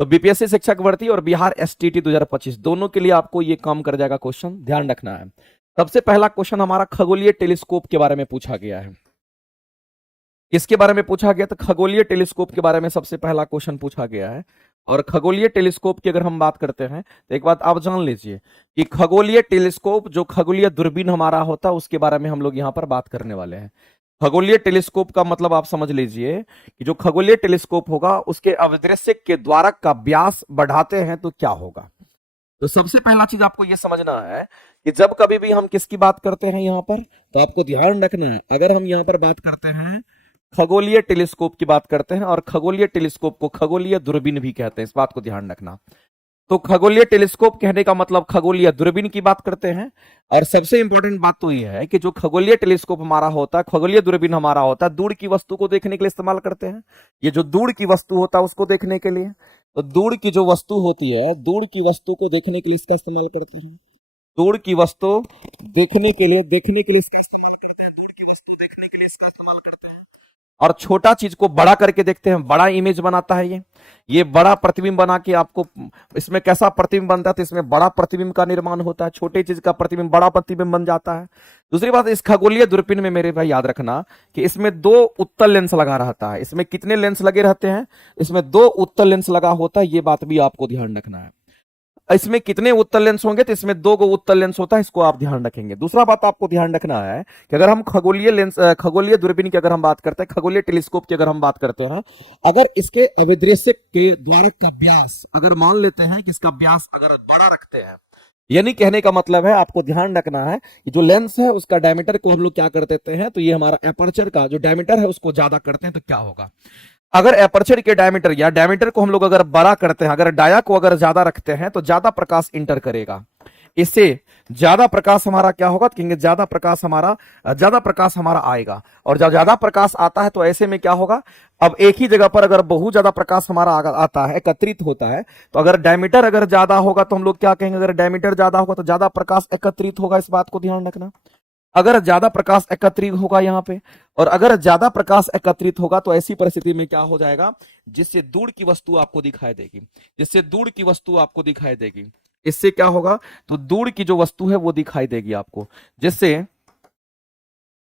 तो बीपीएससी शिक्षक भर्ती और बिहार एसटीटी 2025 दोनों के लिए आपको ये काम कर जाएगा, क्वेश्चन ध्यान रखना है। सबसे पहला क्वेश्चन हमारा खगोलीय टेलीस्कोप के बारे में पूछा गया है। किसके बारे में पूछा गया? तो खगोलीय टेलीस्कोप के बारे में सबसे पहला क्वेश्चन पूछा गया है। और खगोलीय टेलीस्कोप की अगर हम बात करते हैं तो एक बात आप जान लीजिए कि खगोलीय टेलीस्कोप जो खगोलीय दूरबीन हमारा होता है उसके बारे में हम लोग यहाँ पर बात करने वाले हैं। खगोलीय टेलीस्कोप का मतलब आप समझ लीजिए कि जो खगोलीय टेलीस्कोप होगा उसके अवदृश्य के द्वारक का व्यास बढ़ाते हैं तो क्या होगा। तो सबसे पहला चीज आपको यह समझना है कि जब कभी भी हम किसकी बात करते हैं यहाँ पर, तो आपको ध्यान रखना है, अगर हम यहाँ पर बात करते हैं खगोलीय टेलीस्कोप की बात करते हैं, और खगोलीय टेलीस्कोप को खगोलीय दूरबीन भी कहते हैं, इस बात को ध्यान रखना। तो खगोलीय टेलीस्कोप कहने का मतलब खगोलीय दूरबीन की बात करते हैं। और सबसे इंपॉर्टेंट बात तो यह है कि जो खगोलीय टेलीस्कोप हमारा होता है, खगोलीय दूरबीन हमारा होता है, दूर की वस्तु को देखने के लिए इस्तेमाल करते हैं। ये जो दूर की वस्तु होता है उसको देखने के लिए, तो दूर की जो वस्तु होती है, दूर की वस्तु को देखने के लिए इसका इस्तेमाल करते हैं। दूर की वस्तु देखने के लिए इसका इस्तेमाल करते हैं, दूर की वस्तु देखने के लिए इसका इस्तेमाल करते हैं। और छोटा चीज को बड़ा करके देखते हैं, बड़ा इमेज बनाता है ये बड़ा प्रतिबिंब बना के आपको, इसमें कैसा प्रतिबिंब बनता है, तो इसमें बड़ा प्रतिबिंब का निर्माण होता है, छोटे चीज का प्रतिबिंब बड़ा प्रतिबिंब बन जाता है। दूसरी बात, इस खगोलीय दूरबीन में मेरे भाई याद रखना कि इसमें 2 उत्तल लेंस लगा रहता है। इसमें कितने लेंस लगे रहते हैं? इसमें 2 उत्तल लेंस लगा होता है, ये बात भी आपको ध्यान रखना है। इसमें कितने उत्तल लेंस होंगे? तो इसमें 2 उत्तल लेंस होता है, इसको आप ध्यान रखेंगे। दूसरा बात आपको ध्यान रखना है कि अगर हम खगोलीय दूरबीन की अगर हम बात करते हैं, खगोलीय टेलीस्कोप की अगर हम बात करते हैं, अगर इसके अभिदृश्य के द्वारक का व्यास अगर मान लेते हैं कि इसका व्यास अगर बड़ा रखते हैं, यानी कहने का मतलब है, आपको ध्यान रखना है कि जो लेंस है उसका डायमीटर को हम लोग क्या कर देते हैं, तो ये हमारा एपर्चर का जो डायमीटर है उसको ज्यादा करते हैं, तो क्या होगा? अगर एपर्चर के डायमीटर या डायमीटर को हम लोग अगर बड़ा करते हैं, अगर डाया को अगर ज्यादा रखते हैं, तो ज्यादा प्रकाश इंटर करेगा। इससे ज्यादा प्रकाश हमारा क्या होगा? तो ज्यादा प्रकाश हमारा आएगा। और जब ज्यादा प्रकाश आता है तो ऐसे में क्या होगा? अब एक ही जगह पर अगर बहुत ज्यादा प्रकाश हमारा आता है, एकत्रित होता है, तो अगर डायमीटर अगर ज्यादा होगा तो हम लोग क्या कहेंगे? अगर डायमीटर ज्यादा होगा तो ज्यादा प्रकाश एकत्रित होगा, इस बात को ध्यान रखना। अगर ज्यादा प्रकाश एकत्रित होगा यहाँ पे, और अगर ज्यादा प्रकाश एकत्रित होगा तो ऐसी परिस्थिति में क्या हो जाएगा? जिससे दूर की वस्तु आपको दिखाई देगी, इससे क्या होगा? तो दूर की जो वस्तु है वो दिखाई देगी आपको, जिससे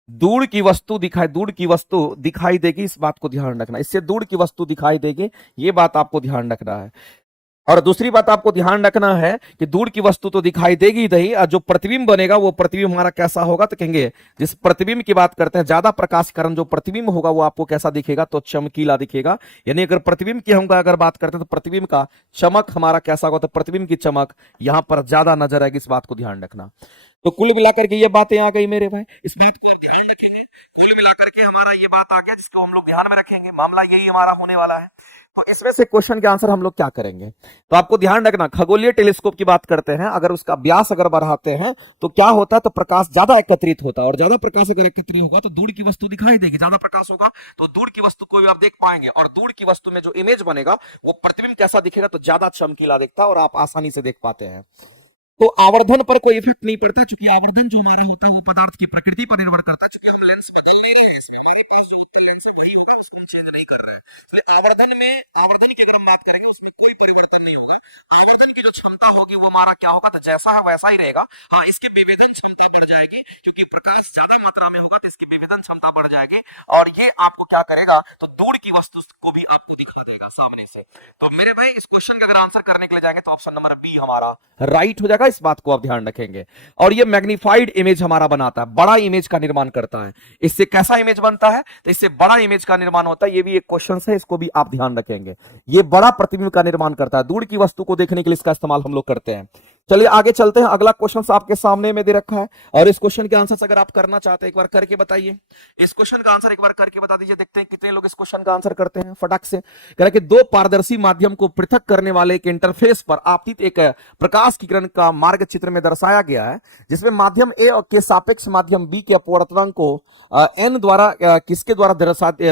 दूर की वस्तु दिखाई देगी, इस बात को ध्यान रखना। इससे दूर की वस्तु दिखाई देगी, ये बात आपको ध्यान रखना है। और दूसरी बात आपको ध्यान रखना है कि दूर की वस्तु तो दिखाई देगी नहीं, और जो प्रतिबिंब बनेगा वो प्रतिबिंब हमारा कैसा होगा? तो कहेंगे, जिस प्रतिबिंब की बात करते हैं, ज्यादा प्रकाश के कारण जो प्रतिबिंब होगा वो आपको कैसा दिखेगा? तो चमकीला दिखेगा। यानी अगर प्रतिबिंब की हम अगर बात करते हैं तो प्रतिबिंब का चमक हमारा कैसा होगा? तो प्रतिबिंब की चमक यहां पर ज्यादा नजर आएगी, इस बात को ध्यान रखना। तो कुल मिलाकर के ये बातें आ गई मेरे भाई, इस बात को ध्यान रखेंगे। कुल मिलाकर के हमारा ये बात आ गया जिसको हम लोग ध्यान में रखेंगे, मामला यही हमारा होने वाला है। तो इसमें से क्वेश्चन के आंसर हम लोग क्या करेंगे? तो आपको ध्यान रखना, खगोलीय टेलीस्कोप की बात करते हैं, अगर उसका व्यास अगर बढ़ाते हैं तो क्या होता है? तो प्रकाश ज्यादा एकत्रित होता है, और ज्यादा प्रकाश अगर एकत्रित होगा तो दूर की वस्तु दिखाई देगी। ज्यादा प्रकाश होगा तो दूर की वस्तु को भी आप देख पाएंगे, और दूर की वस्तु में जो इमेज बनेगा वो प्रतिबिंब कैसा दिखेगा? तो ज्यादा चमकीला दिखता है, और आप आसानी से देख पाते हैं। तो आवर्धन पर कोई इफेक्ट नहीं पड़ता, क्योंकि आवर्धन जो हमारा होता है वो पदार्थ की प्रकृति पर निर्भर करता है। क्योंकि हम लेंस बदल ले रहे हैं, इसमें मेरे पास जो उत्तल लेंस है वही होगा, उसको हम चेंज नहीं कर रहे हैं। तो आवर्धन की अगर हम बात करेंगे उसमें कोई परिवर्तन नहीं होगा। आवर्धन की जो क्षमता होगी वो हमारा क्या होगा? तो जैसा है वैसा ही रहेगा। हाँ, इसकी विभेदन क्षमता बढ़ जाएगी, क्योंकि प्रकाश ज्यादा मात्रा में होगा तो इसकी विभेदन क्षमता बढ़ जाएगी, और ये आपको क्या करेगा? तो दूर की वस्तु को भी आपको दिखा देगा सामने से। तो मेरे भाई इस क्वेश्चन का अगर आंसर करने के लिए जाएंगे तो ऑप्शन नंबर बी हमारा राइट हो जाएगा, इस बात को आप ध्यान रखेंगे। और ये मैग्नीफाइड इमेज हमारा बनाता है, बड़ा इमेज का निर्माण करता है। इससे कैसा इमेज बनता है? तो इससे बड़ा इमेज का निर्माण होता है। ये भी एक क्वेश्चन है, इसको भी आप ध्यान रखेंगे। ये बड़ा प्रतिबिंब का निर्माण करता है, दूर की वस्तु को देखने के लिए इसका इस्तेमाल हम लोग करते हैं। चलिए आगे चलते हैं। अगला क्वेश्चन आपके सामने में दे रखा है, और इस क्वेश्चन के आंसर अगर आप करना चाहते हैं एक बार करके बताइए। इस क्वेश्चन का आंसर एक बार करके बता दीजिए, देखते हैं कितने लोग इस क्वेश्चन का आंसर करते हैं फटाक से। कह रहे कि 2 पारदर्शी माध्यम को पृथक करने वाले एक इंटरफेस पर आपतित एक प्रकाश की किरण का मार्ग चित्र में दर्शाया गया है, जिसमें माध्यम ए के सापेक्ष माध्यम बी के अपवर्तनांक को एन द्वारा किसके द्वारा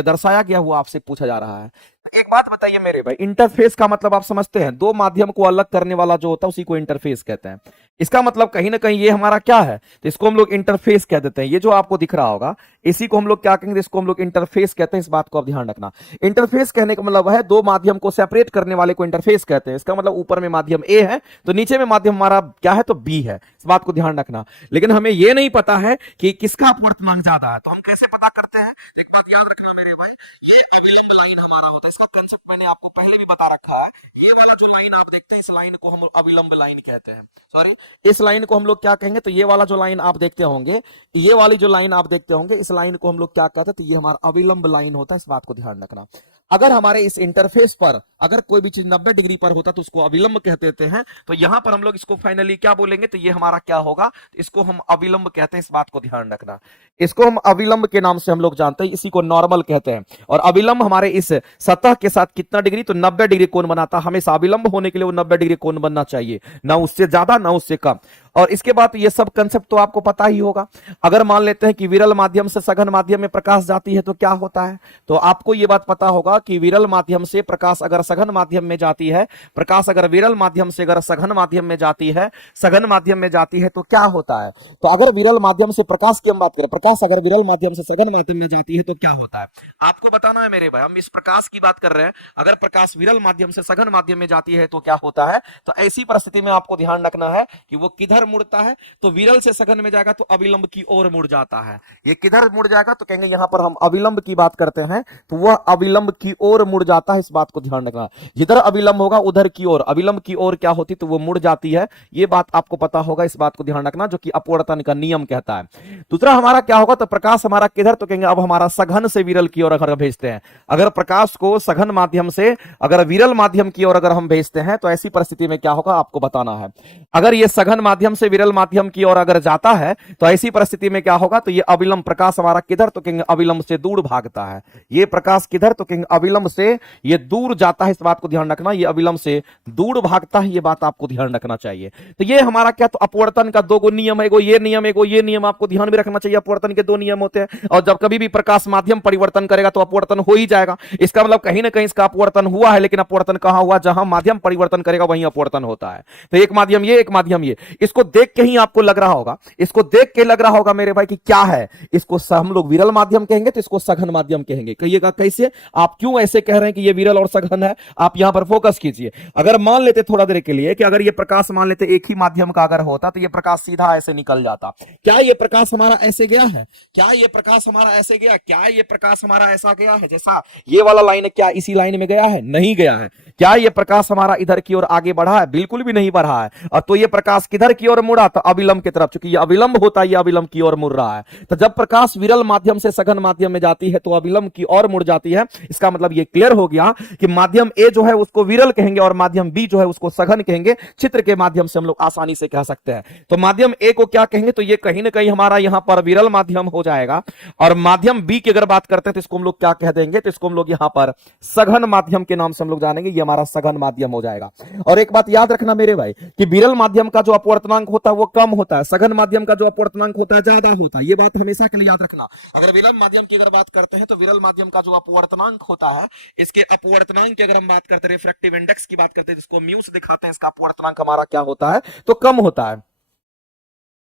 दर्शाया गया हुआ आपसे पूछा जा रहा है। एक बात बताइए मेरे भाई, इंटरफेस का मतलब आप समझते हैं, दो माध्यम को अलग करने वाला जो होता है उसी को इंटरफेस कहते हैं। इसका मतलब कहीं ना कहीं ये हमारा क्या है, तो इसको हम लोग इंटरफेस कह देते हैं। ये जो आपको दिख रहा होगा इसी को हम लोग क्या कहेंगे, इसको हम लोग इंटरफेस कहते हैं। इस बात को आप ध्यान रखना। इंटरफेस कहने का मतलब है दो माध्यम को सेपरेट करने वाले को इंटरफेस कहते हैं। इसका मतलब ऊपर में माध्यम ए है तो नीचे में माध्यम हमारा क्या है, तो बी है। इस बात को ध्यान रखना। लेकिन हमें यह नहीं पता है कि किसका अपवर्तनांक ज्यादा है, तो हम कैसे पता करते हैं, एक बात याद रखना मेरे भाई, ये अविलंब लाइन हमारा होता है। इसका कंसेप्ट मैंने आपको पहले भी बता रखा है। ये वाला जो लाइन आप देखते हैं इस लाइन को हम अविलंब लाइन कहते हैं। सॉरी, इस लाइन को हम लोग क्या कहेंगे, तो ये वाला जो लाइन आप देखते होंगे, ये वाली जो लाइन आप देखते होंगे, इस लाइन को हम लोग क्या कहते हैं, तो ये हमारा अविलंब लाइन होता है। इस बात को ध्यान रखना। अगर हमारे इस इंटरफेस पर अगर कोई भी चीज 90 डिग्री पर होता तो उसको अविलंब कहते देते हैं। तो यहां पर हम लोग इसको फाइनली क्या बोलेंगे, तो ये हमारा क्या होगा, इसको हम अविलंब कहते हैं। इस बात को ध्यान रखना। इसको हम अविलंब के नाम से हम लोग जानते हैं, इसी को नॉर्मल कहते हैं। और अविलंब हमारे इस सतह के साथ कितना डिग्री, तो 90 डिग्री कोण बनाता है। हमेशा अविलंब होने के लिए वो 90 डिग्री कोण बनना चाहिए, ना उससे ज्यादा ना उससे कम। और इसके बाद ये सब कंसेप्ट तो आपको पता ही होगा। अगर मान लेते हैं कि विरल माध्यम से सघन माध्यम में प्रकाश जाती है तो क्या होता है, तो आपको ये बात पता होगा कि विरल माध्यम से प्रकाश अगर सघन माध्यम में जाती है, प्रकाश अगर विरल माध्यम से अगर सघन माध्यम में जाती है, सघन माध्यम में जाती है तो क्या होता है। तो अगर विरल माध्यम से प्रकाश की हम बात करें, प्रकाश अगर विरल माध्यम से सघन माध्यम में जाती है तो क्या होता है, आपको बताना है मेरे भाई। हम इस प्रकाश की बात कर रहे हैं। अगर प्रकाश विरल माध्यम से सघन माध्यम में जाती है तो क्या होता है, तो ऐसी परिस्थिति में आपको ध्यान रखना है कि वो किधर मुड़ता है, तो विरल से सघन में जाएगा तो अविलंब की ओर मुड़ जाता है। ये किधर मुड़ जाएगा, तो कहेंगे यहां पर हम अविलंब की बात करते हैं तो वह अविलंब की ओर मुड़ जाता है। इस बात को ध्यान रखना। जिधर अविलंब होगा उधर की ओर, अविलंब की ओर क्या होती, तो वो मुड़ जाती है। ये बात आपको पता होगा। इस बात को ध्यान रखना, जो कि अपवर्तन का नियम कहता है। दूसरा हमारा क्या होगा, तो प्रकाश हमारा किधर, तो कहेंगे अब हमारा सघन से विरल की ओर अगर भेजते हैं, अगर प्रकाश को सघन माध्यम से अगर विरल माध्यम की ओर अगर हम भेजते हैं तो ऐसी परिस्थिति में क्या होगा आपको बताना है। अगर ये सघन माध्यम से विरल माध्यम की ओर अगर जाता है तो ऐसी परिस्थिति में क्या होगा, तो ये अविलंब प्रकाश हमारा किधर, तो कहेंगे अविलंब से दूर भागता है। ये प्रकाश किधर, तो कहेंगे अविलंब से ये दूर जाता है। इस बात को ध्यान रखना, ये अविलंब से दूर भागता है। ये बात आपको ध्यान रखना चाहिए। तो ये हमारा क्या, तो अपवर्तन का दो नियम है, एगो ये नियम, एगो ये नियम। आपको ध्यान भी रखना चाहिए, अपवर्तन के दो नियम होते हैं। और जब कभी भी प्रकाश माध्यम परिवर्तन करेगा तो अपवर्तन हो ही जाएगा। इसका मतलब कहीं ना कहीं इसका अपवर्तन हुआ है, लेकिन अपवर्तन कहां हुआ, जहां माध्यम परिवर्तन करेगा वहीं अपवर्तन होता है। तो एक माध्यम ये, एक माध्यम ये। इसको देख के ही आपको लग रहा होगा, इसको देख के लग रहा होगा मेरे भाई कि क्या है, इसको हम लोग विरल माध्यम कहेंगे तो इसको सघन माध्यम कहेंगे। कहिएगा कैसे, आप क्यों ऐसे कह रहे हैं कि ये विरल और सघन है, आप यहां पर फोकस कीजिए। अगर मान लेते थोड़ा देर के लिए कि अगर ये प्रकाश मान लेते एक ही माध्यम का अगर होता तो ये प्रकाश सीधा ऐसे निकल जाता। क्या ये प्रकाश हमारा ऐसे गया है, क्या ये प्रकाश हमारा ऐसे गया, क्या ये प्रकाश हमारा ऐसा गया है, जैसा ये वाला लाइन है, क्या इसी लाइन में गया है, नहीं गया है। क्या ये प्रकाश हमारा इधर की ओर आगे बढ़ा है, बिल्कुल भी नहीं बढ़ा है। और तो ये प्रकाश किधर की ओर मुड़ा, तो अविलंब की तरफ। चूंकि ये अविलंब होता है, ये अविलंब की ओर मुड़ रहा है। तो जब प्रकाश विरल माध्यम से सघन माध्यम में जाती है तो अविलंब की ओर मुड़ जाती है। इसका मतलब ये क्लियर हो गया कि माध्यम ए जो है उसको विरल कहेंगे और माध्यम बी जो है उसको सघन कहेंगे। चित्र के माध्यम से हम लोग आसानी से कह सकते हैं। तो माध्यम ए को क्या कहेंगे, तो ये कहीं ना कहीं हमारा यहां पर विरल माध्यम हो जाएगा। और माध्यम बी की अगर बात करते हैं तो इसको हम लोग क्या कह देंगे, तो इसको हम लोग यहां पर सघन माध्यम के नाम से हम लोग जानेंगे। ये हमारा सघन माध्यम हो जाएगा। और एक बात याद रखना मेरे भाई कि विरल माध्यम का जो अपवर्तनांक होता है वो कम होता है, सघन माध्यम का जो अपवर्तनांक होता है ज्यादा होता है। ये बात हमेशा के लिए याद रखना। अगर विरल माध्यम की अगर बात करते हैं तो विरल माध्यम का जो अपवर्तनांक होता है, इसके अपवर्तनांक की अगर हम बात करते हैं, रिफ्रैक्टिव इंडेक्स की बात करते हैं, जिसको म्यू से दिखाते हैं, इसका अपवर्तनांक हमारा क्या होता है, तो कम होता है।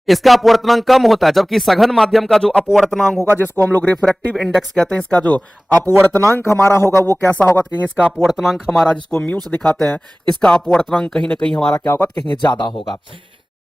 इसका अपवर्तनांक कम होता है। जबकि सघन माध्यम का जो अपवर्तनांक होगा, जिसको हम लोग रिफ्रैक्टिव इंडेक्स कहते हैं, इसका जो अपवर्तनांक हमारा होगा वो कैसा होगा, तो कहेंगे इसका अपवर्तनांक हमारा, जिसको म्यू से दिखाते हैं, इसका अपवर्तनांक कहीं ना कहीं हमारा क्या होगा, तो कहेंगे ज्यादा होगा।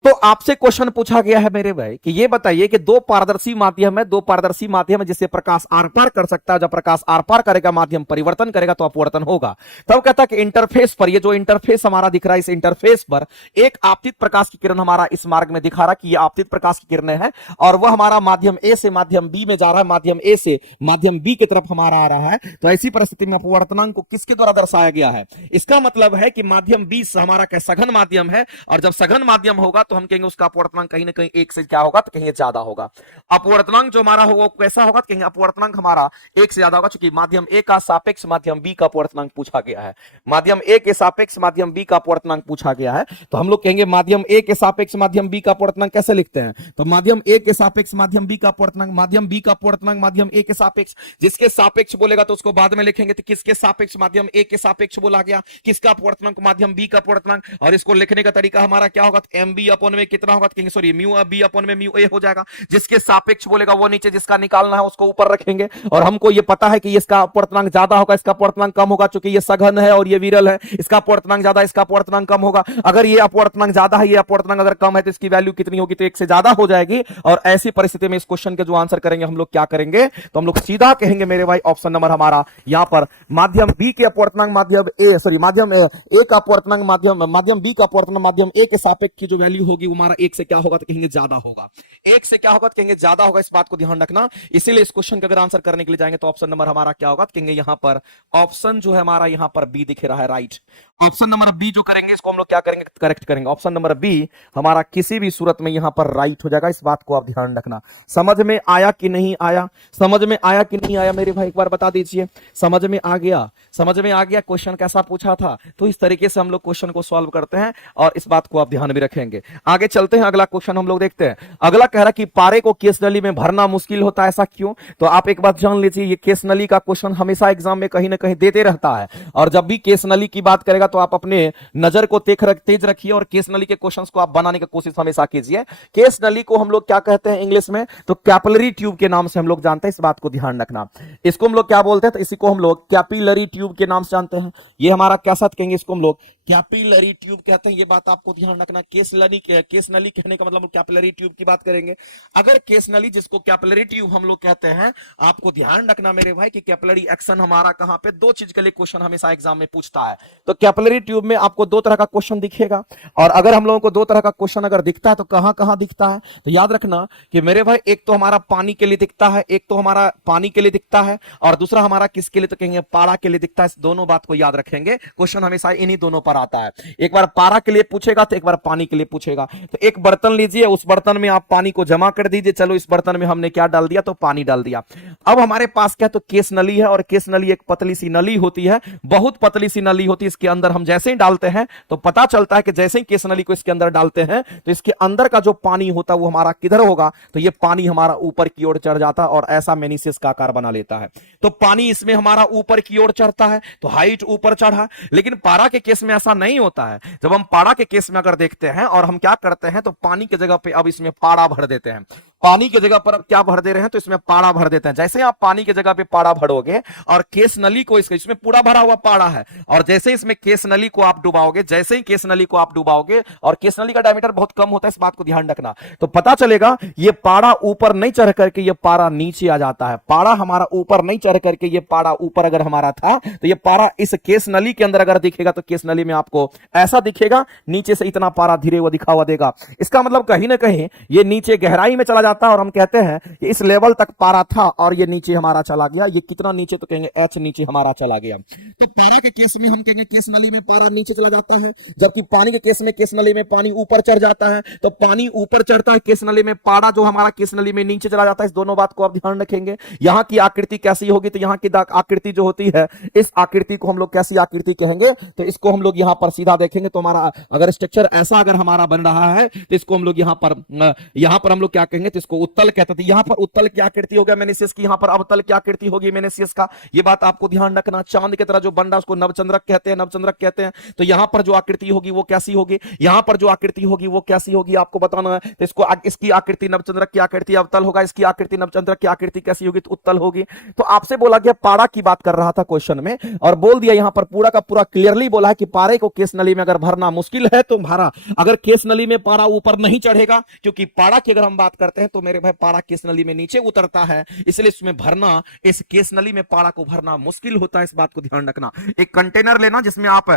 तो आपसे क्वेश्चन पूछा गया है मेरे भाई कि ये बताइए कि दो पारदर्शी माध्यम है, दो पारदर्शी माध्यम है जिससे प्रकाश आर पार कर सकता है। जब प्रकाश आर पार करेगा, माध्यम परिवर्तन करेगा तो अपवर्तन होगा। तब कहता है कि इंटरफेस पर, ये जो इंटरफेस हमारा दिख रहा है, इस इंटरफेस पर एक आपतित प्रकाश की किरण हमारा इस मार्ग में दिखा रहा है कि ये आपतित प्रकाश की किरणें हैं और वह हमारा माध्यम ए से माध्यम बी में जा रहा है, माध्यम ए से माध्यम बी की तरफ हमारा आ रहा है। तो ऐसी परिस्थिति में अपवर्तनांक को किसके द्वारा दर्शाया गया है, इसका मतलब है कि माध्यम बी हमारा क्या सघन माध्यम है, और जब सघन माध्यम होगा तो हम कहेंगे उसका अपवर्तनांक कहीं ना कहीं 1 से क्या होगा, तो कहीं ज्यादा होगा। अपवर्तनांक जो हमारा होगा कैसा होगा, तो कहेंगे अपवर्तनांक हमारा 1 से ज्यादा होगा, क्योंकि माध्यम ए का सापेक्ष माध्यम बी का अपवर्तनांक पूछा गया है। माध्यम ए के सापेक्ष माध्यम बी का अपवर्तनांक पूछा गया है, तो हम लोग कहेंगे माध्यम ए के सापेक्ष माध्यम बी का अपवर्तनांक कैसे लिखते हैं, तो माध्यम ए के सापेक्ष माध्यम बी का अपवर्तनांक, माध्यम बी का अपवर्तनांक माध्यम ए के सापेक्ष, जिसके सापेक्ष बोलेगा तो उसको बाद में लिखेंगे, तो किसके सापेक्ष, माध्यम ए के सापेक्ष बोला गया, किसका अपवर्तनांक, माध्यम बी का अपवर्तनांक, और इसको लिखने का तरीका हमारा क्या होगा, तो एम बी अपॉन में कितना होगा, तो सॉरी म्यू बी अपॉन में म्यू ए हो जाएगा, जिसके सापेक्ष बोलेगा वो नीचे, जिसका निकालना है उसको ऊपर रखेंगे। और हमको ये पता है कि इसका अपवर्तनांक ज्यादा होगा, इसका अपवर्तनांक कम होगा, क्योंकि ये सघन है और ये विरल है, इसका अपवर्तनांक ज्यादा, इसका अपवर्तनांक कम होगा। अगर ये अपवर्तनांक ज्यादा है, ये अपवर्तनांक अगर कम है, तो इसकी वैल्यू कितनी होगी, तो 1 से ज्यादा हो जाएगी। और ऐसी परिस्थिति में इस क्वेश्चन के जो आंसर करेंगे हम लोग क्या करेंगे, तो हम लोग सीधा कहेंगे मेरे भाई ऑप्शन नंबर हमारा यहां पर माध्यम बी के अपवर्तनांक माध्यम ए, सॉरी माध्यम ए का अपवर्तनांक माध्यम बी का अपवर्तनांक माध्यम ए के सापेक्ष की जो वैल्यू होगी वो हमारा 1 से क्या होगा, तो कहेंगे ज्यादा होगा। 1 से क्या होगा, तो कहेंगे ज्यादा होगा, इस बात को ध्यान रखना। इसीलिए इस क्वेश्चन का अगर आंसर करने के लिए जाएंगे तो ऑप्शन नंबर हमारा क्या होगा, तो कहेंगे यहां पर ऑप्शन जो है हमारा यहां पर बी दिख रहा है, राइट। ऑप्शन नंबर बी जो करेंगे इसको हम लोग क्या करेंगे, करेक्ट करेंगे। ऑप्शन नंबर बी हमारा किसी भी सूरत में यहां पर राइट हो जाएगा, इस बात को आप ध्यान रखना। समझ में आया कि नहीं आया, समझ में आया कि नहीं आया मेरे भाई, एक बार बता दीजिए। समझ में आ गया, समझ में आ गया क्वेश्चन कैसा पूछा था। तो इस तरीके से हम लोग क्वेश्चन को सॉल्व करते हैं और इस बात को आप ध्यान में रखेंगे। आगे चलते हैं, अगला क्वेश्चन हम लोग देखते हैं। अगला कह रहा कि पारे को केस नली में भरना मुश्किल होता है, ऐसा क्यों। तो आप एक बात जान लीजिए, ये केस नली का क्वेश्चन हमेशा एग्जाम में कहीं ना कहीं देते रहता है, और जब भी केस नली की बात करेगा तो आप अपने नजर को तेज रखिए और केस नली के क्वेश्चंस को आप बनाने की कोशिश हमेशा कीजिए। केस नली को हम लोग क्या कहते हैं इंग्लिश में, तो कैपिलरी ट्यूब के नाम से हम लोग जानते हैं, इस बात को ध्यान रखना। इसको हम लोग क्या बोलते हैं, तो इसी को हम लोग कैपिलरी ट्यूब के नाम से जानते हैं। ये हमारा कैसा कहेंगे, इसको हम लोग कैपिलरी ट्यूब कहते हैं, ये बात आपको ध्यान रखना। केस नली कहने का मतलब कैपिलरी ट्यूब की बात करेंगे। अगर केस नली जिसको कैपिलरी ट्यूब हम लोग कहते हैं, आपको ध्यान रखना मेरे भाई कि कैपिलरी एक्शन हमारा कहां पे, दो चीज के लिए क्वेश्चन हमेशा एग्जाम में पूछता है। तो कैपिलरी ट्यूब में आपको दो तरह का क्वेश्चन दिखेगा, और अगर हम लोगों को दो तरह का क्वेश्चन अगर दिखता है तो कहां कहां दिखता है, तो याद रखना कि मेरे भाई एक तो हमारा पानी के लिए दिखता है, एक तो हमारा पानी के लिए दिखता है, और दूसरा हमारा किसके लिए, तो कहेंगे पारा के लिए दिखता है। इस दोनों बात को याद रखेंगे, क्वेश्चन हमेशा इन्हीं दोनों पर आता है। एक बार पारा के लिए पूछेगा तो एक बार पानी के लिए पूछेगा। तो एक बर्तन लीजिए, उस बर्तन में आप पानी को जमा कर दीजिए। चलो इस बर्तन में हमने क्या डाल दिया, तो पानी डाल दिया। अब हमारे पास क्या, तो केस नली है, और केस नली एक पतली सी नली होती है, बहुत पतली सी नली होती है। इसके अंदर हम जैसे ही डालते हैं तो पता चलता है कि जैसे ही केस नली को इसके अंदर डालते हैं तो इसके अंदर का जो पानी होता है वो हमारा किधर होगा, तो ये पानी हमारा ऊपर की ओर चढ़ जाता है और ऐसा मेनिसिस का आकार बना लेता है। तो पानी इसमें हमारा ऊपर की ओर चढ़ता है, तो हाइट ऊपर चढ़ा। लेकिन पारा के केस में ऐसा नहीं होता है। जब हम पारा के केस में अगर देखते हैं और हम क्या करते हैं, तो पानी की जगह पे अब इसमें पारा भर देते हैं। पानी की जगह पर अब क्या भर दे रहे हैं, तो इसमें पारा भर देते हैं। जैसे आप पानी की जगह पे पारा भरोगे और केस नली को इसमें पूरा भरा हुआ पारा है, और जैसे इसमें केस नली को आप डुबाओगे, जैसे ही केस नली को आप डुबाओगे, और केस नली का डायमीटर बहुत कम होता है, इस बात को ध्यान रखना, तो पता चलेगा ये पारा ऊपर नहीं चढ़ करके ये पारा नीचे आ जाता है। पारा हमारा ऊपर नहीं चढ़ करके ये पारा ऊपर अगर हमारा था, तो ये पारा इस केस नली के अंदर अगर दिखेगा तो केस नली में आपको ऐसा दिखेगा, नीचे से इतना पारा धीरे हुआ दिखा हुआ देगा। इसका मतलब कहीं ना कहीं ये नीचे गहराई में चला जाता है, और हम कहते हैं कि इस लेवल तक पारा था और ये नीचे हमारा चला गया। ये कितना नीचे, तो कहेंगे एच नीचे हमारा चला गया। तो पारा के केस में हम कहेंगे केस नली में पारा नीचे चला जाता है, जबकि पानी के केस में केस नली में पानी ऊपर चढ़ जाता है। तो पानी ऊपर चढ़ता है केस नली में, पारा जो हमारा केस नली में नीचे चला जाता है। इस दोनों बात को आप ध्यान रखेंगे। यहां की आकृति कैसी होगी, तो यहां की आकृति जो होती है, इस आकृति को हम लोग कैसी आकृति कहेंगे, तो इसको हम लोग यहां पर सीधा देखेंगे तो हमारा अगर स्ट्रक्चर ऐसा अगर हमारा बन रहा है तो इसको हम लोग यहां पर हम लोग क्या कहेंगे, तो इसको उत्तल कहते थे। यहां पर उत्तल की आकृति हो गया मेनिसियस की, यहां पर अवतल की आकृति होगी मेनिसियस का। ये बात आपको ध्यान रखना। चांद की तरह जो बन रहा है उसको नवचंद्रक कहते हैं, नवचंद्रक कहते हैं। तो यहां पर जो आकृति होगी वो कैसी होगी, यहां पर जो आकृति होगी वो कैसी होगी, आपको बताना है। तो इसको इसकी आकृति नवचंद्रक की आकृति अवतल होगा, इसकी आकृति नवचंद्रक की आकृति कैसी होगी, तो उत्तल होगी। तो आपसे बोला गया पारा की बात कर रहा था क्वेश्चन में, और बोल दिया यहां पर पूरा का पूरा क्लियरली बोला है कि पारे को केस नली में अगर भरना मुश्किल है तो भरा। अगर केस नली में पारा ऊपर नहीं चढ़ेगा, क्योंकि पारा की अगर हम बात करते हैं तो मेरे भाई पारा केस नली में नीचे उतरता है, इसलिए इसमें भरना, इस केस नली में पारा को भरना मुश्किल होता है। इस बात को ध्यान रखना। एक कंटेनर लेना जिसमें आप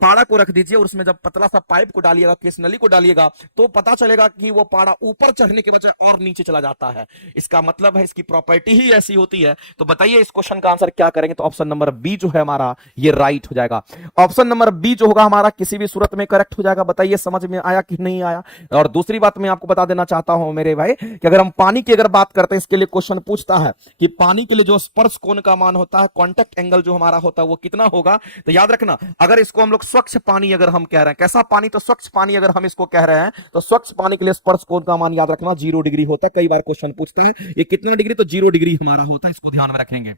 पारा को रख दीजिए और उसमें जब पतला सा पाइप को डालिएगा, केस नली को डालिएगा, तो पता चलेगा कि वो पारा ऊपर चढ़ने के बजाय और नीचे चला जाता है। इसका मतलब है इसकी प्रॉपर्टी ही ऐसी होती है। तो बताइए इस क्वेश्चन का आंसर क्या करेंगे? तो ऑप्शन नंबर बी जो है हमारा ये राइट हो जाएगा। ऑप्शन नंबर बी जो होगा हमारा किसी भी सूरत में करेक्ट हो जाएगा। बताइए समझ में आया कि नहीं आया? और दूसरी बात मैं आपको बता देना चाहता हूं मेरे भाई कि अगर हम पानी की अगर बात करते हैं, इसके लिए क्वेश्चन पूछता है कि पानी के लिए जो स्पर्श कोण का मान होता है, कांटेक्ट एंगल जो हमारा होता है वो कितना होगा? तो याद रखना, अगर इसको हम लोग स्वच्छ पानी अगर हम कह रहे हैं, कैसा पानी? तो स्वच्छ पानी अगर हम इसको कह रहे हैं तो स्वच्छ पानी के लिए स्पर्श कोण का मान याद रखना 0 डिग्री होता है। कई बार क्वेश्चन पूछता है ये कितना डिग्री, तो 0 डिग्री हमारा होता है, इसको ध्यान में रखेंगे,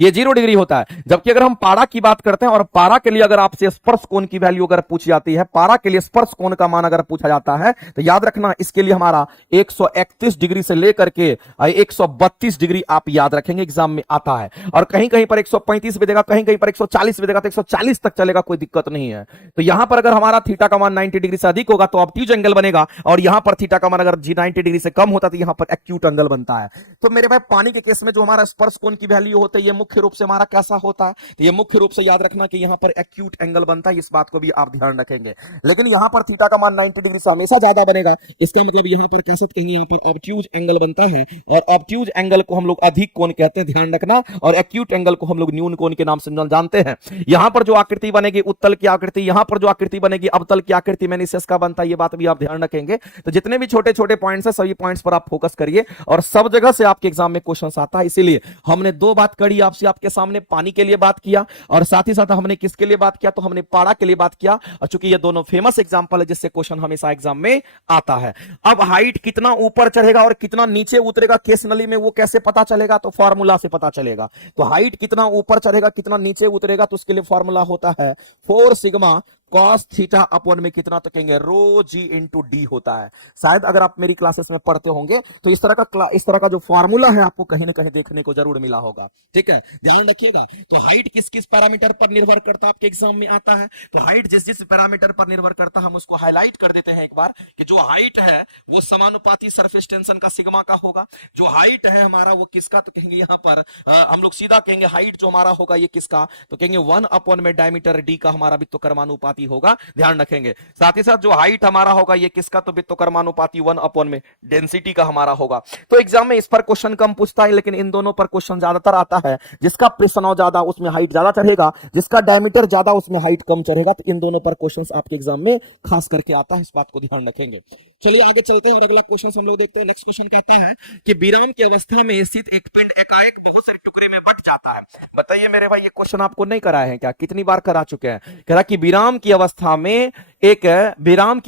ये 0 डिग्री होता है। जबकि अगर हम पारा की बात करते हैं और पारा के लिए अगर आपसे स्पर्श कोण की वैल्यू अगर पूछी जाती है, पारा के लिए स्पर्श कोण का मान अगर पूछा जाता है, तो याद रखना इसके लिए हमारा 131 डिग्री से लेकर के 132 डिग्री आप याद रखेंगे, एग्जाम में आता है। और कहीं कहीं पर 135 भी देगा, कहीं कहीं पर 140 भी देगा, तो 140 तक चलेगा, कोई दिक्कत नहीं है। तो यहां पर अगर हमारा थीटा का मान 90 डिग्री से अधिक होगा तो ऑब्ट्यूज एंगल बनेगा, और यहां पर थीटा का मान अगर 90 डिग्री से कम होता तो यहां पर एक्यूट एंगल बनता है। तो मेरे भाई पानी के केस में जो हमारा स्पर्श कोण की वैल्यू होती है ये मुख्य रूप से हमारा कैसा होता है? तो ये मुख्य रूप से याद रखना कि यहां पर एक्यूट एंगल बनता है, इस बात को भी आप ध्यान रखेंगे। लेकिन यहां पर थीटा का मान 90 डिग्री से हमेशा ज्यादा बनेगा, इसका मतलब यहां पर कैसे कहेंगे, यहां पर ऑब्ट्यूज एंगल बनता है, और ऑब्ट्यूज एंगल को हम लोग अधिक कोण कहते हैं, ध्यान रखना। और एक्यूट एंगल को हम लोग न्यून कोण के नाम से जानते हैं। यहां पर जो आकृति बनेगी उत्तल की आकृति, यहां पर जो आकृति बनेगी अवतल की आकृति, मैंने इसका बनता है, ये बात भी आप ध्यान रखेंगे। तो जितने भी छोटे छोटे पॉइंट्स है सभी पॉइंट्स पर आप फोकस करिए, और सब जगह से आपके एग्जाम में क्वेश्चन आता है। इसीलिए हमने दो बात करी आपसे, आपके सामने पानी के लिए बात किया और साथ ही साथ हमने किसके लिए बात किया, तो हमने पारा के लिए बात किया। और चूंकि ये दोनों फेमस एग्जांपल है जिससे क्वेश्चन हमेशा एग्जाम में आता है। अब हाइट कितना ऊपर चढ़ेगा और कितना नीचे उतरेगा केस नली में, वो कैसे पता चलेगा? तो फॉर्मूला से पता चलेगा। तो हाइट कितना ऊपर चढ़ेगा कितना नीचे उतरेगा, तो उसके लिए फॉर्मूला होता है 4 सिग्मा कॉस थीटा अपॉन में कितना, तो कहेंगे रो जी इंटू डी होता है। शायद अगर आप मेरी क्लासेस में पढ़ते होंगे तो इस तरह का जो फॉर्मूला है आपको कहीं ना कहीं देखने को जरूर मिला होगा। ठीक है, ध्यान रखिएगा। तो हाइट किस किस पैरामीटर पर निर्भर करता है आपके एग्जाम में आता है? तो हाइट जिस जिस पैरामीटर पर निर्भर करता है हम उसको हाईलाइट कर देते हैं एक बार, कि जो हाइट है वो समानुपाती सरफेस टेंशन का सिग्मा का होगा। जो हाइट है हमारा वो किसका, तो कहेंगे यहां पर हम लोग सीधा कहेंगे हाइट जो हमारा होगा ये किसका, तो कहेंगे 1 अपॉन में डायमीटर डी का हमारा वित्तोकर्मानुपाती होगा, ध्यान रखेंगे। साथ ही साथ जो हाइट हमारा होगा ये किसका, तो वित्तोकर्मानुपाती 1 अपॉन में डेंसिटी का हमारा होगा। तो एग्जाम में इस पर क्वेश्चन कम पूछता है, लेकिन इन दोनों पर क्वेश्चन ज्यादातर आता है। जिसका प्रेशर ज्यादा उसमें हाइट ज्यादा चढ़ेगा, जिसका डायमीटर ज्यादा उसमें हाइट कम चढ़ेगा। तो इन दोनों पर क्वेश्चन आपके एग्जाम में खास करके आता है, इस बात को ध्यान रखेंगे। चलिए आगे चलते हैं और अगला क्वेश्चन हम लोग देखते हैं। नेक्स्ट क्वेश्चन कहता है कि विराम की अवस्था में स्थित एक पिंड एकाएक बहुत सारे टुकड़े में बंट जाता है। बताइए मेरे भाई ये क्वेश्चन आपको नहीं कराया है क्या? कितनी बार करा चुके हैं? कह रहा कि विराम की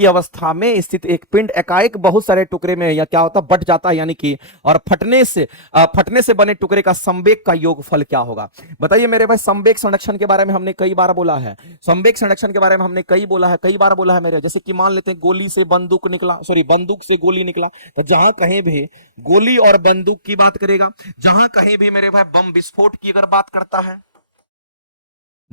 अवस्था में स्थित एक पिंड एकाएक बहुत सारे टुकड़े में या क्या होता है बट जाता है, यानी कि और फटने से बने टुकड़े का संवेग का योगफल क्या होगा? बताइए मेरे भाई संवेग संरक्षण के बारे में हमने कई बार बोला है, संवेग संरक्षण के बारे में हमने कई बार बोला है मेरे। जैसे कि मान लेते हैं गोली से बंदूक निकला, सॉरी बंदूक से गोली निकला, तो जहां कहीं भी गोली और बंदूक की बात करेगा, जहां कहीं भी मेरे भाई बम विस्फोट की अगर बात करता है,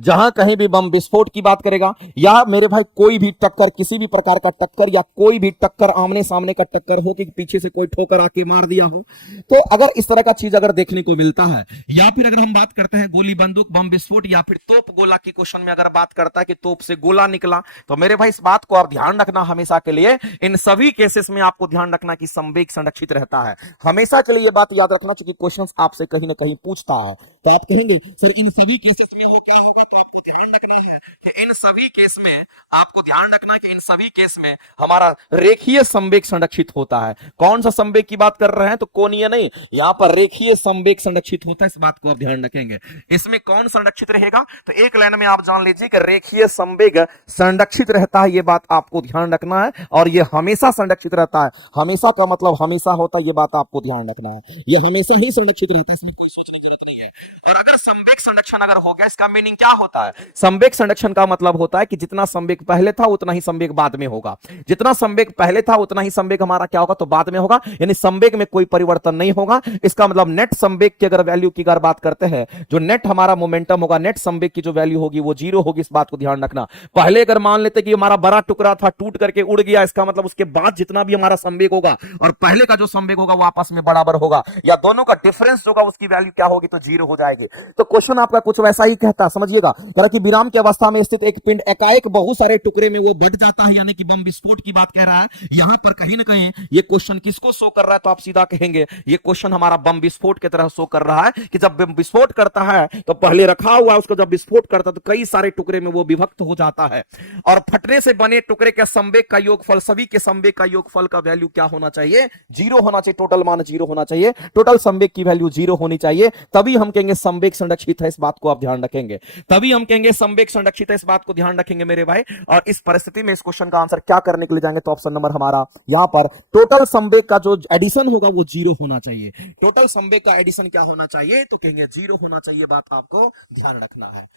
जहां कहीं भी बम विस्फोट की बात करेगा, या मेरे भाई कोई भी टक्कर, किसी भी प्रकार का टक्कर या कोई भी टक्कर आमने सामने का टक्कर हो कि पीछे से कोई ठोकर आके मार दिया हो, तो अगर इस तरह का चीज अगर देखने को मिलता है, या फिर अगर हम बात करते हैं गोली बंदूक बम विस्फोट या फिर तोप गोला की क्वेश्चन में अगर बात करता है कि तोप से गोला निकला, तो मेरे भाई इस बात को आप ध्यान रखना हमेशा के लिए। इन सभी केसेस में आपको ध्यान रखना कि संवेग संरक्षित रहता है, हमेशा के लिए ये बात याद रखना, क्योंकि क्वेश्चन आपसे कहीं ना कहीं पूछता है। तो आप कहेंगे सर इन सभी केसेस में वो क्या होगा, तो आपको ध्यान रखना है कि इन सभी केस में आपको ध्यान रखना कि इन सभी केस में हमारा रेखीय संवेग संरक्षित होता है। कौन सा संवेग की बात कर रहे हैं, तो कोणीय नहीं, यहां पर रेखीय संवेग संरक्षित होता है, इस बात को आप ध्यान रखेंगे। इसमें कौन संरक्षित रहेगा, तो एक लाइन में आप जान लीजिए कि रेखीय संवेग संरक्षित रहता है, ये बात आपको ध्यान रखना है। और ये हमेशा संरक्षित रहता है, हमेशा का मतलब हमेशा होता है, ये बात आपको ध्यान रखना है, ये हमेशा ही संरक्षित रहता है, इसमें कोई सोचने की जरूरत नहीं है। और अगर संवेग संरक्षण अगर हो गया, इसका मीनिंग क्या होता है? संवेग संरक्षण का मतलब होता है कि जितना संवेग पहले था उतना ही संवेग बाद में होगा, जितना संवेग पहले था उतना ही संवेग हमारा क्या होगा, तो बाद में होगा, यानी संवेग में कोई परिवर्तन नहीं होगा। इसका मतलब नेट संवेग की अगर वैल्यू की अगर बात करते हैं, जो नेट हमारा मोमेंटम होगा, नेट संवेग की जो वैल्यू होगी वो जीरो होगी, इस बात को ध्यान रखना। पहले अगर मान लेते कि हमारा बड़ा टुकड़ा था टूट करके उड़ गया, इसका मतलब उसके बाद जितना भी हमारा संवेग होगा और पहले का जो संवेग होगा वो आपस में बराबर होगा, या दोनों का डिफरेंस होगा, उसकी वैल्यू क्या होगी, तो जीरो हो जाएगी। तो क्वेश्चन आपका कुछ वैसा ही कहता, समझिएगा, कि विराम की अवस्था में स्थित एक पिंड एकाएक बहुत सारे टुकड़े में वो बट जाता है, यानी कि बम विस्फोट की बात कह रहा है। यहां पर कहीं ना कहीं ये क्वेश्चन किसको शो कर रहा है, तो आप सीधा कहेंगे ये क्वेश्चन हमारा बम विस्फोट की तरह शो कर रहा है कि जब बम विस्फोट करता है तो पहले रखा हुआ है, उसको जब विस्फोट करता है तो कई सारे टुकड़े में वो विभक्त हो जाता है, और फटने से बने टुकड़े के संवेग का योगफल, सभी के संवेग का योगफल का वैल्यू क्या होना चाहिए, जीरो होना चाहिए, टोटल मान जीरो होना चाहिए, टोटल संवेग की वैल्यू जीरो होनी चाहिए, तभी हम कहेंगे संवेग संरक्षित है। इस बात को आप ध्यान रखेंगे, तभी हम कहेंगे संवेग संरक्षित है, इस बात को ध्यान रखेंगे मेरे भाई। और इस परिस्थिति में इस क्वेश्चन का आंसर क्या करने के लिए जाएंगे, तो ऑप्शन नंबर हमारा यहां पर टोटल संवेग का जो एडिशन होगा वो जीरो होना चाहिए, टोटल संवेग का एडिशन क्या होना चाहिए, तो कहेंगे जीरो होना चाहिए, बात आपको ध्यान रखना है।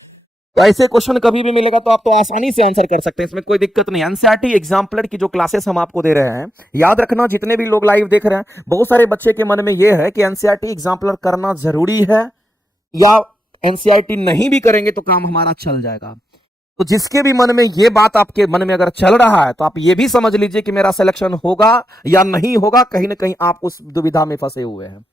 तो ऐसे क्वेश्चन कभी भी मिलेगा तो आप तो आसानी से आंसर कर सकते हैं, इसमें कोई दिक्कत नहीं। एनसीईआरटी एग्जाम्पलर की जो क्लासेस हम आपको दे रहे हैं, याद रखना जितने भी लोग लाइव देख रहे हैं, बहुत सारे बच्चे के मन में यह है कि एनसीईआरटी एग्जाम्पलर करना जरूरी है, या एनसीईआरटी नहीं भी करेंगे तो काम हमारा चल जाएगा। तो जिसके भी मन में ये बात आपके मन में अगर चल रहा है, तो आप ये भी समझ लीजिए कि मेरा सिलेक्शन होगा या नहीं होगा, कहीं ना कहीं आप उस दुविधा में फंसे हुए हैं।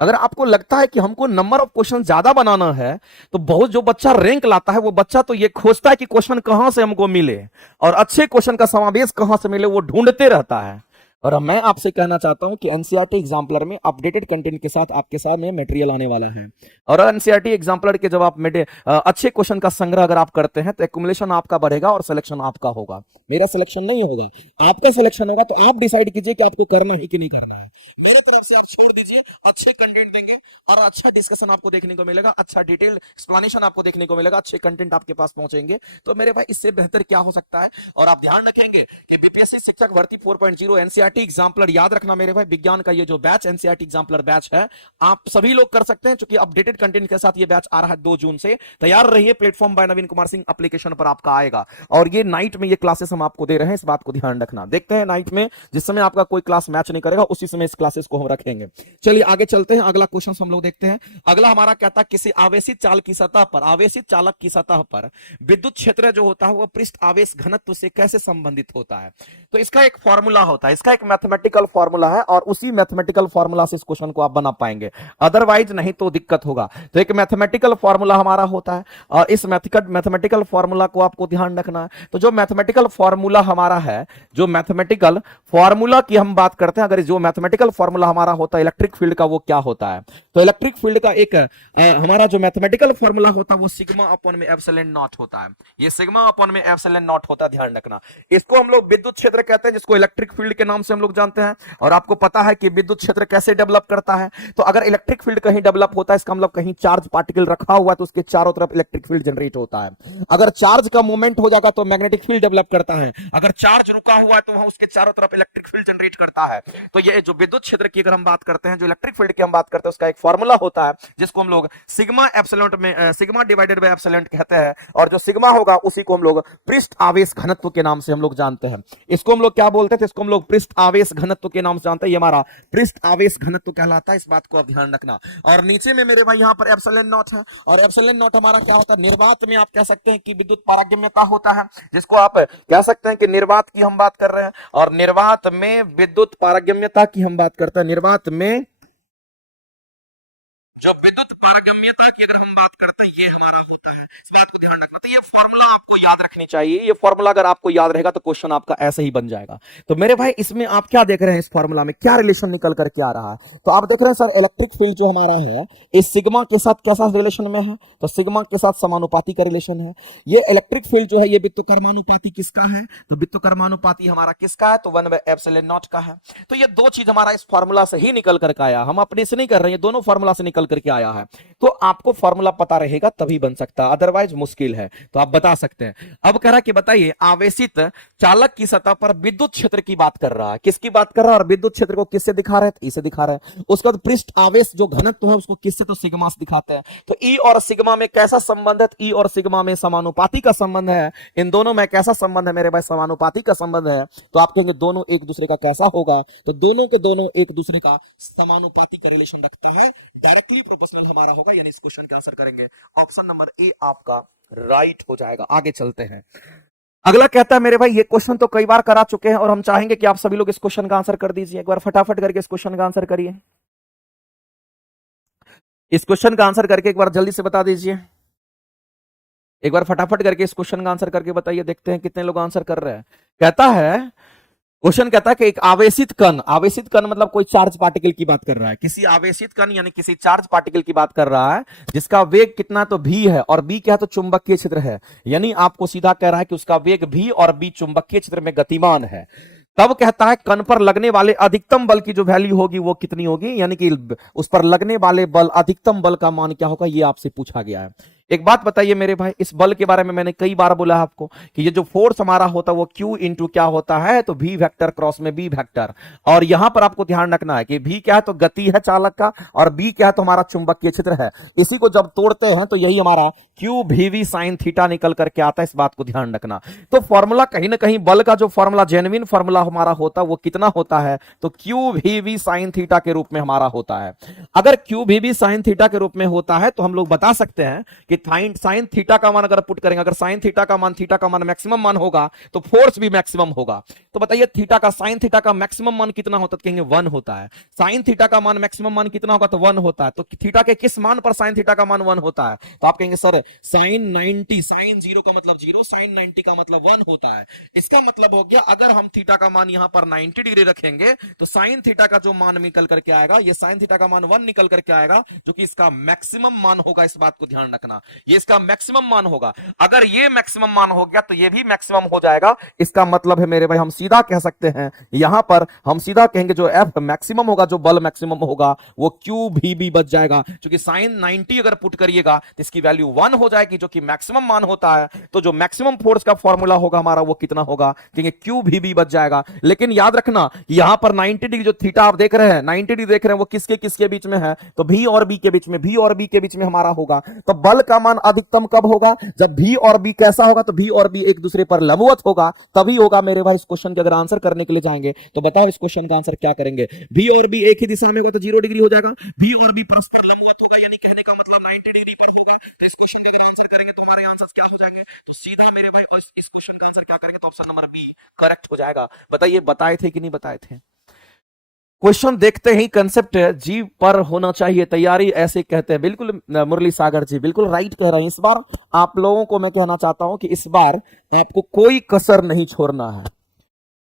अगर आपको लगता है कि हमको नंबर ऑफ क्वेश्चन ज्यादा बनाना है, तो बहुत जो बच्चा रैंक लाता है वो बच्चा तो ये खोजता है कि क्वेश्चन कहां से हमको मिले और अच्छे क्वेश्चन का समावेश कहां से मिले, वो ढूंढते रहता है। और मैं आपसे कहना चाहता हूं कि एनसीईआरटी एग्जाम्पलर में अपडेटेड कंटेंट के साथ आपके सामने मटेरियल आने वाला है, और एनसीईआरटी एग्जाम्पलर के जब आप अच्छे क्वेश्चन का संग्रह अगर आप करते हैं तो एक्युमुलेशन आपका बढ़ेगा और सिलेक्शन आपका होगा। मेरा सिलेक्शन नहीं होगा, आपका सिलेक्शन होगा, तो आप डिसाइड कीजिए कि आपको करना है कि नहीं करना है। मेरे तरफ से आप छोड़ दीजिए, अच्छे कंटेंट देंगे और अच्छा डिस्कशन आपको देखने को मिलेगा, अच्छा डिटेल एक्सप्लेनेशन आपको देखने को मिलेगा, अच्छे कंटेंट आपके पास पहुंचेंगे, तो मेरे भाई इससे बेहतर क्या हो सकता है। और आप ध्यान रखेंगे कि बीपीएससी शिक्षक भर्ती 4.0 एनसीईआरटी एग्जाम्पलर, याद रखना मेरे भाई, विज्ञान का ये जो बैच एनसीईआरटी एग्जाम्पलर बैच है, आप सभी लोग कर सकते हैं, क्योंकि अपडेटेड कंटेंट के साथ ये बैच आ रहा है 2 जून से। तैयार रहिए, प्लेटफॉर्म बाय नवीन कुमार सिंह एप्लीकेशन पर आपका आएगा, और ये नाइट में ये क्लासेस हम आपको दे रहे हैं, इस बात को ध्यान रखना। देखते हैं नाइट में जिस समय आपका कोई क्लास मैच नहीं करेगा उसी समय इस क्लासेस को हम रखेंगे। चलिए आगे चलते हैं, अगला क्वेश्चन हम लोग देखते हैं। अगला हमारा कहता है किसी आवेशित चाल की सतह पर, आवेशित चालक की सतह पर विद्युत क्षेत्र जो होता है वो पृष्ठ आवेश घनत्व से कैसे संबंधित होता है। तो इसका एक फॉर्मूला होता है, इसका एक मैथमेटिकल फॉर्मूला है, और उसी मैथमेटिकल फॉर्मूला से इस क्वेश्चन को आप बना पाएंगे, अदरवाइज नहीं तो दिक्कत होगा। तो एक मैथमेटिकल फॉर्मूला हमारा होता है, और इस मैथमेटिकल फॉर्मूला को आपको ध्यान रखना है। तो जो मैथमेटिकल फॉर्मूला हमारा है, जो मैथमेटिकल फॉर्मूला की हम बात करते हैं, अगर जो मैथमेटिकल फॉर्मूला हमारा होता है इलेक्ट्रिक फील्ड का, वो क्या होता है। तो इलेक्ट्रिक फील्ड का एक हमारा जो मैथमेटिकल फॉर्मूला होता है वो सिग्मा अपॉन में एप्सिलॉन नॉट होता है, ये सिग्मा अपॉन में एप्सिलॉन नॉट होता है, ध्यान रखना। इसको हम लोग विद्युत क्षेत्र कहते हैं, जिसको इलेक्ट्रिक फील्ड के नाम से हम लोग जानते हैं। और आपको पता है कि विद्युत क्षेत्र कैसे डेवलप करता है, तो अगर इलेक्ट्रिक फील्ड कहीं डेवलप होता है, इसका मतलब कहीं चार्ज पार्टिकल रखा हुआ है तो उसके चारों तरफ इलेक्ट्रिक फील्ड जनरेट होता है। अगर चार्ज का मूवमेंट हो जाएगा तो मैग्नेटिक फील्ड डेवलप करता है, अगर चार्ज रुका हुआ है तो वहां उसके चारों तरफ इलेक्ट्रिक फील्ड जनरेट करता है। तो ये जो विद्युत क्षेत्र की अगर हम बात करते हैं, जो इलेक्ट्रिक फील्ड की हम बात करते हैं, उसका एक फॉर्मूला होता है जिसको हम लोग सिग्मा एप्सिलॉन में सिग्मा डिवाइडेड बाय एप्सिलॉन कहते हैं, और जो सिग्मा होगा उसी को हम लोग पृष्ठ आवेश घनत्व के नाम से हम लोग जानते हैं। इसको हम लोग क्या बोलते थे, इसको हम लोग पृष्ठ आवेश घनत्व के नाम से जानते हैं, ये हमारा पृष्ठ आवेश घनत्व कहलाता है, इस बात को आप ध्यान रखना। और नीचे में मेरे भाई यहाँ पर एप्सिलॉन नॉट है, और एप्सिलॉन नॉट हमारा क्या होता है, निर्वात में आप कह सकते हैं कि विद्युत पारगम्यता होता है, जिसको आप कह सकते हैं कि निर्वात की हम बात कर रहे हैं, और निर्वात में विद्युत पारगम्यता की हम बात करते हैं। निर्वात में जो विद्युत पारगम्यता की अगर हम बात करते हैं, ये हमारा होता है, इस बात को ध्यान रखना। तो ये फॉर्मूला आपको याद रखनी चाहिए, ये फॉर्मूला अगर आपको याद रहेगा तो क्वेश्चन आपका ऐसे ही बन जाएगा। तो मेरे भाई इसमें आप क्या देख रहे हैं, इस फॉर्मूला में क्या रिलेशन निकल करके आ रहा है। तो आप देख रहे हैं सर, इलेक्ट्रिक फील्ड जो हमारा है इस सिग्मा के साथ कैसा रिलेशन में है, तो सिग्मा के साथ समानुपाती का रिलेशन है। ये इलेक्ट्रिक फील्ड जो है ये विद्युत्कर्मानुपाती किसका है, तो विद्युत्कर्मानुपाती हमारा किसका है, तो 1/ε0 का है। तो ये दो चीज हमारा इस फॉर्मूला से ही निकल करके आया, हम अपने से नहीं कर रहे हैं, ये दोनों फॉर्मूला से निकल करके आया है। तो आपको फॉर्मूला पता रहेगा तभी बन सकता है, अदरवाइज मुश्किल है। तो आप बता सकते हैं। अब कह रहा है कि बताइए आवेशित चालक की सतह पर विद्युत क्षेत्र की बात कर रहा है, किसकी बात कर रहा है, और विद्युत क्षेत्र को किससे दिखा रहे हैं, तो इसे दिखा रहे हैं। उसके बाद पृष्ठ आवेश जो घनत्व है उसको किससे, तो सिग्मा से दिखाते हैं। तो ई और सिग्मा में कैसा संबंध है, ई और सिग्मा में समानुपाती का संबंध है। इन दोनों में कैसा संबंध है मेरे भाई, समानुपाती का संबंध है। तो आप कहेंगे दोनों एक दूसरे का कैसा होगा, तो दोनों के दोनों एक दूसरे का समानुपाती का रिलेशन रखता है, डायरेक्टली प्रोपोर्शनल हमारा होगा, यानी इस क्वेश्चन का आंसर करेंगे ऑप्शन नंबर ए आपका राइट हो जाएगा। आगे चलते हैं। अगला कहता है मेरे भाई, ये क्वेश्चन तो कई बार करा चुके हैं और हम चाहेंगे कि आप सभी लोग इस क्वेश्चन का आंसर कर दीजिए। एक बार फटाफट करके इस क्वेश्चन का आंसर करिए। इस क्वेश्चन का आंसर करके एक बार जल्दी से बता दीजिए। एक बार फटाफट करके इस क्वेश्चन का आंसर करके बताइए, देखते हैं कितने लोग आंसर कर रहे हैं। कहता है, क्वेश्चन कहता है कि एक आवेशित कण मतलब कोई चार्ज पार्टिकल की बात कर रहा है, किसी आवेशित कण यानी किसी चार्ज पार्टिकल की बात कर रहा है, जिसका वेग कितना, तो v है, और b क्या है, तो चुंबकीय क्षेत्र है। यानी आपको सीधा कह रहा है कि उसका वेग v और b चुंबकीय क्षेत्र में गतिमान है। तब कहता है कण पर लगने वाले अधिकतम बल की जो वैल्यू होगी वो कितनी होगी, यानी कि उस पर लगने वाले बल, अधिकतम बल का मान क्या होगा, ये आपसे पूछा गया है। एक बात बताइए मेरे भाई, इस बल के बारे में मैंने कई बार बोला है आपको कि ये जो फोर्स हमारा होता है वो Q इंटू क्या होता है, तो V वेक्टर क्रॉस में B वेक्टर। और यहां पर आपको ध्यान रखना है कि V क्या है, तो गति है चालक का, और B क्या है, तो हमारा चुंबकीय क्षेत्र है। इसी को जब तोड़ते हैं तो यही हमारा Q VV sin थीटा निकल करके आता है, इस बात को ध्यान रखना। तो फॉर्मूला कहीं ना कहीं बल का जो फॉर्मूला जेन्युइन फॉर्मूला हमारा होता है वो कितना होता है, तो Q VV sin थीटा के रूप में हमारा होता है। अगर Q VV sin थीटा के रूप में होता है तो हम लोग बता सकते हैं कि साइन थीटा का मान अगर पुट करेंगे, अगर साइन थीटा का मान मैक्सिमम मान होगा तो फोर्स भी मैक्सिमम होगा। तो बताइए थीटा का, साइन थीटा का मैक्सिमम मान कितना होता है, तो कहेंगे 1 होता है। साइन थीटा का मान मैक्सिमम मान कितना होगा, तो 1 होता है। तो थीटा के किस मान पर साइन थीटा का मान 1 होता है, तो आप कहेंगे सर साइन 90, साइन 0 का मतलब 0, साइन 90 का मतलब 1 होता है। इसका मतलब हो गया अगर हम थीटा का मान यहां पर 90 डिग्री रखेंगे तो साइन थीटा का जो मान निकल करके आएगा, ये साइन थीटा का मान 1 निकल करके आएगा, जो कि इसका मैक्सिमम मान होगा। इस बात को ध्यान रखना, ये इसका मैक्सिमम मान होगा। अगर ये मैक्सिमम मान हो गया तो ये भी मैक्सिमम हो जाएगा। इसका मतलब है मेरे भाई हम सीधा कह सकते हैं, यहां पर हम सीधा कहेंगे जो F मैक्सिमम होगा, जो बल मैक्सिमम होगा वो Q भी बच जाएगा, क्योंकि साइन 90 अगर पुट करिएगा तो इसकी वैल्यू 1 हो जाएगी, जो कि मैक्सिमम मान होता है। तो जो मैक्सिमम फोर्स का फॉर्मूला होगा हमारा वो कितना होगा, कहेंगे Q भी बच जाएगा। लेकिन याद रखना यहां पर 90 डिग्री जो थीटा आप देख रहे हैं, 90 डिग्री देख रहे हैं, वो किसके किसके बीच में है, तो V और B के बीच में, V और B के बीच में हमारा होगा। तो बल का मान अधिकतम कब होगा, जब V और B कैसा होगा, तो V और B एक दूसरे पर लंबवत होगा, तभी होगा मेरे भाई। इस क्वेश्चन के अगर आंसर करने के लिए जाएंगे तो बताओ इस क्वेश्चन का आंसर क्या करेंगे। V और B एक ही दिशा में होगा तो 0 डिग्री हो जाएगा, V और B परस्पर लंबवत होगा, यानी कहने का मतलब 90 डिग्री पर होगा। तो इस क्वेश्चन का अगर आंसर करेंगे तो हमारे आंसर क्या हो जाएंगे, तो सीधा मेरे भाई इस क्वेश्चन का आंसर क्या करेंगे, तो ऑप्शन नंबर बी करेक्ट हो जाएगा। बताइए बताए थे कि नहीं बताए थे। क्वेश्चन देखते ही कंसेप्ट जी पर होना चाहिए तैयारी, ऐसे कहते हैं। बिल्कुल मुरली सागर जी बिल्कुल राइट कह रहे हैं। इस बार आप लोगों को मैं कहना चाहता हूं कि इस बार आपको कोई कसर नहीं छोड़ना है।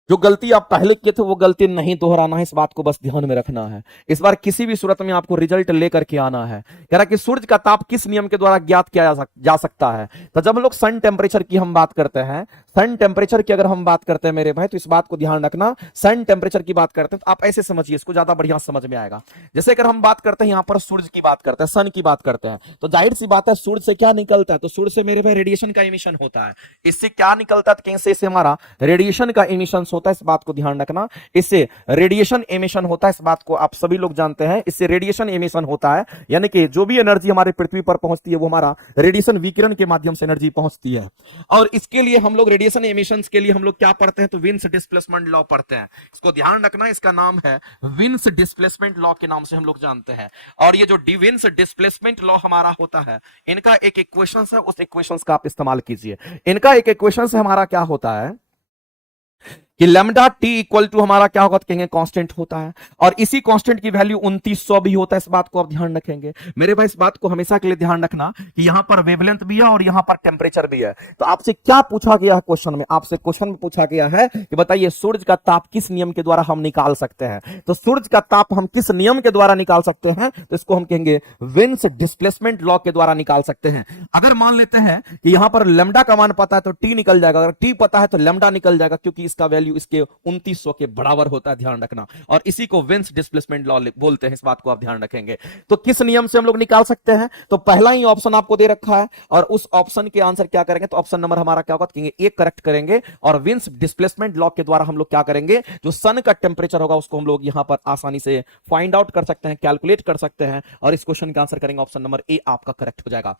जो गलती आप पहले किए थे वो गलती नहीं दोहराना है, इस बात को बस ध्यान में रखना है। इस बार किसी भी सूरत में आपको रिजल्ट लेकर के आना है। कह रहा कि सूर्य का ताप किस नियम के द्वारा ज्ञात किया जा सकता है, तो जब हम लोग सन टेम्परेचर की हम बात करते हैं, सन टेम्परेचर की अगर हम बात करते हैं मेरे भाई, तो इस बात को ध्यान रखना, सन टेम्परेचर की बात करते हैं तो आप ऐसे समझिए, इसको ज्यादा बढ़िया समझ में आएगा। जैसे अगर हम बात करते हैं यहां पर सूर्य की बात करते हैं, सन की बात करते हैं, तो जाहिर सी बात है सूर्य से क्या निकलता है, तो सूर्य से मेरे भाई रेडिएशन का इमिशन होता है। इससे क्या निकलता है, कहीं से हमारा रेडिएशन का इमिशन होता है, इस बात को ध्यान रखना। इससे रेडिएशन एमिशन होता है, इस बात को आप सभी लोग जानते हैं। इससे रेडिएशन एमिशन होता है, यानी कि जो भी एनर्जी हमारे पृथ्वी पर पहुंचती है वो हमारा रेडिएशन विकिरण के माध्यम से एनर्जी पहुंचती है। और इसके लिए हम लोग रेडिएशन एमिशंस के लिए हम लोग क्या पढ़ते हैं, तो विन्स डिस्प्लेसमेंट लॉ पढ़ते हैं। इसको ध्यान रखना, इसका नाम है विन्स डिस्प्लेसमेंट लॉ के नाम से हम लोग जानते हैं। और ये जो विन्स डिस्प्लेसमेंट लॉ हमारा होता है, इनका एक इक्वेशन है, उस इक्वेशन का आप इस्तेमाल कीजिए। इनका एक इक्वेशन से हमारा क्या होता है कि लैम्डा टी इक्वल टू हमारा क्या होगा, तो कहेंगे कांस्टेंट होता है। और इसी कांस्टेंट की वैल्यू 2900 भी होता है, इस बात को आप ध्यान रखेंगे मेरे भाई। इस बात को हमेशा के लिए ध्यान रखना कि यहां पर वेवलेंथ भी है और यहां पर टेम्परेचर भी है। तो आपसे क्या पूछा गया है क्वेश्चन में, आपसे क्वेश्चन में पूछा गया है कि बताइए सूर्य का ताप किस नियम के द्वारा हम निकाल सकते हैं। तो सूर्य का ताप हम किस नियम के द्वारा निकाल सकते हैं, तो इसको हम कहेंगे विन्स डिस्प्लेसमेंट लॉ के द्वारा निकाल सकते हैं। अगर मान लेते हैं कि यहां पर लैम्डा का मान पता है तो टी निकल जाएगा, अगर टी पता है तो लैम्डा निकल जाएगा, क्योंकि इसका वैल्यू वैल्यू इसके 2900 के बराबर होता है, ध्यान रखना। और इसी को विंस डिस्प्लेसमेंट लॉ बोलते हैं, इस बात को आप ध्यान रखेंगे। तो किस नियम से हम लोग निकाल सकते हैं? तो पहला ही ऑप्शन आपको दे रखा है और उस ऑप्शन के आंसर क्या करेंगे? तो ऑप्शन नंबर हमारा क्या होगा? कहेंगे एक करेक्ट करेंगे और विंस डिस्प्लेसमेंट लॉ के द्वारा हम लोग क्या करेंगे? जो सन का टेम्परेचर होगा उसको हम लोग यहां पर आसानी से फाइंड आउट कर सकते हैं, कैलकुलेट कर सकते हैं और इस क्वेश्चन का आंसर करेंगे ऑप्शन नंबर ए, आपका करेक्ट हो जाएगा।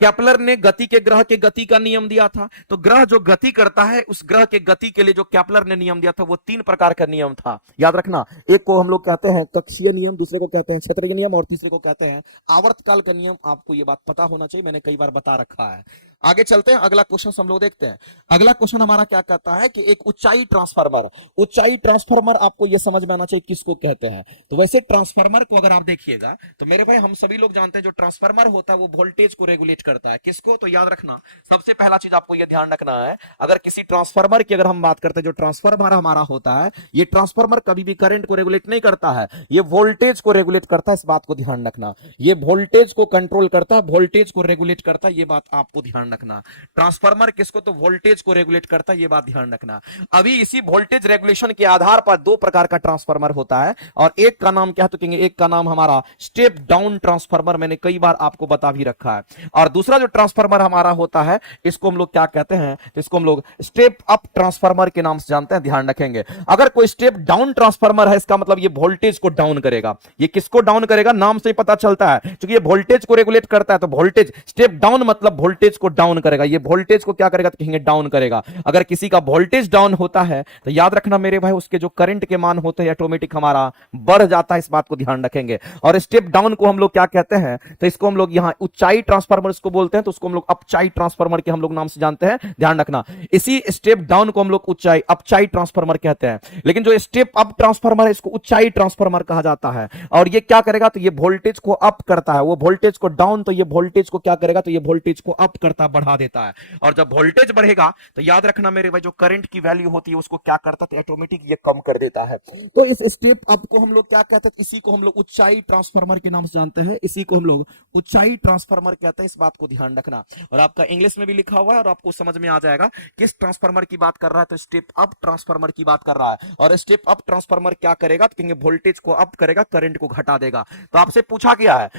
केपलर ने गति के ग्रह के गति का नियम दिया था। तो ग्रह जो गति करता है उस ग्रह के गति के लिए जो केपलर ने नियम दिया था वो 3 प्रकार का नियम था, याद रखना। एक को हम लोग कहते हैं कक्षीय नियम, दूसरे को कहते हैं क्षेत्रीय नियम और तीसरे को कहते हैं आवर्तकाल का नियम। आपको ये बात पता होना चाहिए, मैंने कई बार बता रखा है। आगे चलते हैं, अगला क्वेश्चन हम लोग देखते हैं। अगला क्वेश्चन हमारा क्या कहता है कि एक ऊंचाई ट्रांसफार्मर, ऊंचाई ट्रांसफार्मर आपको यह समझ में आना चाहिए किसको कहते हैं। तो वैसे ट्रांसफार्मर को अगर आप देखिएगा तो मेरे भाई हम सभी लोग जानते हैं जो ट्रांसफार्मर होता है वो वोल्टेज को रेगुलेट करता है। किसको? तो याद रखना, सबसे पहला चीज आपको यह ध्यान रखना है, अगर किसी ट्रांसफार्मर की अगर हम बात करते हैं, जो ट्रांसफार्मर हमारा होता है, ये ट्रांसफार्मर कभी भी करंट को रेगुलेट नहीं करता है, ये वोल्टेज को रेगुलेट करता है, इस बात को ध्यान रखना। ये वोल्टेज को कंट्रोल करता है, वोल्टेज को रेगुलेट करता है, ये बात आपको ध्यान रखना। ट्रांसफार्मर किसको? तो वोल्टेज को रेगुलेट करता है, ये बात ध्यान रखना। अभी इसी वोल्टेज रेगुलेशन के आधार पर 2 प्रकार का ट्रांसफार्मर होता है और एक का नाम क्या है? तो कहेंगे एक का नाम हमारा स्टेप डाउन ट्रांसफार्मर, मैंने कई बार आपको बता भी रखा है। और दूसरा जो ट्रांसफार्मर हमारा होता है इसको हम लोग क्या कहते हैं? तो इसको हम लोग स्टेप अप ट्रांसफार्मर के नाम से जानते हैं, ध्यान रखेंगे। अगर कोई स्टेप डाउन ट्रांसफार्मर है इसका मतलब ये वोल्टेज को डाउन करेगा। ये किसको डाउन करेगा? नाम से ही पता चलता है, क्योंकि ये वोल्टेज को रेगुलेट करता है। तो वोल्टेज स्टेप डाउन मतलब वोल्टेज को डाउन करेगा, ये वोल्टेज को क्या करेगा? तो कहेंगे डाउन करेगा। अगर किसी का वोल्टेज डाउन होता है तो याद रखना मेरे भाई उसके जो करंट के मान होते हैं ऑटोमेटिक हमारा बढ़ जाता है, इस बात को ध्यान रखेंगे। और स्टेप डाउन को हम लोग क्या कहते हैं? तो इसको हम लोग यहां ऊंचाई ट्रांसफार्मर इसको बोलते हैं, तो उसको हम लोग अपचाई ट्रांसफार्मर के हम लोग नाम से जानते हैं, ध्यान रखना। इसी स्टेप डाउन को हम लोग ऊंचाई अपचाई ट्रांसफार्मर कहते हैं, लेकिन जो स्टेप अप ट्रांसफार्मर है इसको ऊंचाई ट्रांसफार्मर कहा जाता है। और ये क्या करेगा? तो ये वोल्टेज को अप करता है, वो वोल्टेज को डाउन, तो ये वोल्टेज को क्या करेगा? तो ये वोल्टेज को अप करता, बढ़ा देता है। और जब वोल्टेज बढ़ेगा तो याद रखना मेरे भाई जो करंट की वैल्यू होती है उसको क्या करता है? ऑटोमेटिक ये कम कर देता है। तो इस स्टेप अप को हम लोग क्या कहते हैं? इसी को हम लोग ऊंचाई ट्रांसफार्मर के नाम से जानते हैं, इसी को हम लोग ऊंचाई ट्रांसफार्मर कहते हैं, इस बात को ध्यान रखना। और आपका इंग्लिश में भी लिखा हुआ है और आपको समझ में आ जाएगा किस ट्रांसफार्मर की बात कर रहा है। तो स्टेप अप ट्रांसफार्मर की बात कर रहा है। और स्टेप अप ट्रांसफार्मर क्या करेगा? तो कहेंगे वोल्टेज को अप करेगा, करंट को घटा देगा। तो आपसे पूछा गया है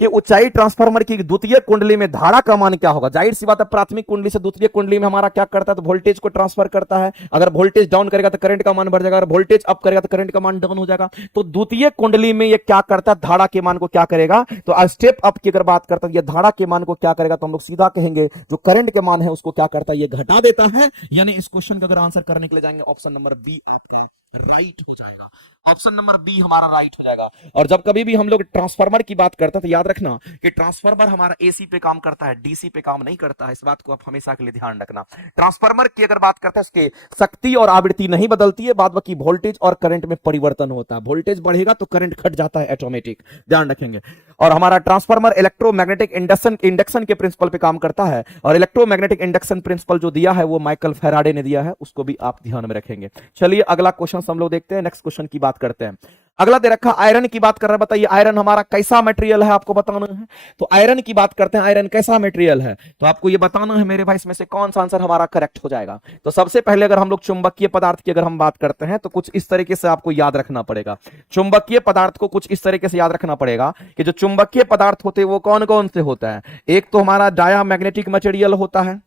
कि ऊंचाई ट्रांसफार्मर की द्वितीय कुंडली में धारा का मान क्या होगा? जाहिर सी बात है प्राथमिक कुंडली से द्वितीय कुंडली में हमारा क्या करता है? तो वोल्टेज को ट्रांसफर करता है। अगर वोल्टेज डाउन करेगा तो करंट का मान बढ़ जाएगा, अगर वोल्टेज अप करेगा तो करंट का मान डाउन हो जाएगा। तो द्वितीय कुंडली में ये क्या करता है? धारा के मान को क्या करेगा? तो स्टेप अप की अगर बात करता है ये धारा के मान को क्या करेगा? तो हम लोग सीधा कहेंगे जो करंट के मान है उसको क्या करता है? ये घटा देता है। यानी इस क्वेश्चन का अगर आंसर करने के लिए जाएंगे ऑप्शन नंबर बी आपका राइट हो जाएगा, ऑप्शन नंबर बी हमारा राइट हो जाएगा। और जब कभी भी हम लोग ट्रांसफार्मर की बात करते हैं तो याद रखना कि ट्रांसफार्मर हमारा एसी पे काम करता है, डीसी पे काम नहीं करता है, इस बात को आप हमेशा के लिए ध्यान रखना। ट्रांसफार्मर की अगर बात करते हैं इसके शक्ति और आवृत्ति नहीं बदलती है, बाद बाकी वोल्टेज और करंट में परिवर्तन होता है। वोल्टेज बढ़ेगा तो करंट घट जाता है ऑटोमेटिक, ध्यान रखेंगे। और हमारा ट्रांसफार्मर इलेक्ट्रोमैग्नेटिक इंडक्शन के प्रिंसिपल पे काम करता है और इलेक्ट्रोमैग्नेटिक इंडक्शन प्रिंसिपल जो दिया है वो माइकल फैराडे ने दिया है, उसको भी आप ध्यान में रखेंगे। चलिए अगला क्वेश्चन हम लोग देखते हैं, नेक्स्ट क्वेश्चन की बात करते हैं। अगला दे रखा आयरन की बात कर रहा है, बताइए आयरन हमारा कैसा मटेरियल है, आपको बताना है। तो आयरन की बात करते हैं, आयरन कैसा मटेरियल है, तो आपको ये बताना है मेरे भाई इसमें से कौन सा आंसर हमारा करेक्ट हो जाएगा। तो सबसे पहले अगर हम लोग चुंबकीय पदार्थ की अगर हम बात करते हैं तो कुछ इस तरीके से आपको याद रखना पड़ेगा। चुंबकीय पदार्थ को कुछ इस तरीके से याद रखना पड़ेगा कि जो चुंबकीय पदार्थ होते हैं वो कौन कौन से होता है। एक तो हमारा डायामैग्नेटिक मटेरियल होता है,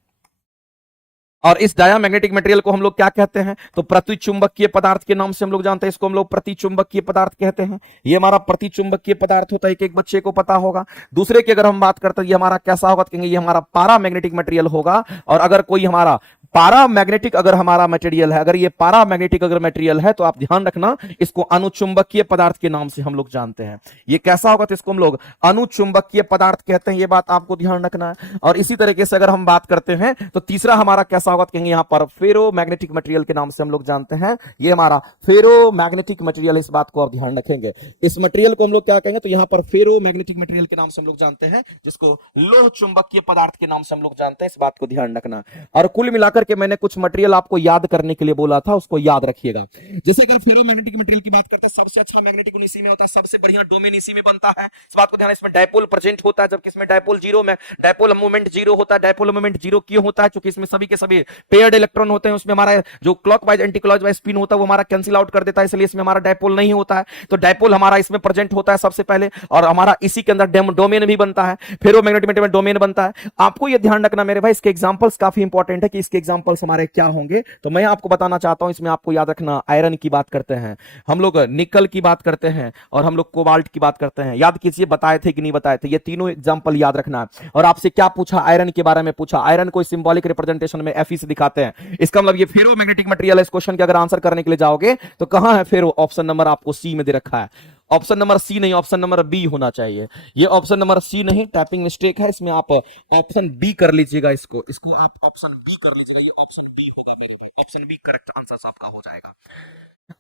और इस डायामैग्नेटिक मटेरियल को हम लोग क्या कहते हैं? तो प्रतिचुंबकीय पदार्थ के नाम से हम लोग जानते हैं, इसको हम लोग प्रतिचुंबकीय पदार्थ कहते हैं। ये हमारा प्रतिचुंबकीय पदार्थ होता है, एक एक बच्चे को पता होगा। दूसरे की अगर हम बात करते हैं ये हमारा कैसा होगा, कहेंगे ये हमारा पारामैग्नेटिक मटेरियल होगा। और अगर कोई हमारा पारामैग्नेटिक अगर हमारा मटेरियल है, अगर ये पारामैग्नेटिक अगर मटेरियल है तो आप ध्यान रखना इसको अनुचुंबकीय पदार्थ के नाम से हम लोग जानते हैं। ये कैसा होगा? तो इसको हम लोग अनुचुंबकीय पदार्थ कहते हैं, ये बात आपको ध्यान रखना है। और इसी तरीके से अगर हम बात करते हैं तो तीसरा हमारा कैसा होगा? कहेंगे यहां पर फेरोमैग्नेटिक मटेरियल के नाम से हम लोग जानते हैं, ये हमारा फेरोमैग्नेटिक मटेरियल, इस बात को आप ध्यान रखेंगे। इस मटेरियल को हम लोग क्या कहेंगे? तो यहां पर फेरोमैग्नेटिक मटेरियल के नाम से हम लोग जानते हैं, जिसको लोह चुंबकीय पदार्थ के नाम से हम लोग जानते हैं, इस बात को ध्यान रखना। और कुल मिलाकर करके मैंने कुछ मटेरियल आपको याद करने के लिए बोला था, उसको याद रखिएगा। जैसे अगर फेरोमैग्नेटिक मटेरियल की बात करते हैं, सबसे अच्छा मैग्नेटिक इसी में होता है, सबसे बढ़िया डोमेन इसी में बनता है, इस बात को ध्यान। इसमें डायपोल प्रेजेंट होता है, जबकि इसमें डायपोल जीरो में डायपोल मूवमेंट जीरो होता है। डायपोल मूवमेंट जीरो क्यों होता है? क्योंकि इसमें सभी के सभी पेयर्ड इलेक्ट्रॉन होते हैं, उसमें हमारा जो क्लॉकवाइज एंटी क्लॉकवाइज स्पिन होता है वो हमारा कैंसिल आउट कर देता है, इसलिए इसमें हमारा डायपोल नहीं होता है। तो डायपोल हमारा इसमें प्रेजेंट होता है सबसे पहले, और हमारा इसी के अंदर डोमेन भी बनता है, फेरोमैग्नेटिक मटेरियल में डोमेन बनता है। आपको यह ध्यान रखना मेरे भाई, इसके एग्जांपल्स काफी इंपॉर्टेंट है कि इसके एग्जांपल्स हमारे क्या होंगे। तो मैं आपको बताना चाहता हूं, इसमें आपको याद रखना, आयरन की बात करते हैं हम लोग, निकल की बात करते हैं, और हम लोग कोबाल्ट की बात करते हैं। याद कीजिए बताए थे कि नहीं बताए थे, ये तीनों एग्जांपल याद रखना है। और आपसे क्या पूछा? आयरन के बारे में पूछा। आयरन को सिंबॉलिक रिप्रेजेंटेशन में Fe से दिखाते हैं, इसका मतलब ये फेरोमैग्नेटिक मटेरियल है। इस क्वेश्चन के अगर आंसर करने के लिए जाओगे तो कहां है फेरो? ऑप्शन नंबर आपको सी में दे रखा है। ऑप्शन नंबर सी नहीं, ऑप्शन नंबर बी होना चाहिए। ये ऑप्शन नंबर सी नहीं, टाइपिंग मिस्टेक है, इसमें आप ऑप्शन बी कर लीजिएगा। इसको आप ऑप्शन बी कर लीजिएगा, ये ऑप्शन बी होगा मेरे भाई, ऑप्शन बी करेक्ट आंसर आपका हो जाएगा।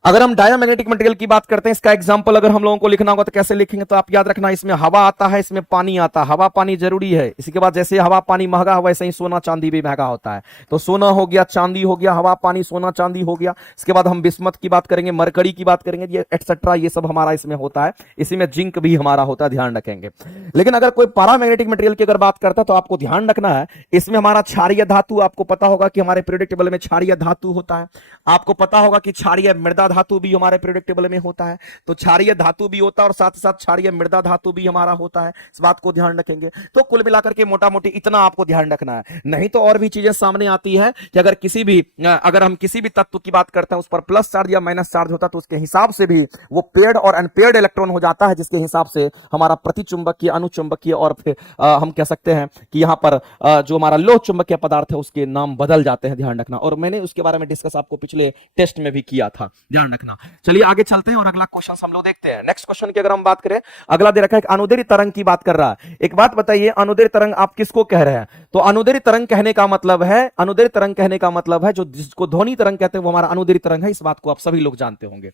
अगर हम डायमैग्नेटिक मटेरियल की बात करते हैं, इसका एग्जांपल अगर हम लोगों को लिखना होगा तो कैसे लिखेंगे? तो आप याद रखना, इसमें हवा आता है, इसमें पानी आता है। हवा पानी जरूरी है। इसी के बाद जैसे हवा पानी महंगा है, वैसे ही सोना चांदी भी महंगा होता है। तो सोना हो गया, चांदी हो गया, हवा पानी सोना चांदी हो गया। इसके बाद हम बिस्मथ की बात करेंगे, मरकरी की बात करेंगे, ये एटसेट्रा, ये सब हमारा इसमें होता है। इसी में जिंक भी हमारा होता है, ध्यान रखेंगे। लेकिन अगर कोई पैरामैग्नेटिक मटेरियल की अगर बात करता है तो आपको ध्यान रखना है, इसमें हमारा क्षारीय धातु, आपको पता होगा कि हमारे पीरियोडिक टेबल में क्षारीय धातु होता है। आपको पता होगा कि क्षारीय मृदा धातु भी हमारे पीरियोडिक टेबल में होता है। तो क्षारीय धातु भी होता है और साथ ही साथ क्षारीय मृदा धातु भी हमारा होता है, इस बात को ध्यान रखेंगे। तो कुल मिलाकर के मोटा मोटी इतना आपको ध्यान रखना है। नहीं तो और भी चीजें सामने आती है कि अगर हम किसी भी तत्व की बात करते हैं, उस पर प्लस चार्ज या माइनस चार्ज होता है, तो उसके हिसाब से भी वो पेयर्ड और अनपेयर्ड इलेक्ट्रॉन हो जाता है, जिसके हिसाब से हमारा प्रतिचुंबकीय, अनुचुंबकीय, और फिर हम कह सकते हैं कि यहां पर जो हमारा लोह चुंबकीय पदार्थ है उसके नाम बदल जाते हैं, ध्यान रखना। और मैंने उसके बारे में डिस्कस आपको पिछले टेस्ट में भी किया था, ध्यान रखना। चलिए आगे चलते हैं और अगला क्वेश्चन हम लोग देखते हैं। नेक्स्ट क्वेश्चन की अगर हम बात करें, अगला दे रखा है अनुदैर्ध्य तरंग की बात कर रहा है। एक बात बताइए, अनुदैर्ध्य तरंग आप किसको कह रहे हैं? तो अनुदैर्ध्य तरंग कहने का मतलब है, अनुदैर्ध्य तरंग कहने का मतलब है जो जिसको ध्वनि तरंग कहते हैं वो हमारा अनुदैर्ध्य तरंग है। इस बात को आप सभी लोग जानते होंगे।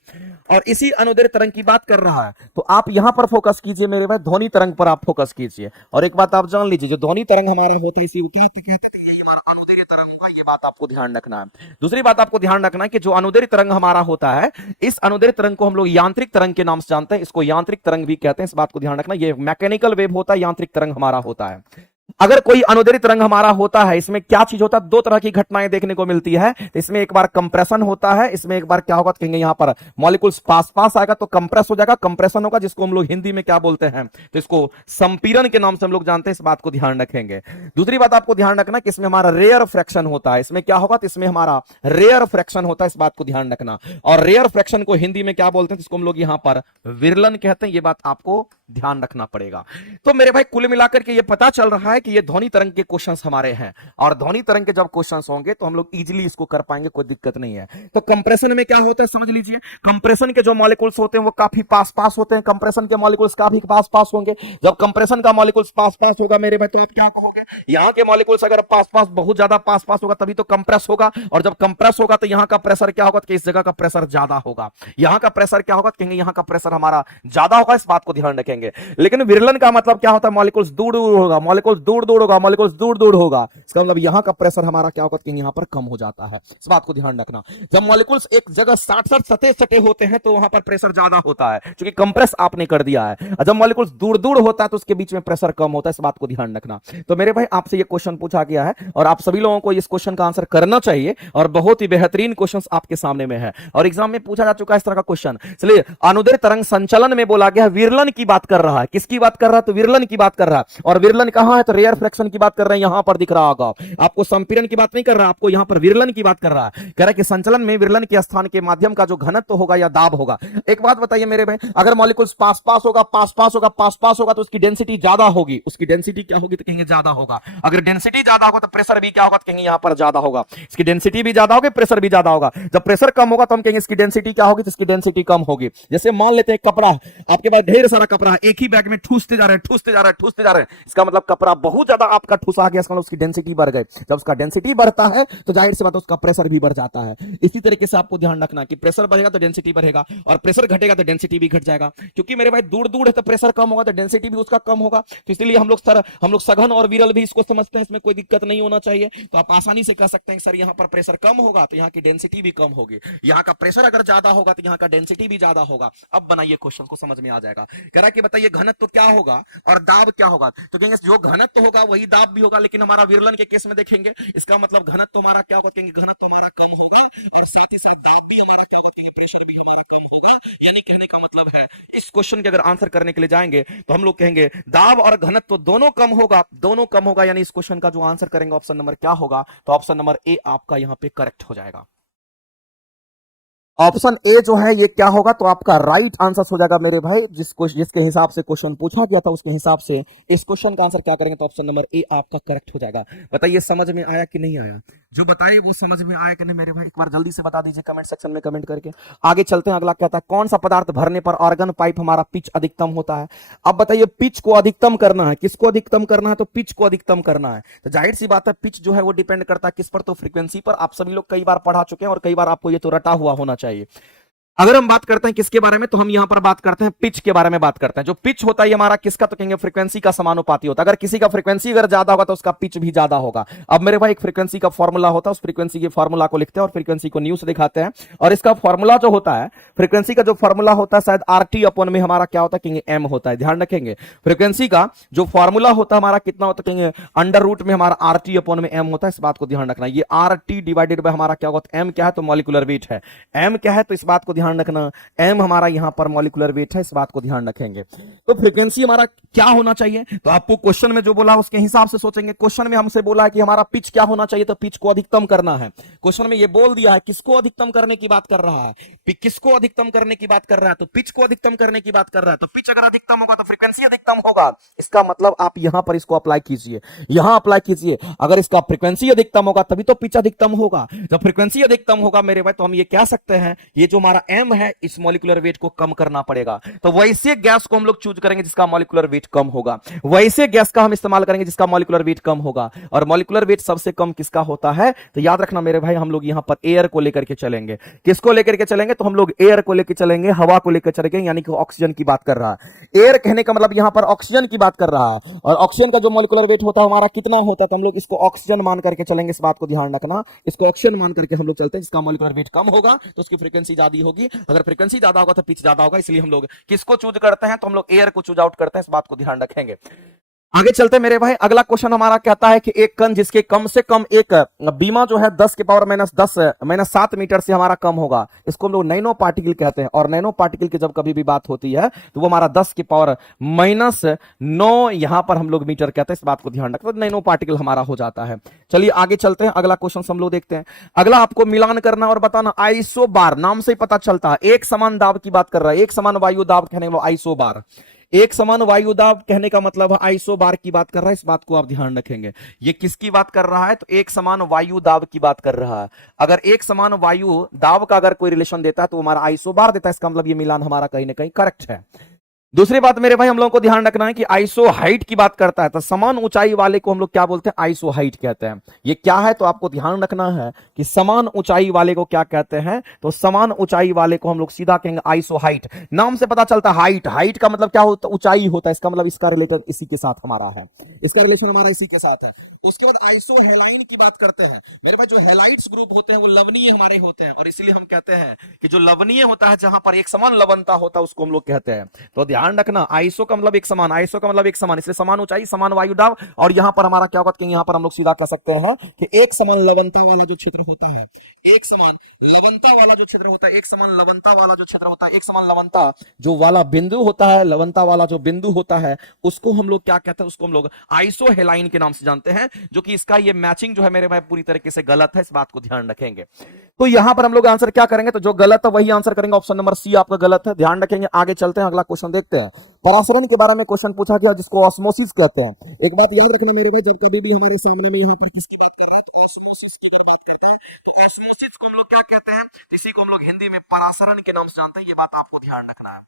और इसी अनुदैर्ध्य तरंग की बात कर रहा है, तो आप यहां पर फोकस कीजिए मेरे भाई, ध्वनि तरंग पर आप फोकस कीजिए। और एक बात आप जान लीजिए, जो ध्वनि तरंग हमारा होता है इसी को कहते हैं यही हमारा अनुदैर्ध्य तरंग होगा। ये बात आपको ध्यान रखना है। दूसरी बात आपको ध्यान रखना है कि जो अनुदैर्ध्य तरंग हमारा होता है, इस अनुदैर्ध्य तरंग को हम लोग यांत्रिक तरंग के नाम से जानते हैं। इसको यांत्रिक तरंग भी कहते हैं, इस बात को ध्यान रखना। ये मैकेनिकल वेव होता है, यांत्रिक तरंग हमारा होता है। अगर कोई अनुदैर्ध्य तरंग हमारा होता है, इसमें क्या चीज होता है? दो तरह की घटनाएं देखने को मिलती है। तो इसमें एक बार कंप्रेशन होता है, इसमें एक बार क्या होगा तो कहेंगे यहां पर मॉलिक्यूल्स पास पास आएगा तो कंप्रेस हो जाएगा, कंप्रेशन होगा, जिसको हम लोग हिंदी में क्या बोलते हैं? तो इसको संपीड़न के नाम से हम लोग जानते हैं, इस बात को ध्यान रखेंगे। दूसरी बात आपको ध्यान रखना कि इसमें हमारा रेयर फ्रैक्शन होता है। इसमें क्या होगा तो इसमें हमारा रेयर फ्रैक्शन होता है, इस बात को ध्यान रखना। और रेयर फ्रैक्शन को हिंदी में क्या बोलते हैं? जिसको हम लोग यहां पर विरलन कहते हैं, ये बात आपको ध्यान रखना पड़ेगा। तो मेरे भाई कुल मिलाकर के ये पता चल रहा है कि ये ध्वनि तरंग के क्वेश्चंस हमारे हैं, और ध्वनि तरंग के जब क्वेश्चंस होंगे तो हम लोग इजीली इसको कर पाएंगे, कोई दिक्कत नहीं है। तो कंप्रेशन में क्या होता है समझ लीजिए, कंप्रेशन के जो मॉलिक्यूल्स होते हैं वो काफी पास पास होते हैं, कंप्रेशन के मॉलिक्यूल्स काफी पास पास होंगे। जब कंप्रेशन का मॉलिक्यूल्स पास पास होगा मेरे भाई, तो आप क्या कहोगे? यहां के मॉलिक्यूल्स अगर पास पास, बहुत ज्यादा पास पास होगा तभी तो कंप्रेस होगा, और जब कंप्रेस होगा तो यहां का प्रेशर क्या होगा? तो इस जगह का प्रेशर ज्यादा होगा। यहां का प्रेशर क्या होगा? कहेंगे यहां का प्रेशर हमारा ज्यादा होगा, इस बात को ध्यान रखेंगे। लेकिन विरलन का मतलब क्या होता है? मॉलिक्यूल्स दूर दूर होगा, मॉलिक्यूल्स दूर दूर होगा, मॉलिक्यूल्स दूर दूर होगा, इसका मतलब यहां का प्रेशर हमारा क्या होगा? यहां पर कम हो जाता है, इस बात को ध्यान रखना। जब मॉलिक्यूल्स एक जगह साथ सटे सटे होते हैं तो वहां पर प्रेशर ज्यादा होता है, क्योंकि कंप्रेस आपने कर दिया है। जब मॉलिक्यूल्स दूर दूर होता है तो उसके बीच में प्रेशर कम होता है, इस बात को ध्यान रखना। तो मेरे भाई आपसे ये क्वेश्चन पूछा गया है और आप सभी लोगों को इस क्वेश्चन का आंसर करना चाहिए, और बहुत ही बेहतरीन क्वेश्चन आपके सामने में है और एग्जाम में पूछा जा चुका है इस तरह का क्वेश्चन। चलिए, अनुदैर्ध्य तरंग संचलन में बोला गया विरलन की बात कर रहा है। किसकी बात कर रहा है? तो विरलन की बात कर रहा है। और विरलन कहां है? तो रेयर फ्रैक्शन की बात कर रहे हैं, यहां पर दिख रहा होगा आपको। संपीड़न की बात नहीं कर रहा, आपको यहां पर विरलन की बात कर रहा है। कह रहा है कि संचलन में विरलन के स्थान के माध्यम का जो घनत्व होगा या दाब होगा। एक बात बताइए मेरे भाई, अगर मॉलिक्यूल्स पास पास होगा, पास पास होगा, पास पास होगा, तो उसकी डेंसिटी ज्यादा होगी। उसकी डेंसिटी क्या होगी? तो कहेंगे ज्यादा होगा। अगर डेंसिटी ज्यादा होगा तो प्रेशर भी क्या होगा? तो कहेंगे यहां पर ज्यादा होगा। इसकी डेंसिटी भी ज्यादा होगी, प्रेशर भी ज्यादा होगा। जब प्रेशर कम होगा तो हम कहेंगे इसकी डेंसिटी क्या होगी? तो इसकी डेंसिटी कम होगी। जैसे मान लेते हैं कपड़ा, आपके पास ढेर सारा कपड़ा है, एक ही बैग में ठूसते जा रहे हैं, ठूसते जा रहे हैं, ठूसते जा रहे हैं, इसका मतलब कपड़ा बहुत ज्यादा आपका ठूसा गया, इसका मतलब उसकी डेंसिटी बढ़ गई। जब उसका डेंसिटी बढ़ता है तो जाहिर सी बात है उसका प्रेशर भी बढ़ जाता है। इसी तरीके से आपको ध्यान रखना कि प्रेशर बढ़ेगा तो डेंसिटी बढ़ेगा, और प्रेशर घटेगा तो डेंसिटी भी घट जाएगा। क्योंकि मेरे भाई दूर दूर है तो प्रेशर कम होगा तो डेंसिटी भी उसका कम होगा। तो इसलिए हम लोग सघन और विरल भी इसको समझते हैं, इसमें कोई दिक्कत नहीं होना चाहिए। तो आप आसानी से कह सकते हैं सर यहाँ पर प्रेशर कम होगा तो यहाँ की डेंसिटी भी कम होगी, यहाँ का प्रेशर अगर ज्यादा होगा तो यहाँ का डेंसिटी भी ज्यादा होगा। अब बनाइए क्वेश्चन को, समझ में आ जाएगा। कह रहा कि बताइए घनत्व क्या होगा और दाब क्या होगा। तो कहेंगे जो घनत्व होगा वही दाब भी होगा, लेकिन हमारा विरलन के केस में देखेंगे इसका मतलब घनत्व हमारा क्या होगा, कहेंगे घनत्व हमारा कम होगा और साथ ही साथ दाब भी हमारा क्या होगा, कहेंगे प्रेशर भी हमारा कम होगा। यानी कहने का मतलब है इस क्वेश्चन के अगर आंसर करने के लिए जाएंगे तो हम लोग कहेंगे दाब और घनत्व दोनों कम होगा, दोनों कम होगा। यानी इस क्वेश्चन का जो आंसर करेंगे ऑप्शन नंबर क्या होगा, तो ऑप्शन नंबर ए आपका यहां पे करेक्ट हो जाएगा। ऑप्शन ए जो है ये क्या होगा, तो आपका राइट आंसर हो जाएगा मेरे भाई। जिसके हिसाब से क्वेश्चन पूछा गया था उसके हिसाब से इस क्वेश्चन का आंसर क्या करेंगे, तो ऑप्शन नंबर ए आपका करेक्ट हो जाएगा। बताइए समझ में आया कि नहीं आया? जो बताइए वो समझ में आया कि नहीं मेरे भाई, एक बार जल्दी से बता दीजिए कमेंट सेक्शन में कमेंट करके। आगे चलते हैं, अगला कहता है कौन सा पदार्थ भरने पर ऑर्गन पाइप हमारा पिच अधिकतम होता है। अब बताइए पिच को अधिकतम करना है, किसको अधिकतम करना है, तो पिच को अधिकतम करना है। तो जाहिर सी बात है पिच जो है वो डिपेंड करता है किस पर, तो फ्रीक्वेंसी पर। आप सभी लोग कई बार पढ़ा चुके हैं और कई बार आपको ये तो रटा हुआ होना चाहिए। अगर हम बात करते हैं किसके बारे में, तो हम यहां पर बात करते हैं पिच के बारे में बात करते हैं। जो पिच होता है हमारा किसका, तो कहेंगे फ्रीक्वेंसी का समानुपाती होता है। अगर किसी का फ्रीक्वेंसी अगर ज्यादा होगा तो उसका पिच भी ज्यादा होगा। अब मेरे भाई एक फ्रीक्वेंसी का फॉर्मूला होता है, उस फ्रीक्वेंसी के फॉर्मूला को लिखते हैं और फ्रीक्वेंसी को न्यूज दिखाते हैं। और इसका फॉर्मूला जो होता है, फ्रीक्वेंसी का जो फॉर्मूला होता है शायद आरटी अपॉन में हमारा क्या होता है, कहेंगे एम होता है। ध्यान रखेंगे फ्रीक्वेंसी का जो फॉर्मूला होता है हमारा कितना होता है, कहेंगे अंडर रूट में हमारा आरटी अपॉन में एम होता है। इस बात को ध्यान रखना। ये आरटी डिवाइडेड बाय हमारा क्या होगा, एम क्या है तो मॉलिक्यूलर वेट है, एम क्या है तो इस बात को ध्यान रखना, एम हमारा यहां पर मॉलिक्यूलर वेट है, इस बात को ध्यान रखेंगे। तो फ्रीक्वेंसी हमारा क्या होना चाहिए, तो आपको क्वेश्चन में जो बोला उसके हिसाब से सोचेंगे। क्वेश्चन में हमसे बोला है कि हमारा पिच क्या होना चाहिए, तो पिच को अधिकतम करना है। क्वेश्चन में ये बोल दिया है किसको अधिकतम करने की बात कर रहा है, किसको अधिकतम करने की बात कर रहा है, तो पिच को अधिकतम करने की बात कर रहा है। तो पिच अगर अधिकतम होगा तो फ्रीक्वेंसी अधिकतम होगा। इसका मतलब आप यहां पर इसको अप्लाई कीजिए, यहां अप्लाई कीजिए। अगर इसका फ्रीक्वेंसी अधिकतम होगा तभी तो पिच अधिकतम होगा। जब फ्रीक्वेंसी अधिकतम होगा मेरे भाई तो हम ये कह सकते हैं ये जो हमारा एम है इस मॉलिक्यूलर वेट को कम करना पड़ेगा। तो वैसे गैस को हम लोग चूज करेंगे जिसका मॉलिक्यूलर वेट कम होगा, वैसे गैस का हम इस्तेमाल करेंगे जिसका मॉलिक्यूलर वेट कम होगा। और मॉलिक्यूलर वेट सबसे कम किसका होता है, तो याद रखना मेरे भाई हम लोग यहां पर एयर को लेकर के चलेंगे। किसको लेकर के चलेंगे, तो हम लोग एयर को लेकर चलेंगे, हवा को लेकर चलेंगे, यानी कि ऑक्सीजन की बात कर रहा है। एयर कहने का मतलब यहां पर ऑक्सीजन की बात कर रहा है। और ऑक्सीजन का जो मॉलिक्यूलर वेट होता है हमारा कितना होता है, तो हम लोग इसको ऑक्सीजन मान करके चलेंगे। इस बात को ध्यान रखना, इसको ऑक्सीजन मान करके हम लोग चलते हैं। जिसका मॉलिक्यूलर वेट कम होगा तो उसकी फ्रीक्वेंसी ज्यादा होगी, अगर फ्रीक्वेंसी ज्यादा होगा तो पिच ज्यादा होगा। इसलिए हम लोग किसको चूज करते हैं, तो हम लोग एयर को चूज आउट करते हैं। इस बात को ध्यान रखेंगे। आगे चलते मेरे भाई, अगला क्वेश्चन हमारा कहता है कि एक कण जिसके कम से कम एक बीमा जो है 10 के पावर माइनस 7 मीटर से हमारा कम होगा, इसको हम लोग नैनो पार्टिकल कहते हैं। और नैनो पार्टिकल की जब कभी भी बात होती है तो वो हमारा 10 के पावर -9 यहां पर हम लोग मीटर कहते हैं। इस बात को ध्यान रखते तो नैनो पार्टिकल हमारा हो जाता है। चलिए आगे चलते हैं, अगला क्वेश्चन हम लोग देखते हैं। अगला आपको मिलान करना और बताना। आइसोबार नाम से ही पता चलता है एक समान दाब की बात कर रहा है, एक समान वायु दाब कहने वाला आइसोबार। एक समान वायु दाब कहने का मतलब है आइसोबार की बात कर रहा है। इस बात को आप ध्यान रखेंगे। ये किसकी बात कर रहा है, तो एक समान वायु दाब की बात कर रहा है। अगर एक समान वायु दाब का अगर कोई रिलेशन देता है तो हमारा आइसोबार देता है। इसका मतलब ये मिलान हमारा कहीं ना कहीं करेक्ट है। दूसरी बात मेरे भाई हम लोगों को ध्यान रखना है कि आइसो हाइट की बात करता है तो समान ऊंचाई वाले को हम लोग क्या बोलते हैं, आइसो हाइट कहते हैं। ये क्या है, तो आपको ध्यान रखना है कि समान ऊंचाई वाले को क्या कहते हैं, तो समान ऊंचाई वाले को हम लोग सीधा कहेंगे आइसो हाइट। नाम से पता चलता है हाइट, हाइट का मतलब क्या होता है, ऊंचाई होता है। इसका मतलब इसका रिलेशन इसी के साथ हमारा है, इसका रिलेशन हमारा इसी के साथ है। उसके बाद आइसो हेलाइन की बात करते हैं मेरे भाई। जो हेलाइट्स ग्रुप होते हैं वो लवणीय हमारे होते हैं, और इसीलिए हम कहते हैं कि जो लवणीय होता है जहां पर एक समान लवणता होता है उसको हम लोग कहते हैं। तो ध्यान रखना आइसो का मतलब एक समान, आइसो का मतलब एक समान, इसलिए समान ऊंचाई समान वायु दाब। और यहां पर हमारा क्या होगा कि यहां पर हम लोग सीधा कह सकते हैं कि एक समान लवणता वाला जो क्षेत्र होता है, एक समान लवणता वाला जो क्षेत्र होता है, एक समान लवणता वाला जो क्षेत्र होता है, एक समान लवणता जो वाला बिंदु होता है, लवणता वाला जो बिंदु होता है उसको हम लोग क्या कहते हैं, उसको हम लोग आइसो हेलाइन के नाम से जानते हैं। जो कि इसका ये मैचिंग जो है मेरे भाई पूरी तरीके से गलत है। इस बात को ध्यान रखेंगे। तो यहां पर हम लोग आंसर क्या करेंगे, तो जो गलत है वही आंसर करेंगे। ऑप्शन नंबर सी आपका गलत है, ध्यान रखेंगे। आगे चलते हैं, अगला क्वेश्चन देखते हैं। परासरण के बारे में क्वेश्चन पूछा गया जिसको ऑस्मोसिस कहते हैं। एक बात याद रखना मेरे भाई, जब कभी भी हमारे सामने में यहाँ पर किसकी बात कर रहा है तो ऑस्मोसिस की बात करते हैं। तो ऑस्मोसिस को हम लोग क्या कहते हैं, इसी को हम लोग हिंदी में परासरण के नाम से जानते हैं। ये बात आपको ध्यान रखना है।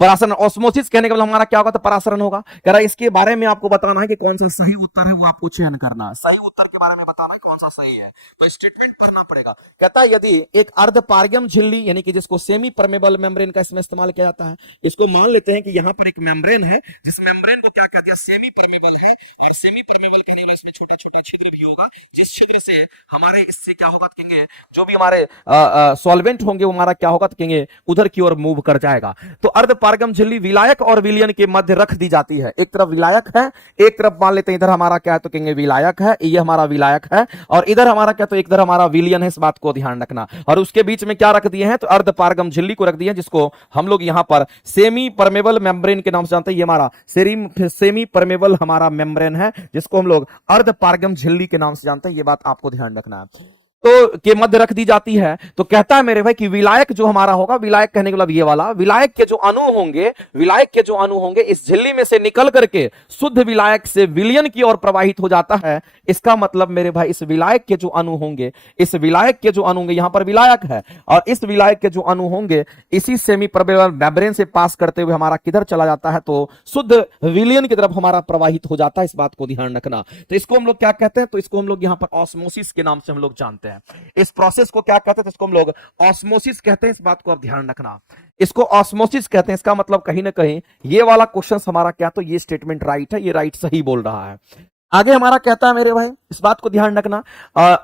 परासरण। ऑस्मोसिस कहने के बाद हमारा क्या होगा, तो परासरण होगा। कह रहा है इसके बारे में आपको बताना है कि कौन सा सही उत्तर है, वो आपको चयन करना है। सही उत्तर के बारे में बताना है कौन सा सही है, तो स्टेटमेंट पढ़ना पड़ेगा। कहता है यदि एक अर्धपारगम झिल्ली यानी कि जिसको सेमी परमेबल मेम्ब्रेन का इसमें इस्तेमाल किया जाता है, इसको मान लेते हैं कि यहां पर एक मेम्ब्रेन है, जिस मेम्ब्रेन को क्या कह दिया, सेमी परमेबल है। और सेमी परमेबल कहने वाला इसमें छोटा छोटा छिद्र भी होगा, जिस छिद्र से हमारे इससे क्या होगा, कहेंगे जो भी हमारे सॉल्वेंट होंगे वो हमारा क्या होगा, तो कहेंगे उधर की ओर मूव कर जाएगा। तो अर्धपारगम झिल्ली विलायक और विलयन के मध्य रख दी जाती है। एक तरफ विलायक है, एक तरफ मान लेते हैं इधर हमारा क्या है, तो कहेंगे विलायक है, ये हमारा विलायक है, और इधर हमारा क्या, तो एक तरफ हमारा विलयन है। इस बात को ध्यान रखना। और उसके बीच में क्या रख दिए हैं, तो अर्धपारगम झिल्ली को रख दिए हैं, जिसको हम लोग यहां पर सेमी परमेबल मेम्ब्रेन के नाम से जानते हैं। ये हमारा सेमी परमेबल हमारा मेम्ब्रेन है, जिसको हम लोग अर्धपारगम झिल्ली के नाम से जानते हैं। ये बात आपको ध्यान रखना है। तो के मध्य रख दी जाती है। तो कहता है मेरे भाई कि विलायक जो हमारा होगा, विलायक कहने के मतलब ये वाला, विलायक के जो अणु होंगे, विलायक के जो अणु होंगे इस झिल्ली में से निकल करके शुद्ध विलायक से विलयन की ओर प्रवाहित हो जाता है। इसका मतलब मेरे भाई इस विलायक के जो अणु होंगे, इस विलायक के जो अणु होंगे, यहां पर विलायक है, और इस विलायक के जो अणु होंगे इसी सेमी परमेबल मेम्ब्रेन से पास करते हुए हमारा किधर चला जाता है, तो शुद्ध विलयन की तरफ हमारा प्रवाहित हो जाता है। इस बात को ध्यान रखना। तो इसको हम लोग क्या कहते हैं, तो इसको हम लोग यहां पर ऑस्मोसिस के नाम से हम लोग जानते हैं। इस प्रोसेस को क्या कहते हैं, तो इसको हम लोग ऑस्मोसिस कहते हैं। इस बात को आप ध्यान रखना, इसको ऑस्मोसिस कहते हैं। इसका मतलब कहीं ना कहीं ये वाला क्वेश्चन हमारा क्या, तो ये स्टेटमेंट राइट है, ये राइट सही बोल रहा है। आगे हमारा कहता है मेरे भाई, इस बात को ध्यान रखना,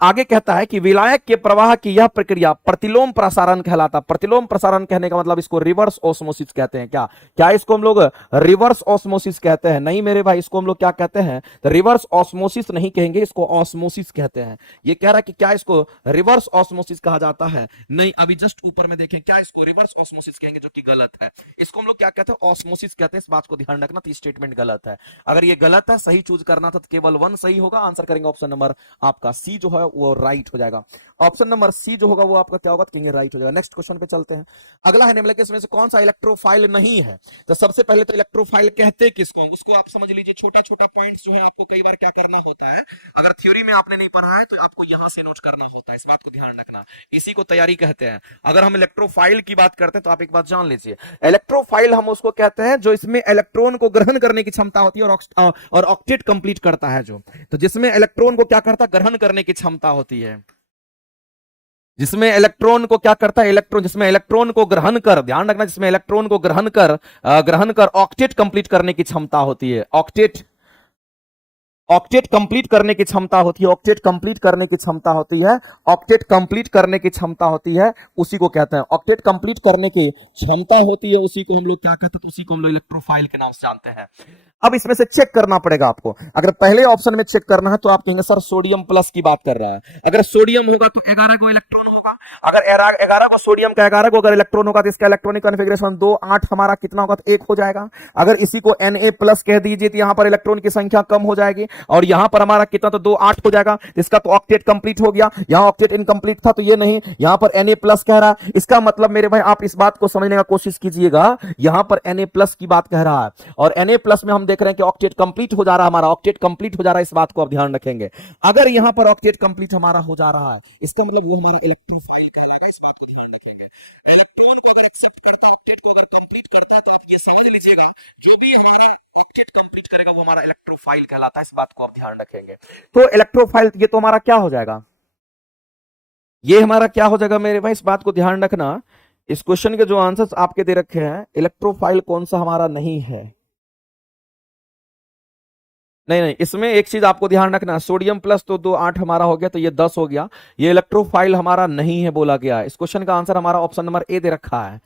आगे कहता है कि विलायक के प्रवाह की यह प्रक्रिया प्रतिलोम प्रसारण कहलाता। प्रतिलोम प्रसारण कहने का मतलब इसको रिवर्स ऑस्मोसिस कहते हैं। क्या क्या इसको हम लोग रिवर्स ऑस्मोसिस कहते हैं? नहीं मेरे भाई, इसको हम लोग क्या कहते हैं, तो रिवर्स ऑस्मोसिस नहीं कहेंगे, इसको ऑस्मोसिस कहते हैं। ये कह रहा है कि क्या इसको रिवर्स ऑस्मोसिस कहा जाता है? नहीं, अभी जस्ट ऊपर में देखें, क्या इसको रिवर्स ऑस्मोसिस कहेंगे, जो कि गलत है। इसको हम लोग क्या कहते हैं, ऑस्मोसिस कहते हैं। इस बात को ध्यान रखना, तो स्टेटमेंट गलत है। अगर ये गलत है, सही चूज करना था, केवल 1 सही होगा। आंसर करेंगे ऑप्शन नंबर आपका सी जो है वो राइट हो जाएगा। ऑप्शन नंबर सी जो होगा वो आपका क्या होगा, कहेंगे राइट हो जाएगा। नेक्स्ट क्वेश्चन पे चलते हैं। अगला है निम्नलिखित इसमें से कौन सा इलेक्ट्रोफाइल नहीं है? तो सबसे पहले तो इलेक्ट्रोफाइल कहते किसको, उसको आप समझ लीजिए। छोटा छोटा पॉइंट्स जो है आपको कई बार क्या करना होता है, अगर थ्योरी में आपने नहीं पढ़ा है तो आपको यहां से नोट करना होता है। इस बात को ध्यान रखना, इसी को तैयारी कहते हैं। अगर हम इलेक्ट्रोफाइल की बात करते हैं तो आप एक बात जान लीजिए, इलेक्ट्रोफाइल हम उसको कहते हैं जो इसमें इलेक्ट्रॉन को ग्रहण करने की क्षमता होती है और ऑक्टेट कंप्लीट करता है। जो तो जिसमें इलेक्ट्रॉन को क्या करता है, ग्रहण करने की क्षमता होती है। जिसमें इलेक्ट्रॉन को क्या करता है, इलेक्ट्रॉन, जिसमें इलेक्ट्रॉन को ग्रहण कर, ध्यान रखना, जिसमें इलेक्ट्रॉन को ग्रहण कर ऑक्टेट कंप्लीट करने की क्षमता होती है। ऑक्टेट कंप्लीट करने की क्षमता होती है, ऑक्टेट कंप्लीट करने की क्षमता होती है, ऑक्टेट कंप्लीट करने की क्षमता होती है, उसी को कहते हैं ऑक्टेट कंप्लीट करने की क्षमता होती है, उसी को हम लोग क्या कहते हैं, तो उसी को हम लोग इलेक्ट्रोफाइल के नाम से जानते हैं। अब इसमें से चेक करना पड़ेगा आपको। अगर पहले ऑप्शन में चेक करना है तो आप कहेंगे सर सोडियम प्लस की बात कर रहा है। अगर सोडियम होगा तो 11 को इलेक्ट्रॉन होगा। अगर 11 को सोडियम का 11 को अगर इलेक्ट्रॉन होगा तो इसका इलेक्ट्रॉनिक कॉन्फ़िगरेशन 2 8 हमारा कितना होगा, तो 1 हो जाएगा। अगर इसी को Na प्लस कह दीजिए तो यहां पर इलेक्ट्रॉन की संख्या कम हो जाएगी, और यहां पर हमारा कितना, तो 2 8 हो जाएगा। इसका तो ऑक्टेट कंप्लीट हो गया, यहां ऑक्टेट इनकम्प्लीट था तो ये नहीं, यहां पर Na प्लस कह रहा है। इसका मतलब मेरे भाई आप इस बात को समझने का कोशिश कीजिएगा, यहां पर Na प्लस की बात कह रहा है, और Na प्लस में हम देख रहे हैं कि ऑक्टेट कंप्लीट हो जा रहा है, हमारा ऑक्टेट कंप्लीट हो जा रहा है। इस बात को आप ध्यान रखेंगे। अगर यहां पर ऑक्टेट कंप्लीट हमारा हो जा रहा है, इसका मतलब वो हमारा इलेक्ट्रोफाइल कहलाएगा। इस बात को ध्यान रखेंगे। इलेक्ट्रॉन को अगर एक्सेप्ट करता है, ऑक्टेट को अगर कंप्लीट करता है, तो आप ये समझ लीजिएगा जो भी हमारा ऑक्टेट कंप्लीट करेगा वो हमारा इलेक्ट्रोफाइल कहलाता है। इस बात को आप ध्यान रखेंगे। तो इलेक्ट्रोफाइल ये तो हमारा क्या हो जाएगा, ये हमारा क्या हो जाएगा मेरे भाई, इस बात को ध्यान रखना। इस क्वेश्चन के जो आंसर्स आपके दे रखे हैं, इलेक्ट्रोफाइल कौन सा हमारा नहीं है? नहीं, इसमें एक चीज आपको ध्यान रखना, सोडियम प्लस तो 2 8 हमारा हो गया, तो ये 10 हो गया। ये इलेक्ट्रोफाइल हमारा नहीं है बोला गया। इस क्वेश्चन का आंसर हमारा ऑप्शन नंबर ए दे रखा है,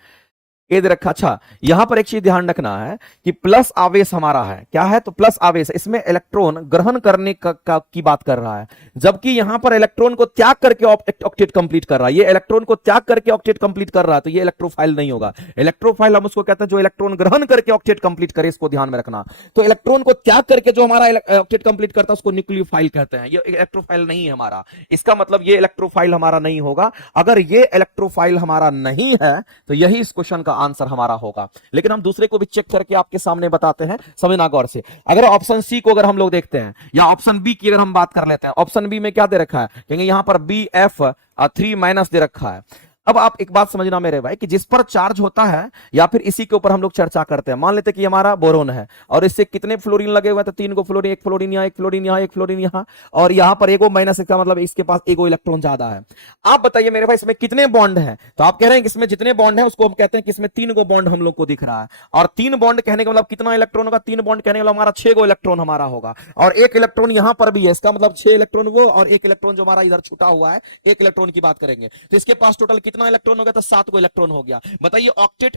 ए दे रखा। अच्छा, यहां पर एक चीज ध्यान रखना है कि प्लस आवेश हमारा है, क्या है, तो प्लस आवेश, इसमें इलेक्ट्रॉन ग्रहण करने की बात कर रहा है, जबकि यहां पर इलेक्ट्रॉन को त्याग करके ऑक्टेट कंप्लीट कर रहा है। ये इलेक्ट्रॉन को त्याग करके ऑक्टेट कंप्लीट कर रहा है, तो ये इलेक्ट्रोफाइल नहीं होगा। इलेक्ट्रोफाइल हम उसको कहते हैं जो इलेक्ट्रॉन ग्रहण करके ऑक्टेट कंप्लीट करे, इसको ध्यान में रखना। तो इलेक्ट्रॉन को त्याग करके जो हमारा ऑक्टेट कंप्लीट करता है उसको न्यूक्लियोफाइल कहते हैं। ये इलेक्ट्रोफाइल नहीं है हमारा, इसका मतलब ये इलेक्ट्रोफाइल हमारा नहीं होगा। अगर ये इलेक्ट्रोफाइल हमारा नहीं है तो यही इस क्वेश्चन का आंसर हमारा होगा। लेकिन हम दूसरे को भी चेक करके आपके सामने बताते हैं, समझना गौर से। अगर ऑप्शन सी को अगर हम लोग देखते हैं, या ऑप्शन बी की अगर हम बात कर लेते हैं, ऑप्शन बी में क्या दे रखा है, कहेंगे यहां पर BF3- दे रखा है। अब आप एक बात समझना मेरे भाई कि जिस पर चार्ज होता है या फिर इसी के ऊपर हम लोग चर्चा करते हैं। मान लेते कि हमारा बोरोन है और इससे कितने फ्लोरीन लगे हुए हैं, तो 3 को फ्लोरीन, एक फ्लोरीन यहाँ, एक फ्लोरीन यहाँ, एक फ्लोरीन यहाँ, और यहाँ पर एगो माइनस, इसका मतलब इसके पास एगो इलेक्ट्रॉन ज्यादा है। आप बताइए मेरे भाई इसमें कितने बॉन्ड हैं? तो आप कह रहे हैं कि इसमें जितने बॉन्ड हैं उसको हम कहते हैं कि इसमें 3 गो बॉन्ड हम लोग को दिख रहा है। और 3 बॉन्ड कहने का मतलब कितना इलेक्ट्रॉन होगा? 3 बॉन्ड कहने का मतलब हमारा 6 गो इलेक्ट्रॉन हमारा होगा, और एक इलेक्ट्रॉन यहां पर भी है, इसका मतलब 6 इलेक्ट्रॉन वो, और एक इलेक्ट्रॉन जो हमारा इधर छूटा हुआ है, एक इलेक्ट्रॉन की बात करेंगे तो इसके पास टोटल कितना इलेक्ट्रॉन हो गया? तो 7 गो इलेक्ट्रॉन हो गया। बताइए ऑक्टेट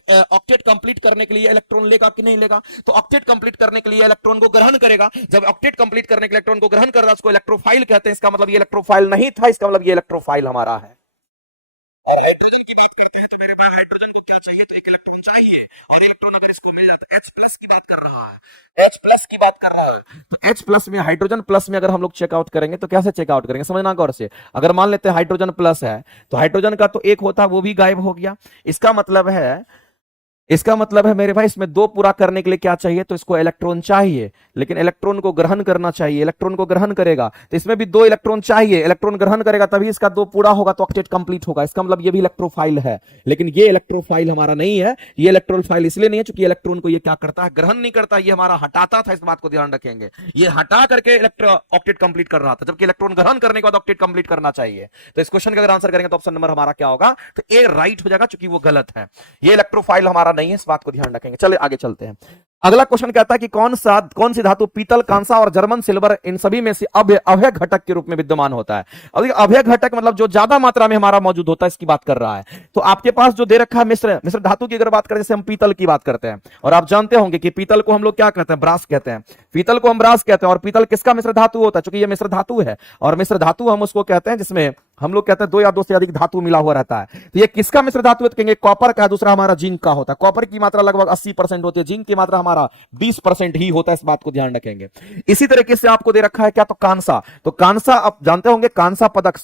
कंप्लीट करने के लिए इलेक्ट्रॉन लेगा कि नहीं लेगा? तो ऑक्टेट कंप्लीट करने के लिए इलेक्ट्रॉन को ग्रहण करेगा। जब ऑक्टेट कंप्लीट करने के इलेक्ट्रॉन को ग्रहण कर रहा है उसको इलेक्ट्रोफाइल कहते हैं। इसका मतलब ये इलेक्ट्रोफाइल नहीं था, इसका मतलब ये इलेक्ट्रोफाइल हमारा है। और हाइड्रोजन की बात करते हैं तो मेरे पास हाइड्रोजन को क्या चाहिए? तो एक इलेक्ट्रॉन चाहिए, और इलेक्ट्रॉन अगर इसको मिल जाता है, H प्लस की बात कर रहा है, H प्लस की बात कर रहा है, तो H प्लस में हाइड्रोजन प्लस में अगर हम लोग चेकआउट करेंगे तो कैसे चेकआउट करेंगे? समझना गौर से। अगर मान लेते हैं हाइड्रोजन प्लस है तो हाइड्रोजन का तो एक होता है वो भी गायब हो गया। इसका मतलब है मेरे भाई इसमें 2 पूरा करने के लिए क्या चाहिए? तो इसको इलेक्ट्रॉन चाहिए, लेकिन इलेक्ट्रॉन को ग्रहण करना चाहिए। इलेक्ट्रॉन को ग्रहण करेगा तो इसमें भी 2 इलेक्ट्रॉन चाहिए, इलेक्ट्रॉन ग्रहण करेगा तभी इसका 2 पूरा होगा तो ऑक्टेट कंप्लीट होगा। इसका मतलब ये भी इलेक्ट्रोफाइल है, लेकिन ये इलेक्ट्रोफाइल हमारा नहीं है। ये इलेक्ट्रोफाइल इसलिए नहीं है क्योंकि इलेक्ट्रॉन को ये क्या करता है? ग्रहण नहीं करता, ये हमारा हटाता था। इस बात को ध्यान रखेंगे, ये हटा करके ऑक्टेट कंप्लीट कर रहा था, जबकि इलेक्ट्रॉन ग्रहण करने के बाद ऑक्टेट कंप्लीट करना चाहिए। तो इस क्वेश्चन का अगर आंसर करेंगे तो ऑप्शन नंबर हमारा क्या होगा? तो ए राइट हो जाएगा, क्योंकि वो गलत है। ये इलेक्ट्रोफाइल हमारा नहीं है, इस बात को ध्यान रखेंगे। चले आगे चलते हैं। अगला क्वेश्चन कहता है कि कौन सी धातु पीतल, कांसा और जर्मन सिल्वर इन सभी में से अभय घटक के रूप में विद्यमान होता है? अब अभय घटक मतलब जो ज्यादा मात्रा में हमारा मौजूद होता है, इसकी बात कर रहा है। तो आपके पास जो दे रखा है मिश्र धातु की अगर बात करें, जैसे हम पीतल की बात करते हैं, और आप जानते होंगे कि पीतल को हम लोग क्या कहते हैं? ब्रास कहते हैं। पीतल को हम ब्रास कहते हैं, और पीतल किसका मिश्र धातु होता है? क्योंकि ये मिश्र धातु है, और मिश्र धातु हम उसको कहते हैं जिसमें हम लोग कहते हैं 2 या 2 से अधिक धातु मिला हुआ रहता है। तो ये किसका मिश्र धातु है? तो कहेंगे कॉपर का, दूसरा हमारा जिंक का होता है। कॉपर की मात्रा लगभग 80% होती है, जिंक की मात्रा हमारा 20% ही होता है। इस बात को ध्यान रखेंगे। इसी तरीके से आपको दे रखा है क्या? तो कांसा। तो कांसा आप जानते होंगे, कांसा पदक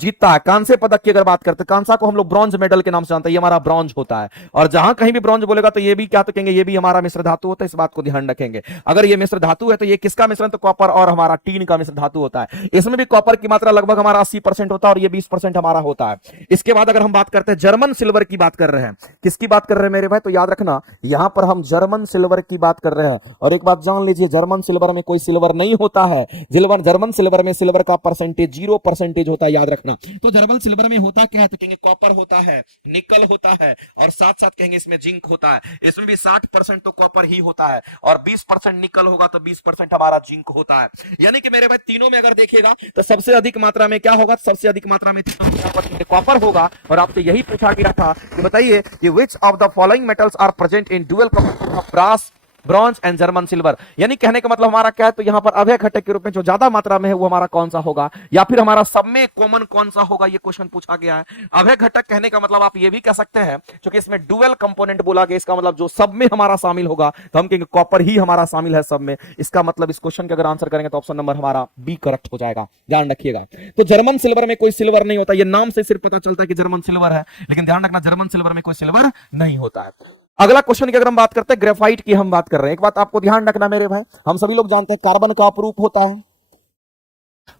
जीतता है। कांसे पदक की अगर बात करते हैं, कांसा को हम लोग ब्रॉन्ज मेडल के नाम से जानते हैं, ये हमारा ब्रॉन्ज होता है। और जहां कहीं भी ब्रॉन्ज बोलेगा तो ये भी क्या? तो कहेंगे ये भी हमारा मिश्र धातु होता है। इस बात को ध्यान रखेंगे। अगर ये मिश्र धातु है तो ये किसका मिश्रण? तो कॉपर और हमारा टीन का मिश्र धातु होता है। इसमें भी कॉपर की मात्रा लगभग हमारा 80% होता है, और ये 20% हमारा होता है। इसके बाद अगर हम बात करते हैं जर्मन सिल्वर की बात कर रहे हैं, किसकी बात कर रहे हैं मेरे भाई? तो याद रखना यहां पर हम जर्मन सिल्वर की बात कर रहे हैं। और एक बात जान लीजिए, जर्मन सिल्वर में कोई सिल्वर नहीं होता है। जर्मन सिल्वर में सिल्वर का परसेंटेज 0% होता है, याद रखना। तो जर्मन सिल्वर में होता क्या है? तो कहेंगे कॉपर होता है, निकल होता है, और साथ साथ कहेंगे इसमें जिंक होता है। इसमें भी 60% तो कॉपर ही होता है, और 20% निकल होगा, तो 20% हमारा जिंक होता है। यानी कि मेरे भाई तीनों में अगर देखिएगा तो सबसे अधिक मात्रा में क्या होगा? सबसे अधिक मात्रा में कॉपर होगा। और आपसे यही पूछा गया था कि बताइए कि which of the following metals are present in dual component of brass, bronze and German silver. यानी कहने का मतलब हमारा क्या है? तो यहां पर अभय घटक के रूप में जो ज्यादा मात्रा में है वो हमारा कौन सा होगा, या फिर हमारा सब में कॉमन कौन सा होगा? ये क्वेश्चन पूछा गया है। अभय घटक कहने का मतलब आप ये भी कह सकते हैं, क्योंकि इसमें डुअल कंपोनेंट बोला गया, इसका मतलब जो सब में हमारा शामिल होगा, तो हम कहेंगे कॉपर ही हमारा शामिल है सब में। इसका मतलब इस क्वेश्चन का अगर आंसर करेंगे तो ऑप्शन नंबर हमारा बी करेक्ट हो जाएगा, ध्यान रखिएगा। तो जर्मन सिल्वर में कोई सिल्वर नहीं होता, ये नाम से सिर्फ पता चलता है कि जर्मन सिल्वर है, लेकिन ध्यान रखना जर्मन सिल्वर में कोई सिल्वर नहीं होता है। अगला क्वेश्चन की अगर हम बात करते हैं, ग्रेफाइट की हम बात कर रहे हैं। एक बात आपको ध्यान रखना मेरे भाई, हम सभी लोग जानते हैं कार्बन का अपरूप होता है,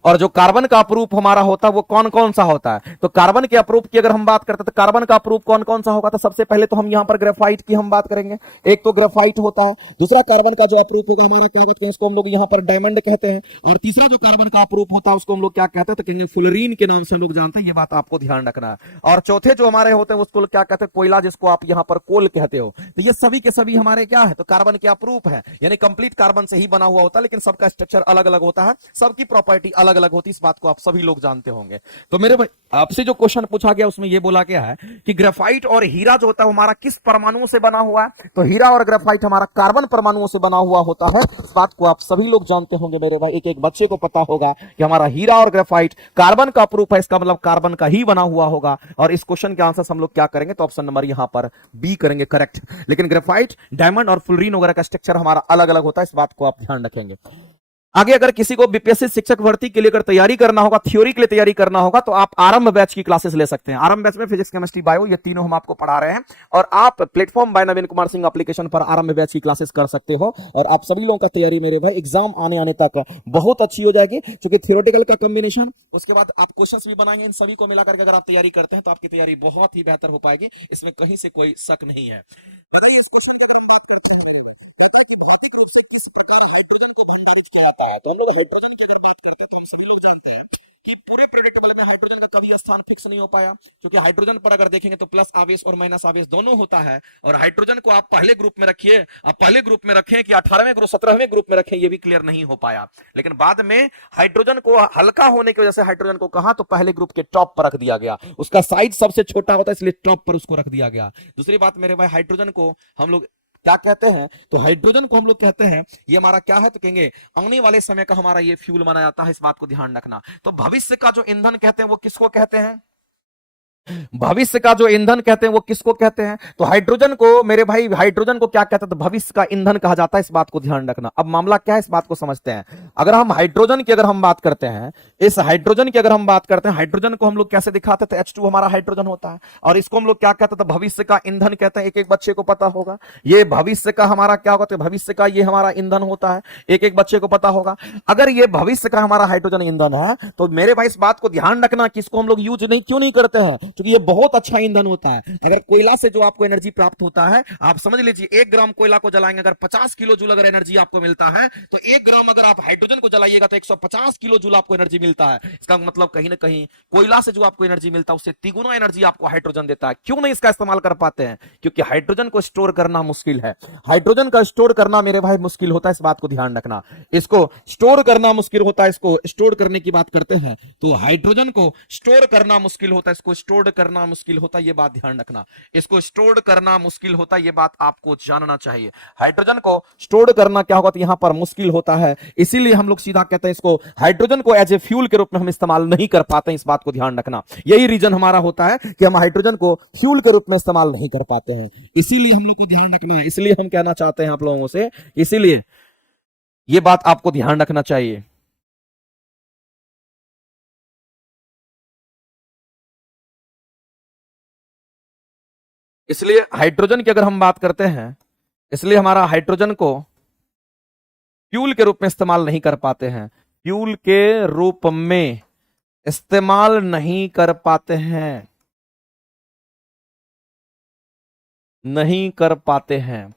और जो कार्बन का अपरूप हमारा होता है वो कौन कौन सा होता है? तो कार्बन के अपरूप की अगर हम बात करते हैं तो कार्बन का अपरूप कौन कौन सा होगा? तो सबसे पहले तो हम यहां पर ग्रेफाइट की हम बात करेंगे। एक तो ग्रेफाइट होता है, दूसरा कार्बन का जो अपरूप होगा हमारा क्या कहते हैं? इसको हम लोग यहां पर डायमंड कहते हैं, और तीसरा जो कार्बन का अपरूप होता है उसको हम लोग क्या कहते हैं? तो कहेंगे फुलरीन के नाम से हम लोग जानते हैं। ये बात आपको ध्यान रखना है। और चौथे जो हमारे होते हैं उसको क्या कहते हैं? कोयला, जिसको आप यहां पर कोल कहते हो। तो ये सभी के सभी हमारे क्या है? तो कार्बन के अपरूप है, यानी कंप्लीट कार्बन से ही बना हुआ होता है, लेकिन सबका स्ट्रक्चर अलग अलग होता है, सबकी प्रॉपर्टी अलग अलग होती है। इस बात को आप सभी लोग जानते होंगे। तो मेरे भाई आपसे जो क्वेश्चन पूछा गया उसमें यह बोला गया है कि ग्रेफाइट और हीरा जो होता है हमारा किस परमाणुओं से बना हुआ है? तो हीरा और ग्रेफाइट हमारा कार्बन परमाणुओं से बना हुआ होता है। इस बात को आप सभी लोग जानते होंगे मेरे भाई, एक एक बच्चे को पता होगा कि हमारा हीरा और ग्रेफाइट कार्बन का प्रूफ है, इसका मतलब कार्बन का ही बना हुआ होगा। और इस क्वेश्चन के आंसर हम लोग क्या करेंगे? तो ऑप्शन नंबर यहां पर बी करेंगे करेक्ट। लेकिन ग्रेफाइट, डायमंड और फुलरीन वगैरह का स्ट्रक्चर हमारा अलग अलग होता है, इस बात को आप ध्यान रखेंगे। आगे अगर किसी को बीपीएससी शिक्षक भर्ती के लिए अगर तैयारी करना होगा, थ्योरी के लिए तैयारी करना होगा, तो आप आरंभ बैच की क्लासेस ले सकते हैं। आरंभ बैच में फिजिक्स, केमिस्ट्री, बायो, ये तीनों हम आपको पढ़ा रहे हैं और आप प्लेटफॉर्म बाय नवीन कुमार सिंह एप्लीकेशन पर आरंभ बैच की क्लासेस कर सकते हो और आप सभी लोगों का तैयारी मेरे भाई एग्जाम आने तक बहुत अच्छी हो जाएगी, क्योंकि थियोरेटिकल का कॉम्बिनेशन, उसके बाद आप क्वेश्चंस भी बनाएंगे, इन सभी को मिलाकर के अगर आप तैयारी करते हैं तो आपकी तैयारी बहुत ही बेहतर हो पाएगी, इसमें कहीं से कोई शक नहीं है। तो हम लोग हाइड्रोजन कि पूरे प्रेडिक्टेबल में हाइड्रोजन का कभी स्थान फिक्स नहीं हो पाया, क्योंकि हाइड्रोजन पर अगर देखेंगे तो प्लस आवेश और माइनस आवेश दोनों होता है, और हाइड्रोजन को आप पहले ग्रुप में रखिए, आप पहले ग्रुप में रखें कि 18वें ग्रुप 17वें ग्रुप में रखें, ये भी क्लियर नहीं हो पाया। लेकिन बाद में हाइड्रोजन को हल्का होने की वजह से हाइड्रोजन को कहा तो पहले ग्रुप के टॉप पर रख दिया गया, उसका साइज सबसे छोटा होता है इसलिए टॉप पर उसको रख दिया गया। दूसरी बात मेरे भाई, हाइड्रोजन को हम लोग क्या कहते हैं, तो हाइड्रोजन को हम लोग कहते हैं ये हमारा क्या है, तो कहेंगे आने वाले समय का हमारा ये फ्यूल माना जाता है, इस बात को ध्यान रखना। तो भविष्य का जो ईंधन कहते हैं वो किसको कहते हैं, भविष्य का जो ईंधन कहते हैं वो किसको कहते हैं, तो हाइड्रोजन को मेरे भाई, हाइड्रोजन को क्या कहते हैं, तो भविष्य का ईंधन कहा जाता है, इस बात को ध्यान रखना। अब मामला क्या है इस बात को समझते हैं। अगर हम हाइड्रोजन की अगर हम बात करते हैं, इस हाइड्रोजन की अगर हम बात करते हैं, हाइड्रोजन को हम लोग कैसे दिखाते थे, H2 हमारा हाइड्रोजन होता है, और इसको हम लोग क्या कहते हैं, तो भविष्य का ईंधन कहते हैं। एक एक बच्चे को पता होगा ये भविष्य का हमारा क्या होता है, भविष्य का ये हमारा ईंधन होता है, एक एक बच्चे को पता होगा। अगर ये भविष्य का हमारा हाइड्रोजन ईंधन है तो मेरे भाई इस बात को ध्यान रखना कि इसको हम लोग यूज नहीं क्यों नहीं करते हैं, क्योंकि ये बहुत अच्छा ईंधन होता है। अगर कोयला से जो आपको एनर्जी प्राप्त होता है, आप समझ लीजिए 1 ग्राम कोयला को जलाएंगे, अगर 50 किलो जूल अगर एनर्जी आपको मिलता है, तो 1 ग्राम अगर आप हाइड्रोजन को जलाइएगा तो 150 किलो जूल आपको एनर्जी मिलता है। इसका मतलब कहीं ना कहीं कोयला से जो आपको एनर्जी मिलता है उससे तिगुना एनर्जी आपको हाइड्रोजन देता है। क्यों नहीं इसका इस्तेमाल कर पाते हैं, क्योंकि हाइड्रोजन को स्टोर करना मुश्किल है। हाइड्रोजन का स्टोर करना मेरे भाई मुश्किल होता है, इस बात को ध्यान रखना। इसको स्टोर करना मुश्किल होता है, इसको स्टोर करने की बात करते हैं तो हाइड्रोजन को स्टोर करना मुश्किल होता है, इसको स्टोर करना मुश्किल होता है, ये बात ध्यान रखना। इसको स्टोर करना मुश्किल होता है, ये बात आपको जानना चाहिए। हाइड्रोजन को स्टोर करना क्या होगा, तो यहां पर मुश्किल होता है, इसीलिए हम लोग सीधा कहते हैं इसको हाइड्रोजन को एज ए फ्यूल के रूप में हम इस्तेमाल नहीं कर पाते हैं, इस बात को ध्यान रखना। यही रीजन हमारा होता है कि हम हाइड्रोजन को फ्यूल के रूप में इस्तेमाल नहीं कर पाते हैं, इसीलिए हम लोग को ध्यान रखना है। इसलिए हम कहना चाहते हैं आप लोगों से, इसीलिए ये बात आपको ध्यान रखना चाहिए। इसलिए हाइड्रोजन की अगर हम बात करते हैं, इसलिए हमारा हाइड्रोजन को फ्यूल के रूप में इस्तेमाल नहीं कर पाते हैं, फ्यूल के रूप में इस्तेमाल नहीं कर पाते हैं, नहीं कर पाते हैं।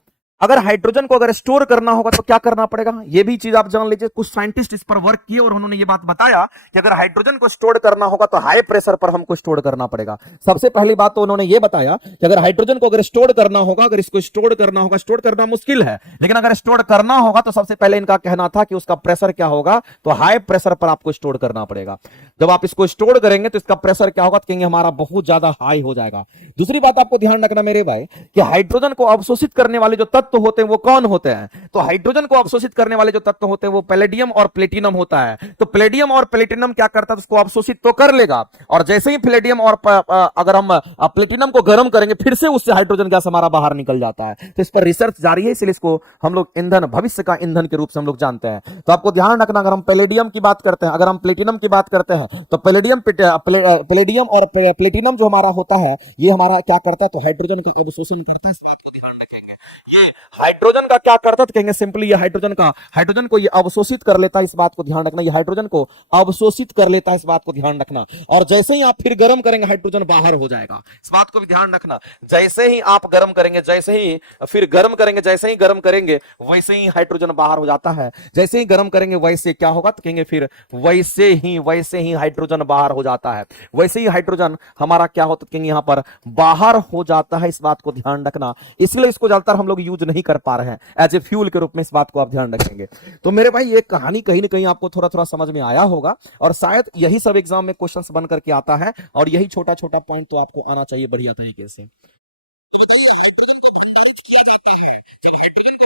अगर हाइड्रोजन को अगर स्टोर करना होगा तो क्या करना पड़ेगा, ये भी चीज आप जान लीजिए। कुछ साइंटिस्ट इस पर वर्क किए और उन्होंने ये बात बताया कि अगर हाइड्रोजन को स्टोर करना होगा तो हाई प्रेशर पर हमको स्टोर करना पड़ेगा। सबसे पहली बात तो उन्होंने ये बताया कि अगर हाइड्रोजन को अगर स्टोर करना होगा, अगर इसको स्टोर करना होगा, स्टोर करना मुश्किल है, लेकिन अगर स्टोर करना होगा तो सबसे पहले इनका कहना था कि उसका प्रेशर क्या होगा, तो हाई प्रेशर पर आपको स्टोर करना पड़ेगा। जब आप इसको स्टोर करेंगे तो इसका प्रेशर क्या होगा, तो कहेंगे हमारा बहुत ज्यादा हाई हो जाएगा। दूसरी बात आपको ध्यान रखना मेरे भाई कि हाइड्रोजन को अवशोषित करने वाले जो तत्व होते हैं वो कौन होते हैं, तो हाइड्रोजन को अवशोषित करने वाले जो तत्व होते हैं वो पैलेडियम और प्लेटिनम होता है। तो प्लेटिनम और प्लेटिनम क्या करता है, उसको अवशोषित तो कर लेगा, और जैसे ही प्लेटिनम और अगर हम प्लेटिनम को गर्म करेंगे फिर से उससे हाइड्रोजन गैस हमारा बाहर निकल जाता है। तो इस पर रिसर्च जारी है, इसलिए इसको हम लोग ईंधन, भविष्य का ईंधन के रूप से हम लोग जानते हैं। तो आपको ध्यान रखना, अगर हम पैलेडियम की बात करते हैं, अगर हम प्लेटिनम की बात करते हैं, तो पैलेडियम और प्लेटिनम जो हमारा होता है ये हमारा क्या करता है, तो हाइड्रोजन का अवशोषण करता है, इस बात को ध्यान रखेंगे। ये हाइड्रोजन का क्या करता है, तो कहेंगे सिंपली ये हाइड्रोजन को ये अवशोषित कर लेता है, इस बात को ध्यान रखना। ये हाइड्रोजन को अवशोषित कर लेता है, इस बात को ध्यान रखना। और जैसे ही आप फिर गर्म करेंगे हाइड्रोजन बाहर हो जाएगा, इस बात को भी ध्यान रखना। जैसे ही आप गर्म करेंगे, जैसे ही फिर गर्म करेंगे, जैसे ही गर्म करेंगे वैसे ही हाइड्रोजन बाहर हो जाता है। जैसे ही गर्म करेंगे वैसे क्या होगा, तो कहेंगे फिर वैसे ही हाइड्रोजन बाहर हो जाता है। वैसे ही हाइड्रोजन हमारा क्या होता है, कहेंगे यहां पर बाहर हो जाता है, इस बात को ध्यान रखना। इसलिए इसको ज्यादातर हम लोग यूज नहीं कर पा रहे हैं एज ए फ्यूल के रूप में, इस बात को आप ध्यान रखेंगे। तो मेरे भाई ये कहानी कहीं ना कहीं आपको थोड़ा थोड़ा समझ में आया होगा, और शायद यही सब एग्जाम में क्वेश्चंस बन करके आता है, और यही छोटा छोटा पॉइंट तो आपको आना चाहिए बढ़िया तरीके से।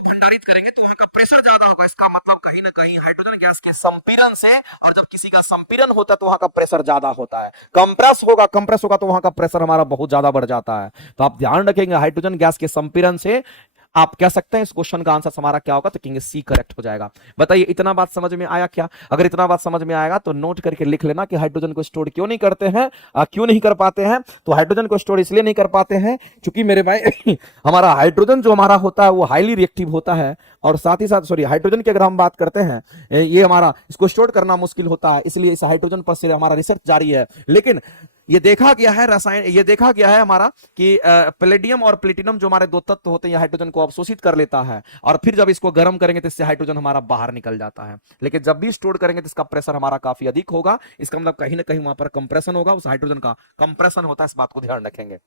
खंडारित करेंगे तो यहाँ का प्रेशर ज्यादा होगा, इसका मतलब कहीं ना कहीं हाइड्रोजन गैस के संपीड़न से, और जब किसी का संपीड़न होता है तो वहां का प्रेशर ज्यादा होता है। कंप्रेस होगा तो वहां का प्रेशर हमारा बहुत ज्यादा बढ़ जाता है। तो आप ध्यान रखेंगे हाइड्रोजन गैस के संपीड़न से आप कह सकते हैं इस क्वेश्चन का आंसर हमारा क्या होगा, तो कहेंगे सी करेक्ट हो जाएगा। बताइए इतना बात समझ में आया क्या? अगर इतना बात समझ में आएगा तो नोट करके लिख लेना कि हाइड्रोजन को स्टोर क्यों नहीं करते हैं, क्यों नहीं कर पाते हैं। तो हाइड्रोजन को स्टोर इसलिए नहीं कर पाते हैं क्योंकि मेरे भाई हमारा हाइड्रोजन जो हमारा होता है वो हाईली रिएक्टिव होता है, और साथ ही साथ सॉरी हाइड्रोजन की अगर हम बात करते हैं, ये हमारा इसको स्टोर करना मुश्किल होता है, इसलिए इस हाइड्रोजन पर से हमारा रिसर्च जारी है। लेकिन ये देखा गया है रसायन, ये देखा गया है हमारा कि पैलेडियम और प्लेटिनम जो हमारे दो तत्व होते हैं हाइड्रोजन को अवशोषित कर लेता है, और फिर जब इसको गर्म करेंगे तो इससे हाइड्रोजन हमारा बाहर निकल जाता है। लेकिन जब भी स्टोर करेंगे तो इसका प्रेशर हमारा काफी अधिक होगा, इसका मतलब कहीं ना कहीं वहां पर कंप्रेशन होगा, उस हाइड्रोजन का कंप्रेशन होता है, इस बात को ध्यान रखेंगे।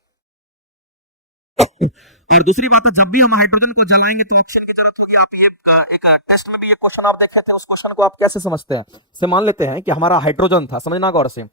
और दूसरी बात है, जब भी हम हाइड्रोजन को जलाएंगे तो ऑक्सीजन की जरूरत होगी। आप ये एक टेस्ट में भी ये क्वेश्चन आप देखे थे, उस क्वेश्चन को आप कैसे समझते हैं? से मान लेते हैं कि हमारा हाइड्रोजन था, समझना गौर से,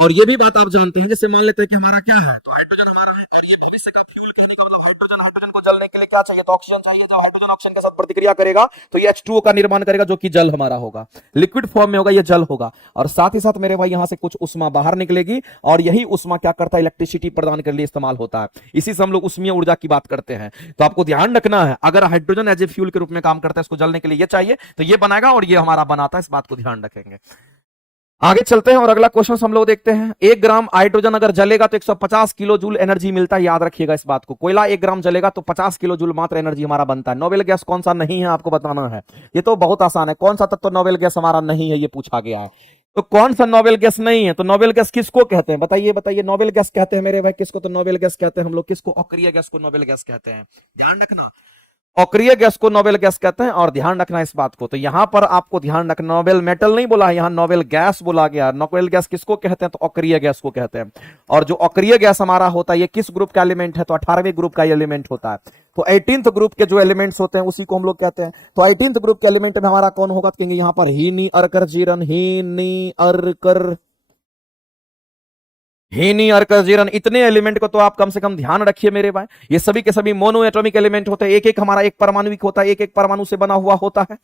और ये भी बात आप जानते हैं, जैसे मान लेते हैं कि हमारा क्या है, तो हाइड्रोजन हमारा है, और ये भविष्य का फ्यूल कहने का मतलब हाइड्रोजन, हाइड्रोजन को जलने के लिए क्या चाहिए, तो ऑक्सीजन चाहिए। जब हाइड्रोजन ऑक्सीजन के साथ प्रतिक्रिया करेगा तो ये H2O का निर्माण करेगा, जो कि जल हमारा होगा, लिक्विड फॉर्म में होगा, ये जल होगा। और साथ ही साथ मेरे भाई यहां से कुछ उष्मा बाहर निकलेगी, और यही उष्मा क्या करता है, इलेक्ट्रिसिटी प्रदान करने के लिए इस्तेमाल होता है। इसी से हम लोग उष्मीय ऊर्जा की बात करते हैं। तो आपको ध्यान रखना है, अगर हाइड्रोजन एज ए फ्यूल के रूप में काम करता है, इसको जलने के लिए ये चाहिए, तो ये बनाएगा और ये हमारा बनाता है, इस बात को ध्यान रखेंगे। आगे चलते हैं और अगला क्वेश्चन हम लोग देखते हैं। 1 ग्राम हाइड्रोजन अगर जलेगा तो 150 किलो जूल एनर्जी मिलता है, याद रखिएगा इस बात को। कोयला 1 ग्राम जलेगा तो 50 किलो जूल मात्र एनर्जी हमारा बनता है। नोबेल गैस कौन सा नहीं है आपको बताना है, ये तो बहुत आसान है। कौन सा तत्व नोबेल गैस हमारा नहीं है, ये पूछा गया है। तो कौन सा नोबेल गैस नहीं है, तो नोबेल गैस किसको कहते हैं, बताइए बताइए। नोबेल गैस कहते हैं मेरे भाई किसको, तो नोबेल गैस कहते हैं हम लोग किसको, अक्रिय गैस को नोबेल गैस कहते हैं। ध्यान रखना, अक्रिय गैस को नोबेल गैस कहते हैं, और ध्यान रखना इस बात को। तो यहां पर आपको ध्यान रखना, नोबेल मेटल नहीं बोला है, यहां नोबेल गैस बोला गया। नोबेल गैस किसको कहते हैं, तो अक्रिय गैस को कहते हैं। और जो अक्रिय गैस हमारा होता है, ये किस ग्रुप का एलिमेंट है, तो 18वें ग्रुप का एलिमेंट होता है। तो 18th ग्रुप के जो एलिमेंट्स होते हैं उसी को हम लोग कहते हैं। तो 18th ग्रुप के एलिमेंट में हमारा कौन होगा, तो कहेंगे यहां पर हीनी अर्कर जीरन, हीनी अर्कर, हीनी अर्कर जीरन, इतने एलिमेंट को तो आप कम से कम ध्यान रखिए मेरे भाई। ये सभी के सभी मोनो एटॉमिक एलिमेंट होते हैं, एक एक हमारा एक परमाणुविक होता है, एक एक परमाणु से बना हुआ होता है।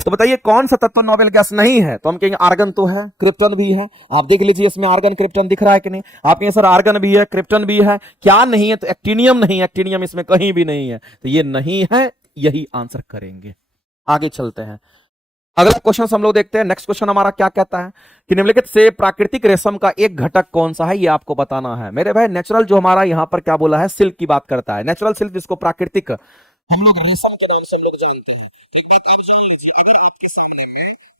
तो बताइए कौन सा तत्व नोबेल गैस नहीं है, तो हम कहेंगे आर्गन तो है, क्रिप्टन भी है। आप देख लीजिए इसमें आर्गन क्रिप्टन दिख रहा है कि नहीं, आप कहेंगे सर आर्गन भी है क्रिप्टन भी है, क्या नहीं है, तो एक्टिनियम नहीं, एक्टिनियम इसमें कहीं भी नहीं है, तो ये नहीं है, यही आंसर करेंगे। आगे चलते हैं, अगला क्वेश्चन हम लोग देखते हैं। नेक्स्ट क्वेश्चन हमारा क्या कहता है कि निम्नलिखित से प्राकृतिक रेशम का एक घटक कौन सा है, ये आपको बताना है मेरे भाई। नेचुरल जो हमारा यहां पर क्या बोला है, सिल्क की बात करता है। नेचुरल सिल्क जिसको प्राकृतिक हम लोग रेशम के नाम से हम लोग जानते हैं।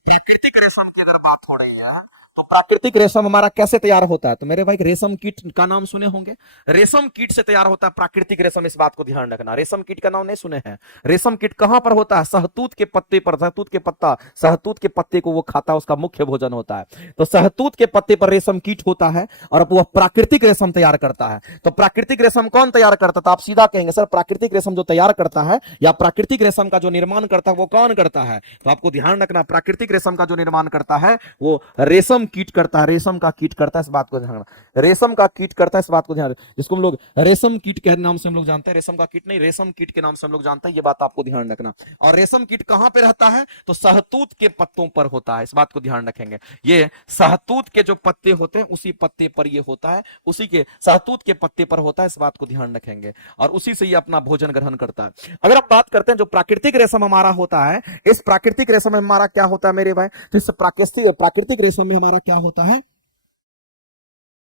प्राकृतिक रेशम की अगर बात हो रही है, तो प्राकृतिक रेशम हमारा कैसे तैयार होता है, तो मेरे भाई रेशम कीट का नाम सुने होंगे। रेशम कीट से तैयार होता है प्राकृतिक रेशम, इस बात को ध्यान रखना। रेशम कीट का नाम नहीं सुने हैं। रेशम कीट कहां पर होता है, शहतूत के पत्ते पर, शहतूत के पत्ता, शहतूत के पत्ते को वो खाता है, उसका मुख्य भोजन होता है। तो शहतूत के पत्ते पर रेशम कीट होता है और वह प्राकृतिक रेशम तैयार करता है। तो प्राकृतिक रेशम कौन तैयार करता था, आप सीधा कहेंगे सर प्राकृतिक रेशम जो तैयार करता है या प्राकृतिक रेशम का जो निर्माण करता है वो कौन करता है, तो आपको ध्यान रखना प्राकृतिक रेशम का जो निर्माण करता है वो रेशम कीट करता है, रेशम का कीट करता है, इस बात को ध्यान रखना। रेशम का कीट करता है, इस बात को ध्यान रखना, जिसको हम लोग रेशम कीट के नाम से हम लोग जानते हैं। रेशम का कीट नहीं, रेशम कीट के नाम से हम लोग जानते हैं, ये बात आपको ध्यान रखना। और रेशम कीट कहां पे रहता है, तो शहतूत के पत्तों पर होता है, इस बात को ध्यान रखेंगे। ये शहतूत के जो पत्ते होते हैं उसी पत्ते पर ये होता है, उसी के शहतूत के पत्ते पर होता है, इस बात को ध्यान रखेंगे। और उसी से ये अपना भोजन ग्रहण करता है। अगर हम बात करते हैं जो प्राकृतिक रेशम हमारा होता है, इस प्राकृतिक रेशम में हमारा क्या होता है मेरे भाई, तो इस प्राकृतिक रेशम में हमारा क्या होता है,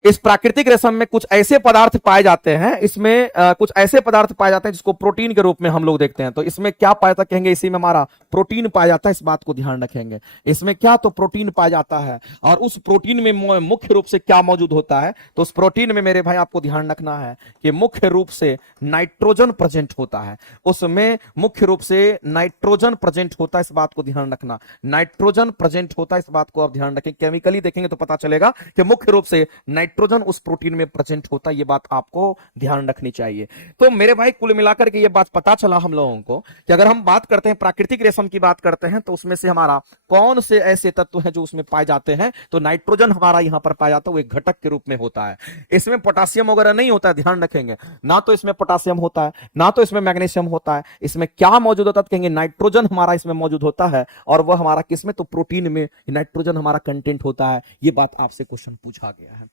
इस प्राकृतिक रेशम में कुछ ऐसे पदार्थ पाए जाते हैं, इसमें कुछ ऐसे पदार्थ पाए जाते हैं जिसको प्रोटीन के रूप में हम लोग देखते हैं। तो इसमें क्या पाया जाता कहेंगे, इसी में हमारा प्रोटीन पाया जाता है, इस बात को ध्यान रखेंगे। इसमें क्या, तो प्रोटीन पाया जाता है। और उस प्रोटीन में मुख्य रूप से क्या मौजूद होता है, तो उस प्रोटीन में मेरे भाई आपको ध्यान रखना है कि मुख्य रूप से नाइट्रोजन प्रेजेंट होता है। उसमें मुख्य रूप से नाइट्रोजन प्रेजेंट होता है, इस बात को ध्यान रखना। नाइट्रोजन प्रेजेंट होता है, इस बात को आप ध्यान रखें। केमिकली देखेंगे तो पता चलेगा कि मुख्य रूप से नाइट्रोजन उस प्रोटीन में प्रेजेंट होता है, ये बात आपको ध्यान रखनी चाहिए। तो मेरे भाई कुल मिलाकर के ये बात पता चला हम लोगों को कि अगर हम बात करते हैं प्राकृतिक रेशम की बात करते हैं, तो उसमें से हमारा कौन से ऐसे तत्व हैं जो उसमें पाए जाते हैं, तो नाइट्रोजन हमारा यहां पर पाया जाता है, वो एक घटक के रूप में होता है। इसमें पोटासियम वगैरह नहीं होता है, ध्यान रखेंगे। ना तो इसमें पोटासियम होता है, ना तो इसमें मैग्नीशियम होता है। इसमें क्या मौजूद होता है, कहेंगे नाइट्रोजन हमारा इसमें मौजूद होता है। और वह हमारा किसमें, तो प्रोटीन में नाइट्रोजन हमारा कंटेंट होता है। ये बात आपसे क्वेश्चन पूछा गया है,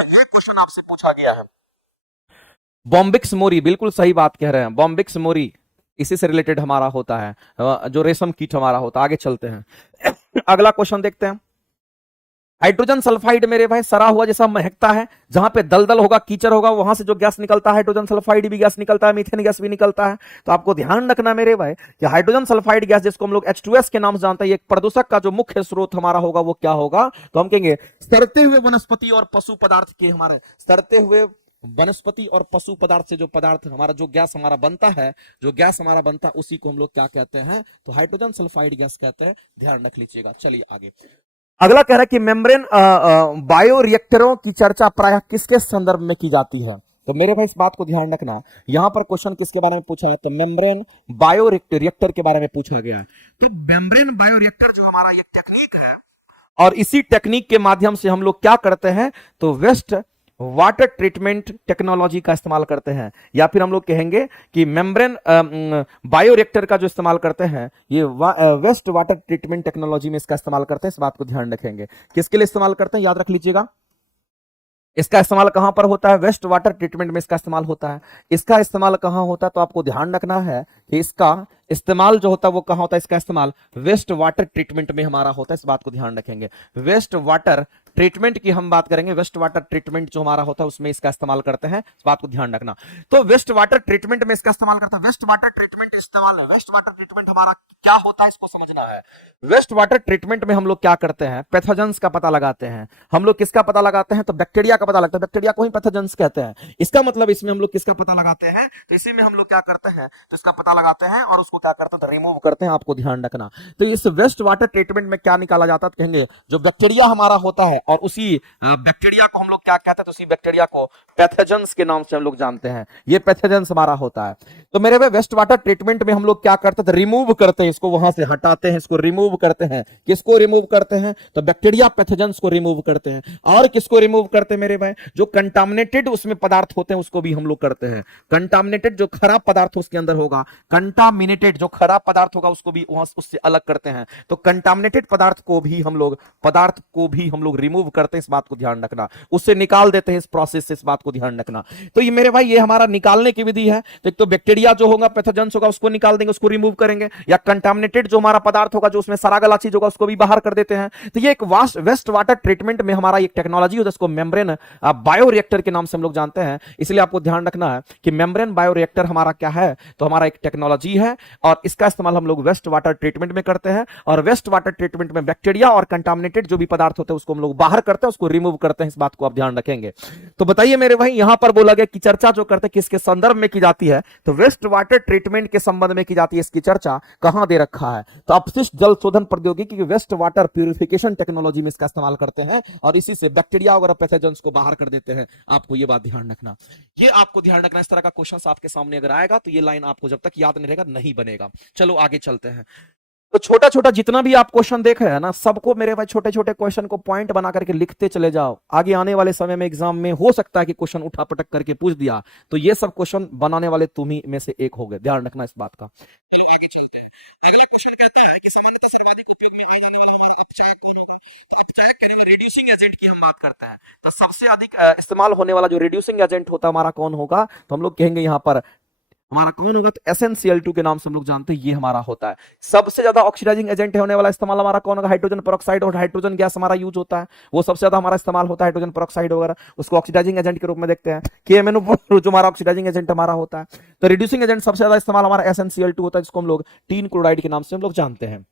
ये क्वेश्चन आपसे पूछा गया है। बॉम्बिक्स मोरी, बिल्कुल सही बात कह रहे हैं, बॉम्बिक्स मोरी इसी से रिलेटेड हमारा होता है, जो रेशम कीट हमारा होता है। आगे चलते हैं अगला क्वेश्चन देखते हैं। हाइड्रोजन सल्फाइड मेरे भाई सड़ा हुआ जैसा महकता है, जहां पे दलदल होगा, कीचड़ होगा, वहां से जो गैस निकलता है हाइड्रोजन सल्फाइड भी गैस निकलता है, मीथेन गैस भी निकलता है। तो आपको ध्यान रखना मेरे भाई कि हाइड्रोजन सल्फाइड गैस, जिसको हम लोग H2S के नाम से जानते हैं, एक प्रदूषक का जो मुख्य स्रोत हमारा होगा वो क्या होगा, तो हम कहेंगे सड़ते हुए वनस्पति और पशु पदार्थ के, हमारे सड़ते हुए वनस्पति और पशु पदार्थ से जो पदार्थ हमारा, जो गैस हमारा बनता है, जो गैस हमारा बनता है, उसी को हम लोग क्या कहते हैं, तो हाइड्रोजन सल्फाइड गैस कहते हैं। ध्यान रख लीजिएगा। चलिए आगे अगला कह रहा है कि मेम्ब्रेन बायो रिएक्टरों की चर्चा प्रायः किसके संदर्भ में की जाती है। तो मेरे भाई इस बात को ध्यान रखना, यहां पर क्वेश्चन किसके बारे में पूछा है, तो मेम्ब्रेन बायो रिएक्टर के बारे में पूछा गया है। तो मेम्ब्रेन बायो रिएक्टर जो हमारा एक टेक्निक है, और इसी टेक्निक के माध्यम से हम लोग क्या करते हैं, तो वेस्ट वाटर ट्रीटमेंट टेक्नोलॉजी का इस्तेमाल करते हैं, या फिर हम लोग कहेंगे कि मेम्ब्रेन बायोरिएक्टर का जो इस्तेमाल करते हैं, ये वेस्ट वाटर ट्रीटमेंट टेक्नोलॉजी में इसका इस्तेमाल करते हैं। इस बात को ध्यान रखेंगे, किसके लिए इस्तेमाल करते हैं, याद रख लीजिएगा। इसका इस्तेमाल कहां पर होता है, वेस्ट वाटर ट्रीटमेंट में इसका इस्तेमाल होता है। इसका इस्तेमाल कहां होता है, तो आपको ध्यान रखना है कि इसका इस्तेमाल जो होता है वो कहां होता है, इसका इस्तेमाल वेस्ट वाटर ट्रीटमेंट में हमारा होता है। इस बात को ध्यान रखेंगे, वेस्ट वाटर ट्रीटमेंट की हम बात करेंगे, वेस्ट वाटर ट्रीटमेंट जो हमारा होता है उसमें इसका इस्तेमाल करते हैं। इस बात को ध्यान रखना। तो वेस्ट वाटर ट्रीटमेंट में इसका इस्तेमाल करता है। वेस्ट वाटर ट्रीटमेंट इस्तेमाल है, वेस्ट वाटर ट्रीटमेंट हमारा क्या होता है इसको समझना है। वेस्ट वाटर ट्रीटमेंट में हम लोग क्या करते हैं, पैथोजेंस का पता लगाते हैं। हम लोग किसका पता लगाते हैं, तो बैक्टीरिया का पता लगता है, बैक्टीरिया को ही पैथोजेंस कहते हैं। इसका मतलब इसमें हम लोग किसका पता लगाते हैं, तो इसी में हम लोग क्या करते हैं, तो इसका पता लगाते हैं और उसको क्या करते हैं, रिमूव करते हैं। आपको ध्यान रखना। तो इस वेस्ट वाटर ट्रीटमेंट में क्या निकाला जाता है, तो कहेंगे जो बैक्टीरिया हमारा होता है, और उसी बैक्टीरिया को हम लोग क्या कहते हैं, तो उसी बैक्टीरिया को पैथोजेंस के नाम से हम लोग जानते हैं। ये पैथोजेंस हमारा होता है। तो मेरे भाई वेस्ट वाटर ट्रीटमेंट में हम लोग क्या करते हैं, रिमूव करते हैं, इसको वहां से हटाते हैं, इसको रिमूव करते हैं। किसको रिमूव करते हैं, तो बैक्टीरिया पैथोजेंस को रिमूव करते हैं। और किसको रिमूव करते हैं मेरे भाई, जो कंटामिनेटेड उसमें पदार्थ होते हैं उसको भी हम लोग करते हैं। कंटामिनेटेड जो खराब पदार्थ उसके अंदर होगा, कंटामिनेटेड जो खराब पदार्थ होगा उसको भी वहां उससे अलग करते हैं। तो कंटामिनेटेड पदार्थ को भी हम लोग रिमूव करते हैं। इस बात को ध्यान रखना, उससे निकाल देते हैं इस प्रोसेस से। इस बात को ध्यान रखना। तो ये मेरे भाई ये हमारा निकालने की विधि है। तो एक तो बैक्टीरिया जो होगा, पैथोजेंस होगा, उसको निकाल देंगे, उसको रिमूव करेंगे, या कंटामिनेटेड जो हमारा पदार्थ होगा, जो उसमें सड़ा गला चीज होगा, उसको भी बाहर कर देते हैं। तो ये एक वेस्ट वाटर ट्रीटमेंट में हमारा एक टेक्नोलॉजी होता है, इसको मेम्ब्रेन बायोरिएक्टर के नाम से हम लोग जानते हैं। इसलिए आपको ध्यान रखना है कि मेम्ब्रेन बायोरिएक्टर हमारा क्या है, तो हमारा एक टेक्नोलॉजी है, और इसका इस्तेमाल हम लोग वेस्ट वाटर ट्रीटमेंट में करते हैं। और वेस्ट वाटर ट्रीटमेंट में बैक्टीरिया और कंटामिनेटेड जो भी पदार्थ होते हैं उसको हम लोग बाहर करते हैं, उसको रिमूव करते हैं। इस बात को आप ध्यान रखेंगे। तो बताइए मेरे भाई, यहां पर बोला गया कि चर्चा जो करते हैं किसके संदर्भ में की जाती है, तो वेस्ट वाटर ट्रीटमेंट के संबंध में की जाती है। इसकी चर्चा कहां दे रखा है, तो अपशिष्ट जल शोधन प्रौद्योगिकी, वेस्ट वाटर प्यूरिफिकेशन टेक्नोलॉजी में इसका इस्तेमाल करते हैं, और इसी से बैक्टीरिया वगैरह पैथोजेंस को बाहर कर देते हैं। आपको ये बात ध्यान रखना, ये आपको ध्यान रखना। इस तरह का क्वेश्चन आपके सामने अगर आएगा तो ये लाइन आपको जब तक याद नहीं रहेगा नहीं बनेगा। चलो आगे चलते हैं। तो छोटा छोटा जितना भी आप क्वेश्चन देख रहे हैं ना, सबको मेरे भाई छोटे छोटे क्वेश्चन को पॉइंट बना करके लिखते चले जाओ। आगे आने वाले समय में एग्जाम में हो सकता है कि क्वेश्चन उठा पटक करके पूछ दिया, तो ये सब क्वेश्चन बनाने वाले तुम ही में से एक हो गए। ध्यान रखना इस बात का। अगला क्वेश्चन कहता है कि सामान्यतः सर्वाधिक उपयोग में आने वाला ये उपचायक कौन होगा, तो उपचायक करेंगे रिड्यूसिंग एजेंट की हम बात करते हैं। तो सबसे अधिक इस्तेमाल होने वाला जो रिड्यूसिंग एजेंट होता है हमारा कौन होगा, तो हम लोग कहेंगे यहां पर हमारा कौन होगा, तो SnCl2 के नाम से हम लोग जानते हैं, ये हमारा होता है। सबसे ज्यादा ऑक्सीडाइजिंग एजेंट होने वाला इस्तेमाल हमारा कौन होगा, हाइड्रोजन पेरोक्साइड और हाइड्रोजन गैस हमारा यूज होता है, वो सबसे ज्यादा हमारा इस्तेमाल होता है, हाइड्रोजन पेरोक्साइड वगैरह, उसको ऑक्सीडाइजिंग एजेंट के रूप में देखते हैं। KMnO जो हमारा ऑक्सीडाइजिंग एजेंट हमारा होता है। तो रिड्यूसिंग एजेंट सबसे ज्यादा इस्तेमाल हमारा SnCl2 होता है, जिसको हम लोग टीन क्लोराइड के नाम से हम लोग जानते हैं।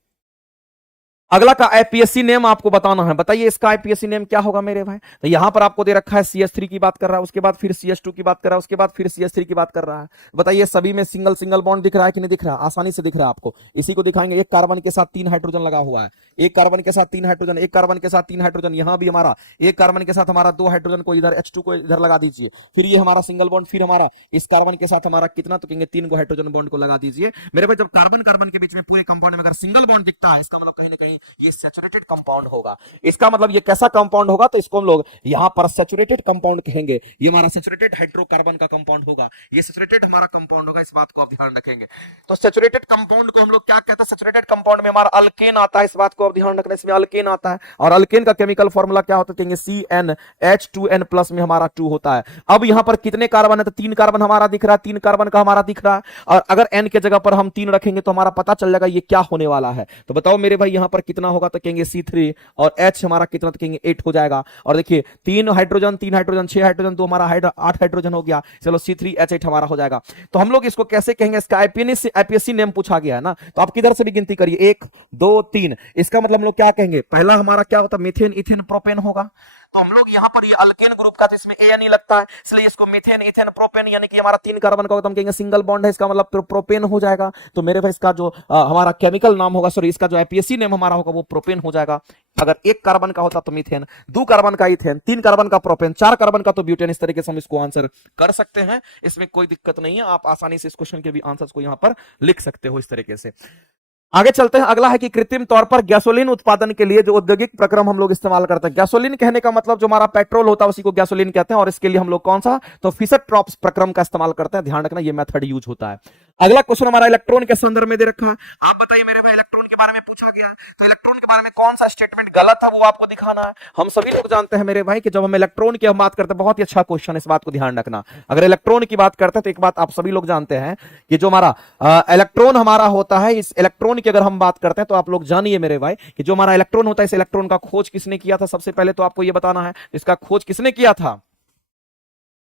अगला का आईपीएससी नेम आपको बताना है। बताइए इसका आईपीएससी नेम क्या होगा मेरे भाई, तो यहां पर आपको दे रखा है CH3 की बात कर रहा है, उसके बाद फिर CH2 की बात कर रहा है, उसके बाद फिर CH3 की बात कर रहा है। बताइए सभी में सिंगल सिंगल बॉन्ड दिख रहा है कि नहीं दिख रहा है, आसानी से दिख रहा है आपको। इसी को दिखाएंगे, एक कार्बन के साथ 3 हाइड्रोजन लगा हुआ है, एक कार्बन के साथ 3 हाइड्रोजन, एक कार्बन के साथ 3 हाइड्रोजन, यहां भी हमारा एक कार्बन के साथ हमारा 2 हाइड्रोजन को इधर H2 को इधर लगा दीजिए, फिर ये हमारा सिंगल बॉन्ड, फिर हमारा इस कार्बन के साथ हमारा कितना, तो कहेंगे 3 को हाइड्रोजन बॉन्ड को लगा दीजिए। मेरे भाई जब कार्बन कार्बन के बीच में पूरे कंपाउंड में अगर सिंगल बॉन्ड दिखता है, इसका मतलब कहीं ना कहीं नहीं, ये सैचुरेटेड कंपाउंड होगा। इसका मतलब ये कैसा कंपाउंड होगा, तो इसको हम लोग यहां पर सैचुरेटेड कंपाउंड कहेंगे। ये हमारा सैचुरेटेड हाइड्रोकार्बन का कंपाउंड होगा, ये सैचुरेटेड हमारा कंपाउंड होगा, इस बात को आप ध्यान रखेंगे। तो सैचुरेटेड कंपाउंड को हम लोग क्या कहते हैं, सैचुरेटेड कंपाउंड में हमारा अल्केन आता है, इस बात को आप ध्यान रखना, इसमें अल्केन आता है। और अल्केन का केमिकल फॉर्मूला क्या होता है, कहेंगे CnH2n प्लस में हमारा 2 होता है। अब यहां पर कितने कार्बन है, तो 3 कार्बन हमारा दिख रहा है, 3 कार्बन का हमारा दिख रहा है। और अगर n के जगह पर हम 3 रखेंगे तो हमारा पता चल जाएगा ये क्या होने वाला है। तो बताओ मेरे भाई यहां पर कितना होगा, तो कहेंगे C3 और H हमारा कितना, तो कहेंगे 8 हो जाएगा। और देखिए 3 हाइड्रोजन 6 हाइड्रोजन, तो हमारा 8 हाइड्रोजन हो गया। चलो C3H8 हमारा हो जाएगा। तो हम लोग इसको कैसे कहेंगे, इसका आईपीएससी नेम पूछा गया है ना, तो आप किधर से भी गिनती करिए, 1 2 3। इसका मतलब हम लोग क्या कहेंगे, पहला हमारा क्या होता है, मीथेन इथेन प्रोपेन होगा। तो हम लोग यहाँ पर ये अल्केन ग्रुप का, तो इसमें ए नहीं लगता है, इसलिए इसको मीथेन इथेन प्रोपेन, यानी कि हमारा 3 कार्बन का होता है, हम कहेंगे सिंगल बॉन्ड है, इसका मतलब प्रोपेन हो जाएगा। तो मेरे भाई इसका जो हमारा केमिकल नाम होगा, सॉरी इसका जो आईपीएससी नेम हमारा होगा वो प्रोपेन हो जाएगा। अगर 1 कार्बन का होता तो मीथेन, 2 कार्बन का इथेन, 3 कार्बन का प्रोपेन, 4 कार्बन का तो ब्यूटेन। इस तरीके से हम इसको आंसर कर सकते हैं, इसमें कोई दिक्कत नहीं है, आप आसानी से इस क्वेश्चन के भी आंसर्स को यहां पर लिख सकते हो इस तरीके से। आगे चलते हैं, अगला है कि कृत्रिम तौर पर गैसोलीन उत्पादन के लिए जो औद्योगिक प्रक्रम हम लोग इस्तेमाल करते हैं। गैसोलीन कहने का मतलब जो हमारा पेट्रोल होता है उसी को गैसोलीन कहते हैं, और इसके लिए हम लोग कौन सा, तो फिशर-ट्रॉप्स प्रक्रम का इस्तेमाल करते हैं। ध्यान रखना ये मेथड यूज होता है। अगला क्वेश्चन हमारा इलेक्ट्रॉन के संदर्भ में दे रखा है। आप बताइए मेरे भाई, इलेक्ट्रॉन के बारे में पूछा गया है, तो इलेक्ट्रॉन के बारे में कौन सा स्टेटमेंट गलत है वो आपको दिखाना है। हम सभी लोग जानते हैं मेरे भाई कि जब हम इलेक्ट्रॉन की हम बात करते हैं, बहुत ही अच्छा क्वेश्चन है, इस बात को ध्यान रखना। अगर इलेक्ट्रॉन की बात करते हैं तो एक बात आप सभी लोग जानते हैं कि जो हमारा इलेक्ट्रॉन हमारा होता है, इस इलेक्ट्रॉन की अगर हम बात करते हैं तो आप लोग जानिए मेरे भाई कि जो हमारा इलेक्ट्रॉन होता है, इस इलेक्ट्रॉन का खोज किसने किया था, सबसे पहले तो आपको यह बताना है इसका खोज किसने किया था।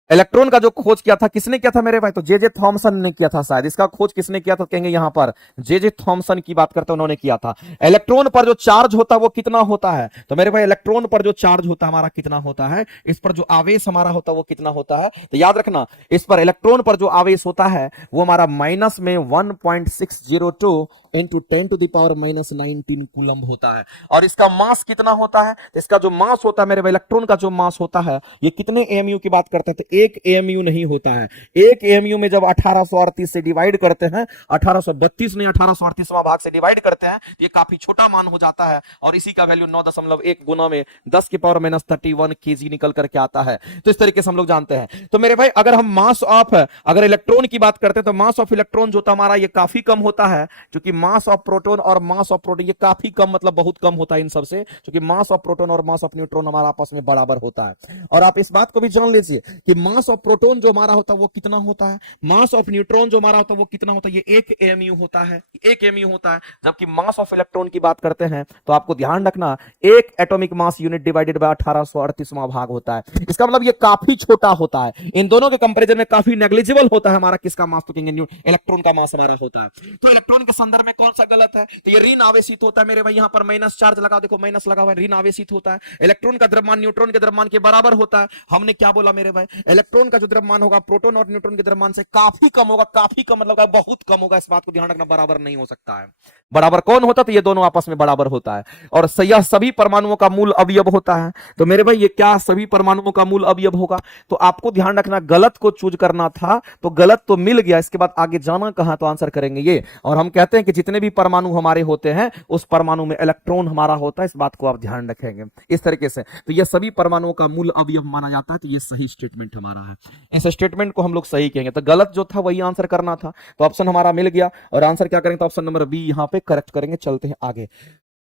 इलेक्ट्रॉन का जो खोज किया था किसने किया था मेरे भाई, तो जे थॉमसन ने किया था शायद। इसका खोज किसने किया था, कहेंगे यहां पर जे थॉमसन की बात करते हैं, उन्होंने किया था। इलेक्ट्रॉन पर जो चार्ज होता है वो कितना होता है, तो मेरे भाई इलेक्ट्रॉन पर जो चार्ज होता है हमारा कितना होता है, इस पर जो आवेश हमारा होता है वो कितना होता है, तो याद रखना इस पर इलेक्ट्रॉन पर जो आवेश होता है वो हमारा माइनस में 1.602 इंटू 10⁻⁻19 कूलम होता है। और इसका मास कितना होता है, इसका जो मास होता है मेरे भाई, इलेक्ट्रॉन का जो मास होता है ये कितने एएमयू की बात करते हैं, तो 1 एएमयू नहीं होता है। 1 एएमयू में जब 1838 से डिवाइड करते हैं, 1832 नहीं 1838वां भाग से डिवाइड करते हैं, ये काफी छोटा मान हो जाता है। और इसी का वैल्यू 9.1 गुना में 10⁻31 केजी निकल करके आता है। तो इस तरीके से हम लोग जानते हैं। तो मेरे भाई अगर हम मास ऑफ अगर इलेक्ट्रॉन की बात करते हैं तो मास ऑफ इलेक्ट्रॉन जो होता है हमारा ये काफी कम होता है, क्योंकि मास ऑफ प्रोटॉन और मास ऑफ प्रोटॉन ये काफी कम मतलब बहुत कम होता है इन सबसे, क्योंकि मास ऑफ प्रोटॉन और मास ऑफ न्यूट्रॉन हमारा आपस में बराबर होता है। और आप इस बात को भी जान लीजिए कि मास ऑफ प्रोटॉन जो हमारा होता है वो कितना होता है, मास ऑफ न्यूट्रॉन जो हमारा होता है वो कितना होता है, ये 1 एएमयू होता है, 1 एएमयू होता है। जबकि मास ऑफ इलेक्ट्रॉन की बात करते हैं तो आपको ध्यान रखना 1 atomic mass unit divided by 1838वां भाग होता है। इसका मतलब ये काफी छोटा होता है, इन दोनों के कंपैरिजन में काफी नेग्लिजिबल होता है हमारा किसका मास, तो कहेंगे इलेक्ट्रॉन का मास हमारा होता है। तो इलेक्ट्रॉन के संदर्भ में कौन सा गलत है, तो ये ऋण आवेशित होता है मेरे भाई, यहां पर माइनस चार्ज लगा, देखो माइनस लगा हुआ है, ऋण आवेशित होता है। इलेक्ट्रॉन का द्रव्यमान न्यूट्रॉन के द्रव्यमान के बराबर होता है। हमने क्या बोला मेरे भाई, इलेक्ट्रॉन का जो द्रव्यमान होगा प्रोटॉन और न्यूट्रॉन के द्रव्यमान से काफी कम होगा, काफी कम मतलब बहुत कम होगा, इस बात को ध्यान रखना, बराबर नहीं हो सकता है। बराबर कौन होता, तो ये दोनों आपस में बराबर होता है। और यह सभी परमाणुओं का मूल अवयव होता है। तो मेरे भाई ये क्या सभी परमाणुओं का मूल अवयव होगा, तो आपको ध्यान रखना गलत को चूज करना था, तो गलत तो मिल गया, इसके बाद आगे जाना कहां, तो आंसर करेंगे ये। और हम कहते हैं कि जितने भी परमाणु हमारे होते हैं उस परमाणु में इलेक्ट्रॉन हमारा होता है, इस बात को आप ध्यान रखेंगे इस तरीके से। तो ये सभी परमाणुओं का मूल अवयव माना जाता है, तो ये सही स्टेटमेंट हमारा है। इस स्टेटमेंट को हम लोग सही कहेंगे। तो गलत जो था वही आंसर करना था, तो ऑप्शन हमारा मिल गया। और आंसर क्या करेंगे, तो ऑप्शन नंबर बी यहां पे करेक्ट करेंगे। चलते हैं आगे।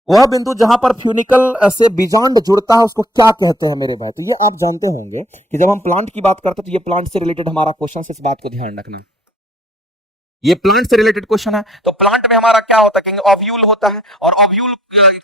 वह बिंदु जहां पर फ्यूनिकल से बीजांड जुड़ता है उसको क्या कहते हैं मेरे भाई, तो ये आप जानते होंगे कि जब हम प्लांट की बात करते हैं तो ये प्लांट से रिलेटेड हमारा क्वेश्चन है, इस बात को ध्यान रखना, ये प्लांट से रिलेटेड क्वेश्चन है। तो प्लांट में हमारा क्या होता है, कहेंगे ओव्यूल होता है। और ओव्यूल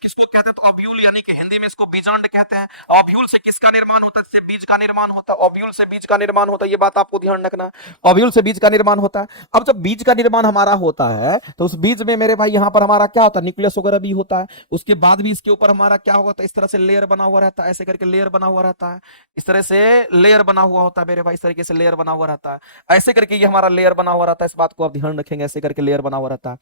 किसको कहते हैं, तो ओव्यूल यानी कि हिंदी में इसको बीजांड कहते हैं। ओव्यूल से किसका निर्माण होता है, इससे बीज का निर्माण होता है। ओव्यूल से बीज का निर्माण होता है, ये बात आपको ध्यान रखना, ओव्यूल से बीज का निर्माण होता है। अब जब बीज का निर्माण हमारा होता है तो उस बीज में मेरे भाई यहाँ पर हमारा क्या होता है, न्यूक्लियस वगैरह भी होता है। उसके बाद भी इसके ऊपर हमारा क्या होता है, इस तरह से लेयर बना हुआ रहता है, ऐसे करके लेयर बना हुआ रहता है, इस तरह से लेयर बना हुआ होता है मेरे भाई, इस तरीके से लेयर बना हुआ रहता है, ऐसे करके ये हमारा लेयर बना हुआ रहता है, इस बात को आप ध्यान रखेंगे, ऐसे करके लेयर बना हुआ रहता है।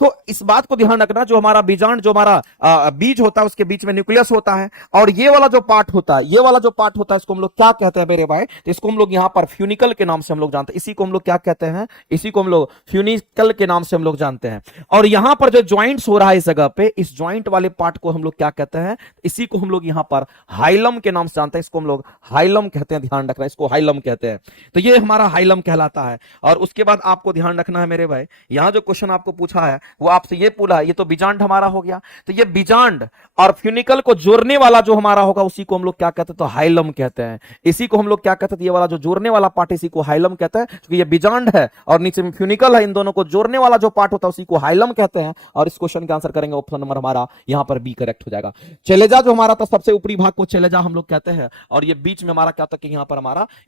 तो इस बात को ध्यान रखना, जो हमारा बीजांड जो हमारा बीज होता है, उसके बीच में न्यूक्लियस होता है, और ये वाला जो पार्ट होता है, ये वाला जो पार्ट होता है, इसको हम लोग क्या कहते हैं मेरे भाई? तो इसको हम लोग यहाँ पर फ्यूनिकल के नाम से हम लोग जानते हैं। इसी को हम लोग क्या कहते हैं? इसी को हम लोग फ्यूनिकल के नाम से हम लोग जानते हैं। और यहाँ पर जो ज्वाइंट्स हो रहा है इस जगह पे, इस ज्वाइंट वाले पार्ट को हम लोग क्या कहते हैं? इसी को हम लोग यहाँ पर हाइलम के नाम से जानते हैं। इसको हम लोग हाइलम कहते हैं, ध्यान रखना, इसको हाइलम कहते हैं। तो ये हमारा हाइलम कहलाता है। और उसके बाद आपको ध्यान रखना है मेरे भाई, यहां जो क्वेश्चन आपको पूछा है वो आपसे ये पूछा है, ये तो बीजांड हमारा हो गया, तो ये बीजांड और फ्यूनिकल को जोड़ने वाला जो हमारा होगा उसी को हम लोग क्या कहते हैं? तो हाइलम कहते हैं। इसी को हम लोग क्या कहते हैं? ये वाला जो जोड़ने वाला पार्ट, इसी को हाइलम कहते हैं, क्योंकि ये बीजांड है और नीचे में फ्यूनिकल है, इन दोनों को जोड़ने वाला जो पार्ट होता है उसी को हाइलम कहते हैं। और इस क्वेश्चन का आंसर करेंगे ऑप्शन नंबर हमारा यहां पर बी करेक्ट हो जाएगा। चलेजा जो हमारा था, सबसे ऊपरी भाग को चलेजा हम लोग कहते हैं, और ये बीच में हमारा क्या होता है कि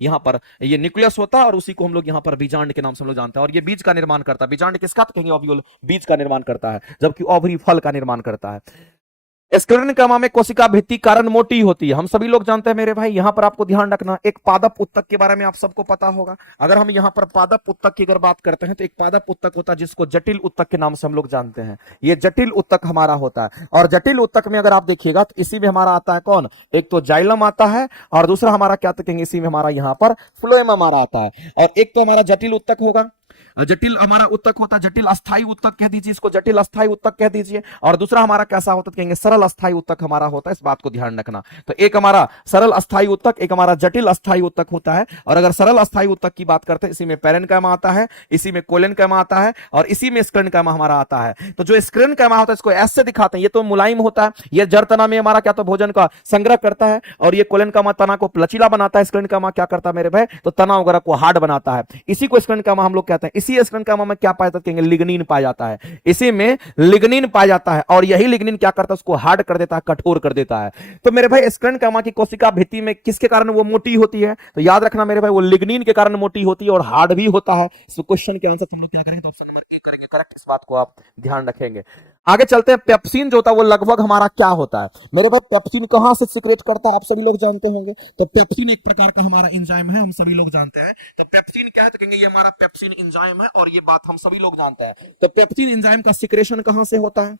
यहां पर ये न्यूक्लियस होता है, और उसी को हम लोग यहां पर बीजांड के नाम से हम लोग जानते हैं। और ये बीज का निर्माण करता है। बीजांड किसका? तो कहेंगे ओव्यूल, बीज का निर्माण करता है, जबकि ओवरी फल का निर्माण करता है। स्क्लेरेंकमा में कोशिका भित्ति कारण मोटी होती है, हम सभी लोग जानते हैं मेरे भाई। यहां पर आपको ध्यान रखना, एक पादप उत्तक के बारे में आप सबको पता होगा। अगर हम यहां पर पादप उत्तक की अगर बात करते हैं, तो एक पादप उत्तक होता है जिसको जटिल उत्तक के नाम से हम लोग जानते हैं। ये जटिल उत्तक हमारा होता है। और जटिल उत्तक में अगर आप देखिएगा तो इसी में हमारा आता है कौन? एक तो जाइलम आता है, और दूसरा हमारा क्या कहेंगे, इसी में हमारा यहाँ पर फ्लोएम हमारा आता है। और एक तो हमारा जटिल उत्तक होगा, जटिल हमारा उत्तक होता है, जटिल अस्थाई उत्तक कह दीजिए इसको, जटिल अस्थाई उत्तक कह दीजिए। और दूसरा हमारा कैसा होता है? कहेंगे सरल अस्थाई उत्तक हमारा होता है। इस बात को ध्यान रखना। तो एक हमारा सरल अस्थाई उत्तक, एक हमारा जटिल अस्थाई उत्तक होता है। और अगर सरल अस्थाई उत्तक की बात करते हैं, इसी में पैरेन्काइमा आता है, इसी में कोलेनकाइमा आता है, और इसी में स्क्लेरेन्काइमा हमारा आता है। तो जो स्क्लेरेन्काइमा होता है इसको ऐसे दिखाते हैं, ये तो मुलायम होता है, ये जड़ तना में हमारा क्या तो भोजन का संग्रह करता है, और ये कोलेनकाइमा तना को लचीला बनाता है। स्क्लेरेन्काइमा क्या करता है मेरे भाई? तो तना वगैरह को हार्ड बनाता है। इसी को स्क्लेरेन्काइमा हम लोग कहते हैं। इसी स्क्लेरेन्काइमा में क्या पाया जाता है? लिग्निन पाया जाता है। इसी में लिग्निन पाया जाता है, और यही लिग्निन क्या करता है? उसको हार्ड कर देता है, कठोर कर देता है। तो मेरे भाई स्क्लेरेन्काइमा की कोशिका भित्ति में किसके कारण वो मोटी होती है? तो याद रखना मेरे भाई, वो लिग्निन के कारण मोटी होती है और हार्ड भी होता है। इस क्वेश्चन के आंसर हम लोग क्या करेंगे? तो ऑप्शन नंबर ए करेंगे करेक्ट। इस बात को आप ध्यान रखेंगे। आगे चलते हैं। पेप्सिन जो होता है वो लगभग हमारा क्या होता है मेरे भाई? पेप्सिन कहां से सीक्रेट करता है आप सभी लोग जानते होंगे। तो पेप्सिन एक प्रकार का हमारा एंजाइम है, हम सभी लोग जानते हैं। तो पेप्सिन क्या है? तो कहेंगे ये हमारा पेप्सिन एंजाइम है, और ये बात हम सभी लोग जानते हैं। तो पेप्सिन एंजाइम का सीक्रेशन कहां से होता है?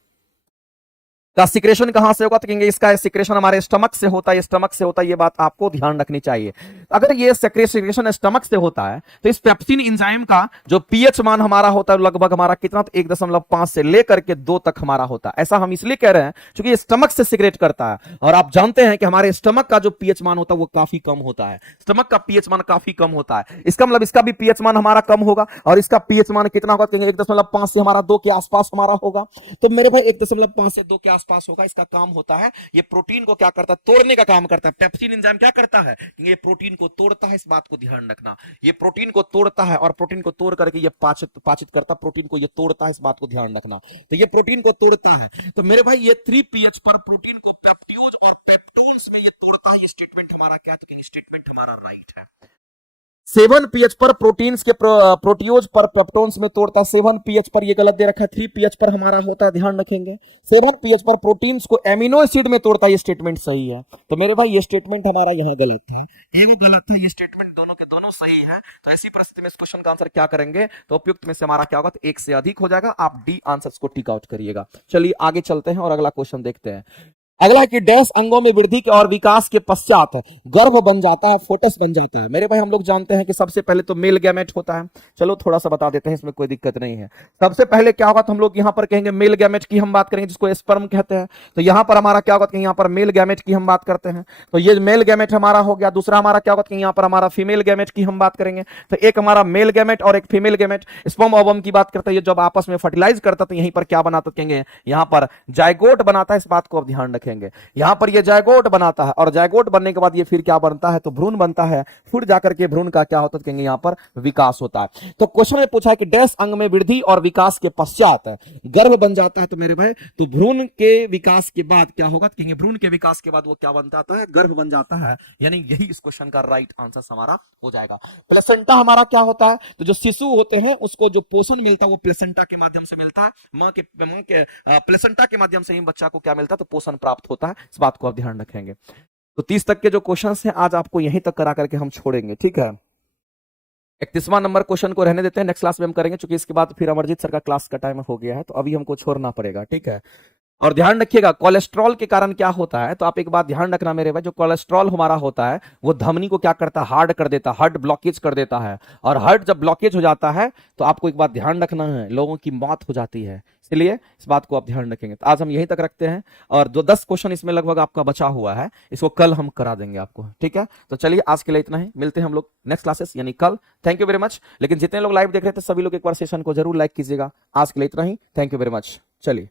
का सिक्रेशन कहां से होगा? तो कहेंगे इसका सिक्रेशन हमारे स्टमक से होता है, स्टमक से होता है। ये बात आपको ध्यान रखनी चाहिए। अगर ये सिक्रेशन स्टमक से होता है, तो इस पेप्सिन एंजाइम का जो पीएच मान हमारा होता है लगभग हमारा कितना? तो 1.5 से लेकर के 2 तक हमारा होता है। ऐसा हम इसलिए कह रहे हैं क्योंकि ये स्टमक से सिक्रेट करता है, और आप जानते हैं कि हमारे स्टमक का जो पीएच मान होता है वो काफी कम होता है। स्टमक का पीएच मान काफी कम होता है। इसका मतलब इसका भी पीएच मान हमारा कम होगा, और इसका पीएच मान कितना होगा? कहेंगे 1.5 से हमारा 2 के आसपास हमारा होगा। तो मेरे भाई 1.5 से 2 के आसपास होगा। इसका काम होता है, ये प्रोटीन को क्या करता है? तोड़ने का काम करता है। पेप्सिन एंजाइम क्या करता है? ये प्रोटीन को तोड़ता है। इस बात को ध्यान रखना, ये प्रोटीन को तोड़ता है, और प्रोटीन को तोड़ करके ये पाचित करता है। प्रोटीन को ये तोड़ता है, इस बात को ध्यान रखना। तो ये प्रोटीन को तोड़ता है। तो मेरे भाई ये 3 पीएच पर प्रोटीन को पेप्टियोज और पेप्टोन्स में ये तोड़ता है। ये स्टेटमेंट हमारा क्या है? तो स्टेटमेंट हमारा राइट है। 7 पीएच पर प्रोटीन्स के प्रोटियोज पर पेप्टोन्स में तोड़ता है। 7 पीएच पर, ये गलत दे रखा है, 3 पीएच पर हमारा होता है, ध्यान रखेंगे। 7 पीएच पर प्रोटीन्स को एमिनो एसिड में तोड़ता है। ये स्टेटमेंट सही है। तो मेरे भाई ये स्टेटमेंट हमारा यहाँ गलत है, ये भी गलत है, ये स्टेटमेंट दोनों के दोनों सही है। तो ऐसी परिस्थिति में इस क्वेश्चन का आंसर क्या करेंगे? तो उपयुक्त में से हमारा क्या होगा? तो 1 से अधिक हो जाएगा। आप डी आंसर्स को टिक आउट करिएगा। चलिए आगे चलते हैं और अगला क्वेश्चन देखते हैं। अगला है कि डैश अंगों में वृद्धि के और विकास के पश्चात गर्भ बन जाता है, फोटस बन जाता है। मेरे भाई हम लोग जानते हैं कि सबसे पहले तो मेल गैमेट होता है। चलो थोड़ा सा बता देते हैं, इसमें कोई दिक्कत नहीं है। सबसे पहले क्या होगा? तो हम लोग यहाँ पर कहेंगे मेल गैमेट की हम बात करेंगे, जिसको स्पर्म कहते हैं। तो यहाँ पर हमारा क्या होगा? यहाँ पर मेल गैमेट की हम बात करते हैं, तो ये मेल गैमेट हमारा हो गया। दूसरा हमारा क्या होगा? यहाँ पर हमारा फीमेल गैमेट की हम बात करेंगे। तो एक हमारा मेल गैमेट और एक फीमेल गैमेट। स्पर्म ओवम की बात करते हैं, जब आपस में फर्टिलाइज करता तो यहीं पर क्या बनाता? कहेंगे यहाँ पर जायगोट बनाता है। इस बात को आप ध्यान रखेंगे। यहाँ पर ये जायगोट बनाता है, और जायगोट बनने के बाद ये फिर क्या बनता है? तो भ्रूण बनता है। फिर जाकर के भ्रूण का क्या होता है? कहेंगे यहाँ पर विकास होता है। तो क्वेश्चन में पूछा है कि डैश अंग में वृद्धि और विकास के पश्चात गर्भ बन जाता है। तो मेरे भाई तो भ्रूण के विकास के बाद क्या होगा? कहेंगे भ्रूण के विकास के बाद वो क्या बन जाता है? गर्भ बन जाता है। यानी यही इस क्वेश्चन का राइट आंसर हमारा हो जाएगा। प्लेसेंटा हमारा क्या होता है? तो जो शिशु होते हैं उसको जो पोषण मिलता है वो प्लेसेंटा के माध्यम से मिलता है। मां के प्लेसेंटा के माध्यम से ही बच्चा को क्या मिलता है? तो पोषण प्राप्त होता है। इस बात को आप ध्यान रखेंगे। तो 30 तक के जो क्वेश्चंस हैं आज आपको यहीं तक करा करके हम छोड़ेंगे, ठीक है। 31वां नंबर क्वेश्चन को रहने देते हैं, नेक्स्ट क्लास में हम करेंगे, क्योंकि इसके बाद फिर अमरजीत सर का क्लास का टाइम हो गया है, तो अभी हमको छोड़ना पड़ेगा, ठीक है। और ध्यान रखिएगा कोलेस्ट्रॉल के कारण क्या होता है, तो आप एक बात ध्यान रखना मेरे भाई, जो कोलेस्ट्रॉल हमारा होता है वो धमनी को क्या करता है, हार्ड कर देता है, हार्ट ब्लॉकेज कर देता है। और हार्ट जब ब्लॉकेज हो जाता है तो आपको एक बात ध्यान रखना है, लोगों की मौत हो जाती है। इसलिए इस बात को आप ध्यान रखेंगे। तो आज हम यहीं तक रखते हैं, और जो 10 क्वेश्चन इसमें लगभग आपका बचा हुआ है इसको कल हम करा देंगे आपको, ठीक है। तो चलिए आज के लिए इतना ही, मिलते हैं हम लोग नेक्स्ट क्लासेस यानी कल। Thank you very much. लेकिन जितने लोग लाइव देख रहे थे सभी लोग एक बार सेशन को जरूर लाइक कीजिएगा। आज के लिए इतना ही, थैंक यू वेरी मच। चलिए।